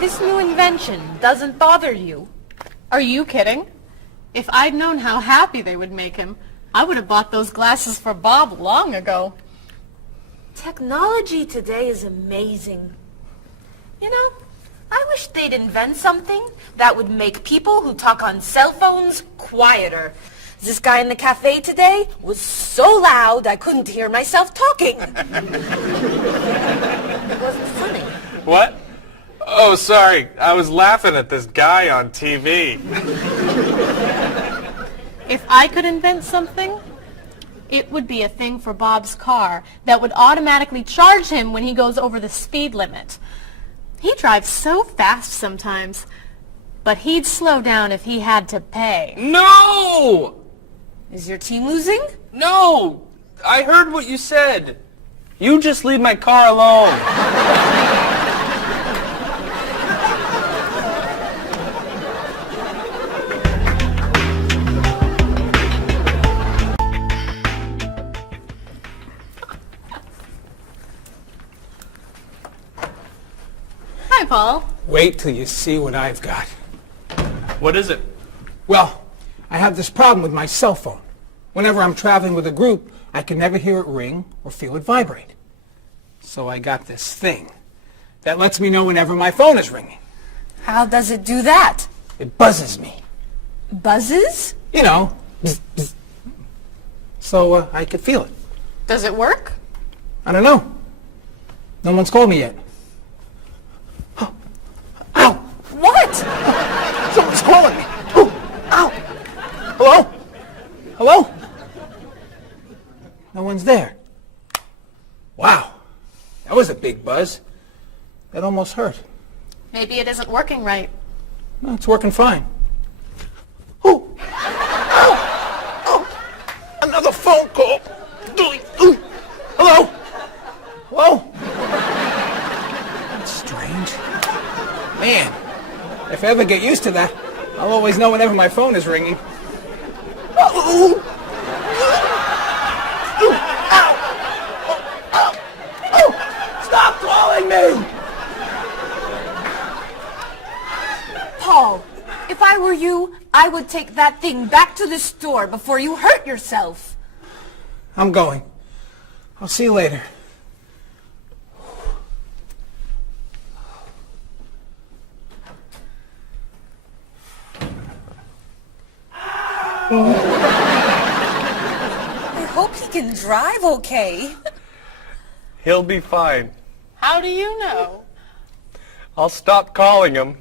This new invention doesn't bother you. Are you kidding? If I'd known how happy they would make him, I would have bought those glasses for Bob long ago. Technology today is amazing. You know, I wish they'd invent something that would make people who talk on cell phones quieter. This guy in the cafe today was so loud I couldn't hear myself talking. It wasn't funny. What? Oh, sorry. I was laughing at this guy on TV. If I could invent something, it would be a thing for Bob's car that would automatically charge him when he goes over the speed limit. He drives so fast sometimes, but he'd slow down if he had to pay. No! Is your team losing? No! I heard what you said. You just leave my car alone. Hi, Paul. Wait till you see what I've got. What is it? Well, I have this problem with my cell phone. Whenever I'm traveling with a group, I can never hear it ring or feel it vibrate. So I got this thing that lets me know whenever my phone is ringing. How does it do that? It buzzes me. Buzzes? You know, bzz, bzz. So I could feel it. Does it work? I don't know. No one's called me yet. Ow! What? Someone's calling me. Oh, ow! Hello? Hello? No one's there. Wow. That was a big buzz. That almost hurt. Maybe it isn't working right. No, it's working fine. Oh! Ow! Oh! Another phone call. Ooh. Hello? Hello? That's strange. Man, if I ever get used to that, I'll always know whenever my phone is ringing. Oh! Stop calling me! Paul, if I were you, I would take that thing back to the store before you hurt yourself. I'm going. I'll see you later. I hope he can drive okay. He'll be fine. How do you know? I'll stop calling him.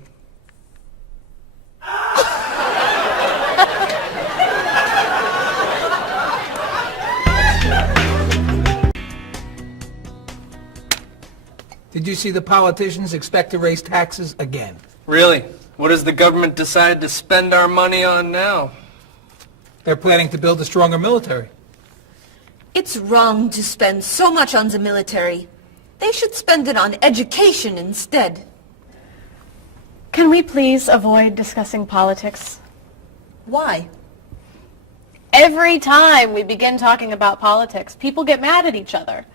Did you see the politicians expect to raise taxes again? Really? What has the government decided to spend our money on now? They're planning to build a stronger military. It's wrong to spend so much on the military. They should spend it on education instead. Can we please avoid discussing politics? Why? Every time we begin talking about politics, people get mad at each other.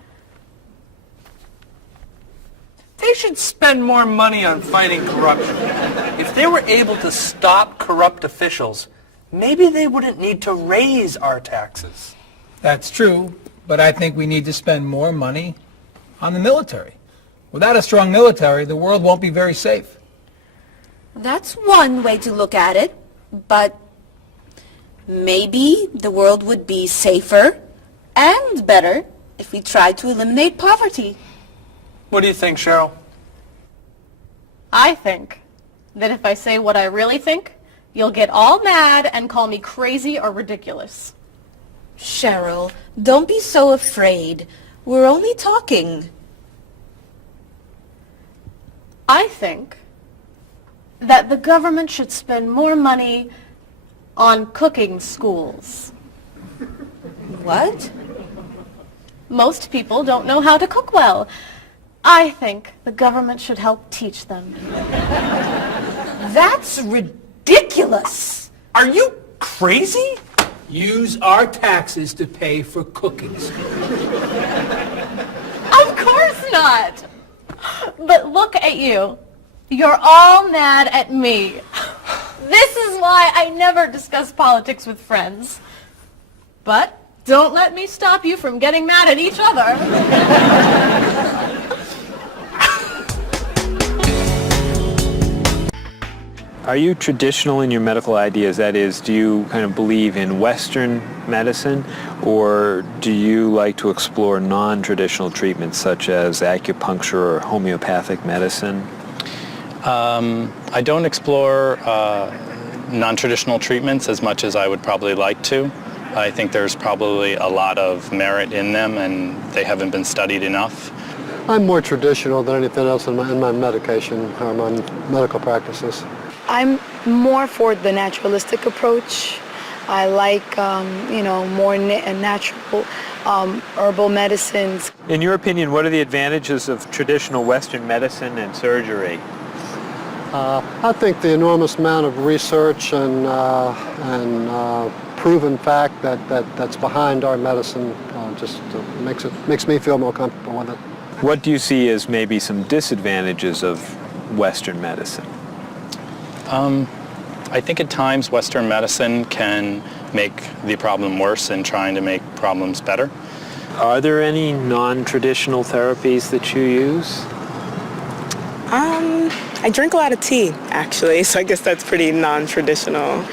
They should spend more money on fighting corruption. If they were able to stop corrupt officials, maybe they wouldn't need to raise our taxes. That's true, but I think we need to spend more money on the military. Without a strong military, the world won't be very safe. That's one way to look at it, but maybe the world would be safer and better if we tried to eliminate poverty. What do you think, Cheryl? I think that if I say what I really think, you'll get all mad and call me crazy or ridiculous. Cheryl, don't be so afraid. We're only talking. I think that the government should spend more money on cooking schools. What? Most people don't know how to cook well. I think the government should help teach them. That's ridiculous. Are you crazy? Use our taxes to pay for cooking school. Of course not. But look at you. You're all mad at me. This is why I never discuss politics with friends. But don't let me stop you from getting mad at each other. Are you traditional in your medical ideas? That is, do you kind of believe in Western medicine, or do you like to explore non-traditional treatments such as acupuncture or homeopathic medicine? I don't explore non-traditional treatments as much as I would probably like to. I think there's probably a lot of merit in them, and they haven't been studied enough. I'm more traditional than anything else in my medication or my medical practices. I'm more for the naturalistic approach. I like, more natural herbal medicines. In your opinion, what are the advantages of traditional Western medicine and surgery? I think the enormous amount of research and proven fact that's behind our medicine just makes me feel more comfortable with it. What do you see as maybe some disadvantages of Western medicine? I think at times Western medicine can make the problem worse in trying to make problems better. Are there any non-traditional therapies that you use? I drink a lot of tea, actually, so I guess that's pretty non-traditional.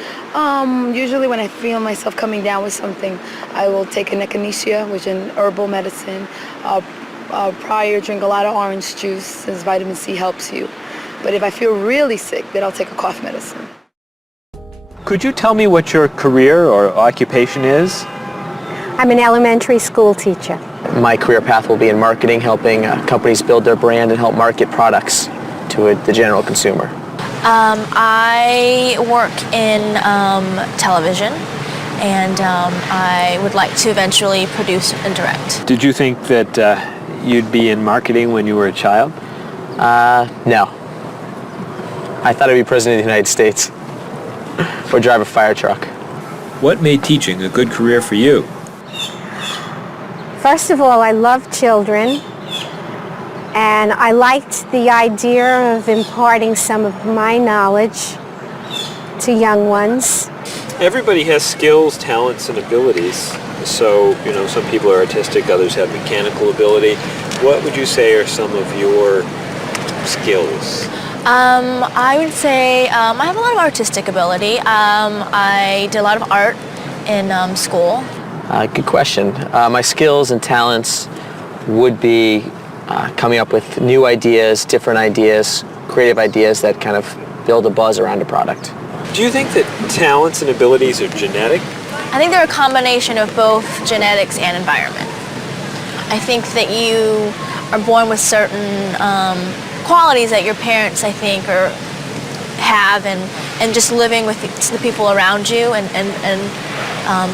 Usually when I feel myself coming down with something, I will take an echinacea, which is an herbal medicine. Prior, drink a lot of orange juice, since vitamin C helps you. But if I feel really sick, then I'll take a cough medicine. Could you tell me what your career or occupation is? I'm an elementary school teacher. My career path will be in marketing, helping companies build their brand and help market products to the general consumer. I work in television, and I would like to eventually produce and direct. Did you think that you'd be in marketing when you were a child? No. I thought I'd be president of the United States or drive a fire truck. What made teaching a good career for you? First of all, I love children, and I liked the idea of imparting some of my knowledge to young ones. Everybody has skills, talents, and abilities. So, some people are artistic, others have mechanical ability. What would you say are some of your skills? I would say I have a lot of artistic ability. I did a lot of art in school. Good question. My skills and talents would be coming up with new ideas, different ideas, creative ideas that kind of build a buzz around a product. Do you think that talents and abilities are genetic? I think they're a combination of both genetics and environment. I think that you are born with certain qualities that your parents, I think, have, and just living with the people around you and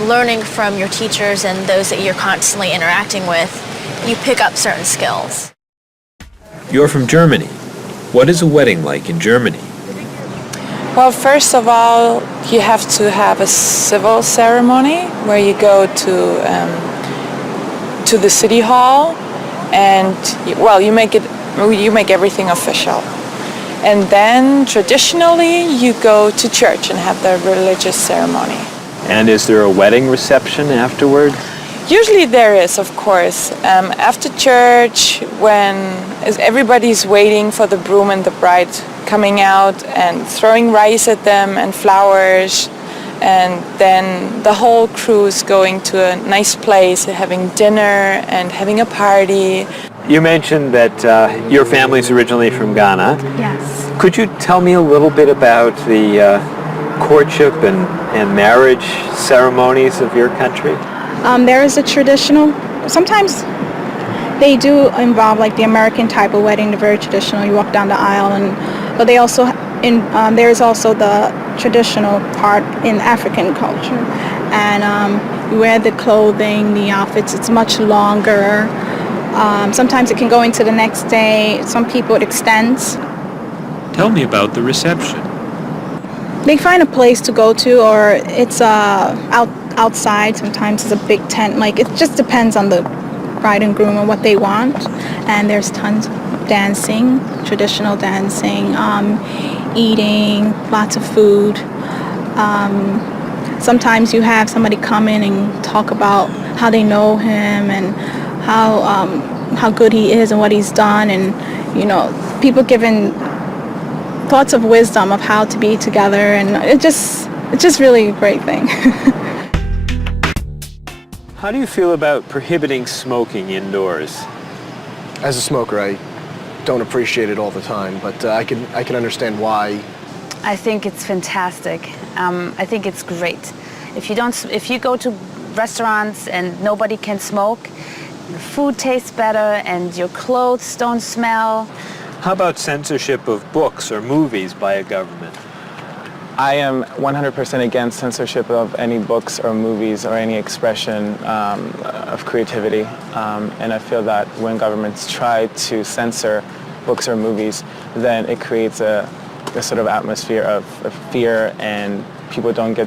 learning from your teachers and those that you're constantly interacting with, you pick up certain skills. You're from Germany. What is a wedding like in Germany? Well, first of all, you have to have a civil ceremony where you go to the city hall, and you make everything official. And then traditionally you go to church and have the religious ceremony. And is there a wedding reception afterward? Usually there is, of course. After church, when everybody's waiting for the groom and the bride coming out and throwing rice at them and flowers, and then the whole crew is going to a nice place, having dinner and having a party. You mentioned that your family's originally from Ghana. Yes. Could you tell me a little bit about the courtship and marriage ceremonies of your country? There is a traditional, sometimes they do involve like the American type of wedding, the very traditional, you walk down the aisle, but they also, there's also the traditional part in African culture. And You wear the clothing, the outfits, it's much longer. Sometimes it can go into the next day. Some people it extends. Tell me about the reception. They find a place to go to, or it's outside. Sometimes it's a big tent. Like, it just depends on the bride and groom and what they want. And there's tons of dancing, traditional dancing, eating, lots of food. Sometimes you have somebody come in and talk about how they know him and how good he is and what he's done, and people giving thoughts of wisdom of how to be together, and it's just really a great thing. How do you feel about prohibiting smoking indoors? As a smoker, I don't appreciate it all the time, but I can understand why. I think it's fantastic. I think it's great. If you go to restaurants and nobody can smoke, the food tastes better and your clothes don't smell. How about censorship of books or movies by a government? I am 100% against censorship of any books or movies or any expression of creativity. And I feel that when governments try to censor books or movies, then it creates a sort of atmosphere of fear, and people don't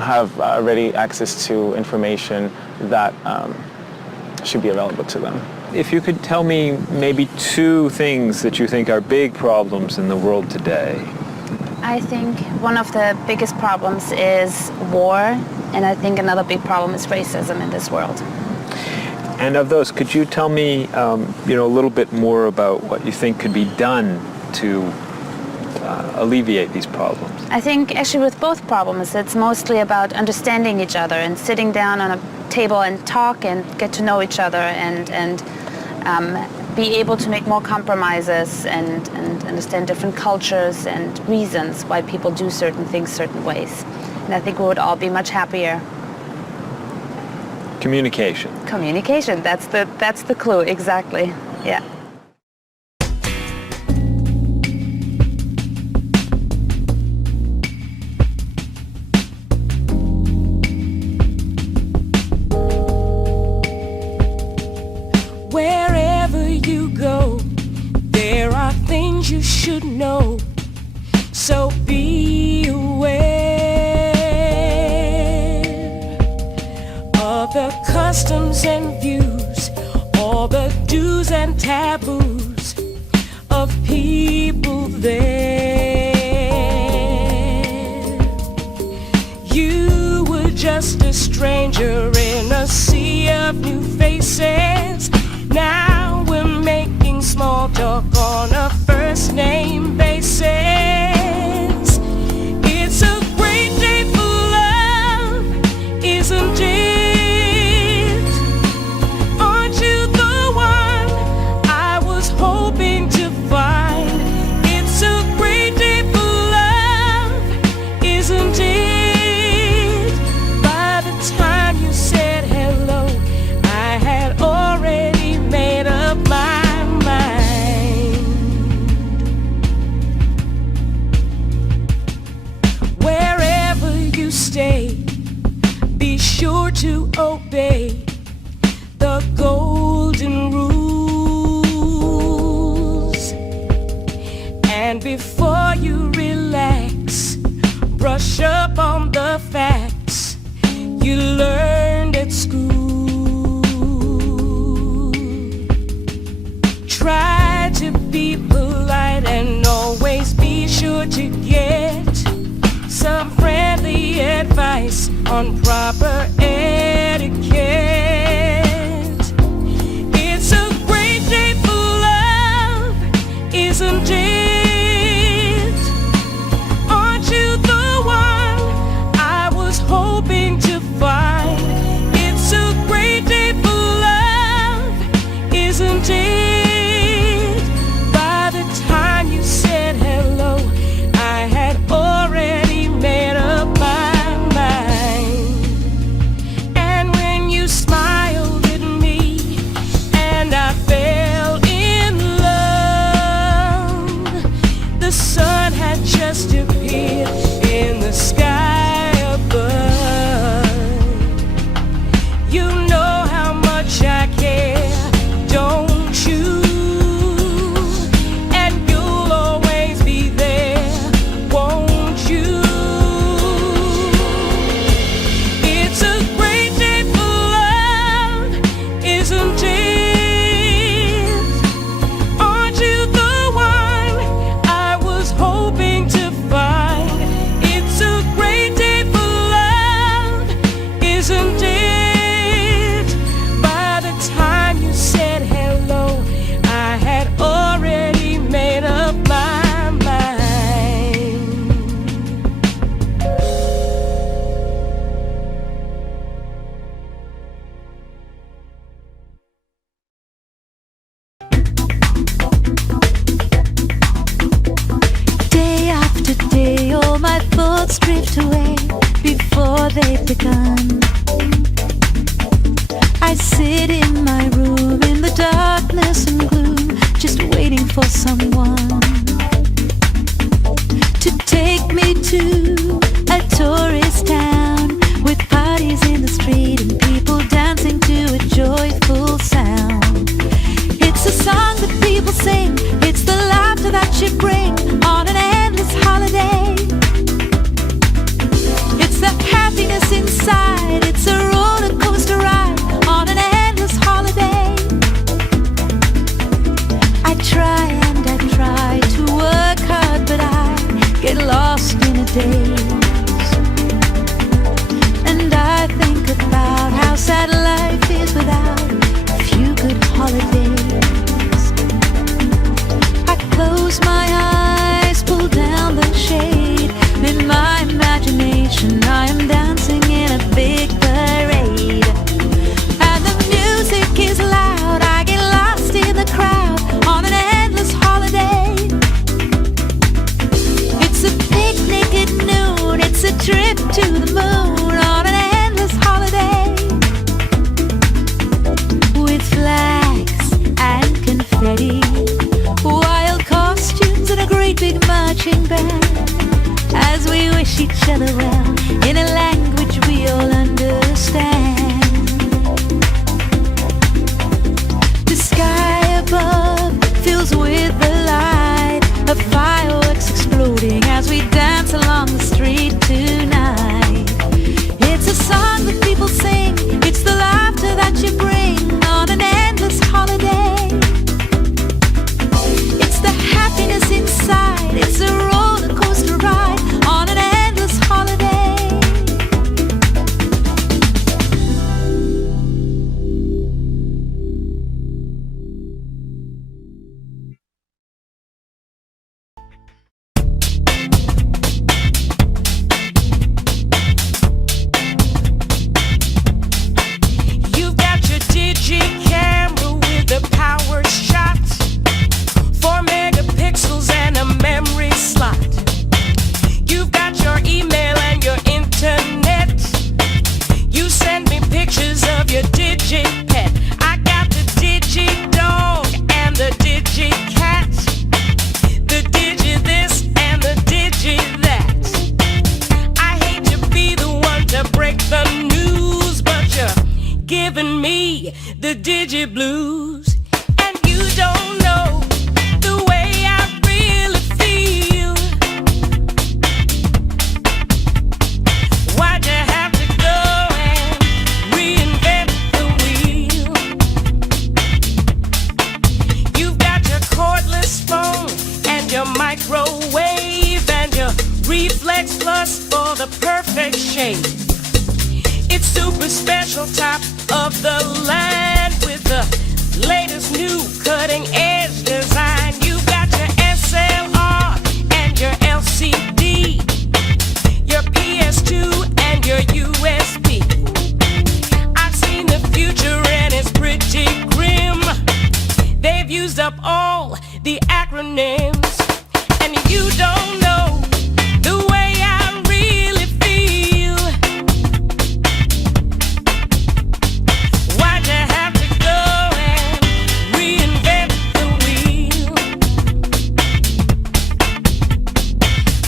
have ready access to information that should be available to them. If you could tell me maybe 2 things that you think are big problems in the world today. I think one of the biggest problems is war, and I think another big problem is racism in this world. And of those, could you tell me a little bit more about what you think could be done to alleviate these problems? I think actually with both problems, it's mostly about understanding each other and sitting down on a table and talk and get to know each other and be able to make more compromises and understand different cultures and reasons why people do certain things certain ways. And I think we would all be much happier. Communication. Communication, that's the clue, exactly, yeah. Wherever you go, there are things you should know, so be aware of the customs and views, all the do's and taboos of people there. You were just a stranger in a sea of new faces. Now we're making small talk on a first name basis. It's a great day for love, isn't it? Aren't you the one I was hoping to find? It's a great day for love, isn't it? By the time you said hello, I had already made up my mind. Wherever you stay, be sure to obey the golden rules. And before you relax, brush up on the facts you learned at school. Try to be polite and always be sure to get some friendly advice on proper etiquette. It's a great day for love, isn't it? Aren't you the one I was hoping to find? It's a great day for love, isn't it? By the time you said hello, I had already made up my mind. slipped away before they've begun. I sit in my room in the darkness and gloom, just waiting for someone to take me to a tourist town with parties in the street and people dancing to a joyful sound. It's a song that people sing, it's the laughter that you bring on an endless holiday. It's the happiness inside, it's a roller coaster ride on an endless holiday. I try and I try to work hard, but I get lost in a daze. And I think about how sad life is without a few good holidays. I close my eyes, pull down the shade, and in my imagination I am dancing in a big parade. And the music is loud, I get lost in the crowd on an endless holiday. It's a picnic at noon, it's a trip to the moon on an endless holiday. With flags and confetti, wild costumes and a great big marching band, as we wish each other well in a language we all understand. The sky above fills with the light of fireworks exploding as we dance along the street tonight. It's a song that people sing, it's the laughter that you bring on an endless holiday. It's the happiness inside, it's a roller coaster ride on an endless holiday. You've got your digi camera with a power shot, 4 megapixels and a memory slot. You've got your email and your internet. You send me pictures of your digi pet. I got the digi dog and the digi cat, the digi this and the digi that. I hate to be the one to break the news, but you're giving me the digi blues. And you don't know the way I really feel. Why'd you have to go and reinvent the wheel? You've got your cordless phone and your microwave and your reflex plus for the perfect shape. It's super special, top of the line with the latest new cutting edge design. You've got your SLR and your LCD, your PS2 and your USB. I've seen the future and it's pretty grim. They've used up all the acronyms, and you don't know the way I really feel. Why'd you have to go and reinvent the wheel?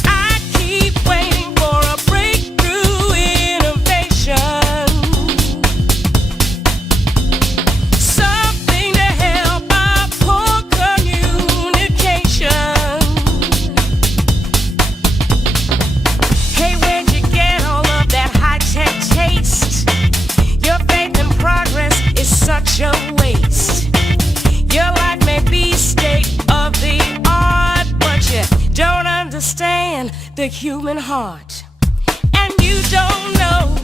I keep waiting for a breakthrough innovation, something to help our poor communication. Hey, where'd you get all of that high-tech taste? Your faith in progress is such a waste. Your life may be state of the art, but you don't understand the human heart. And you don't know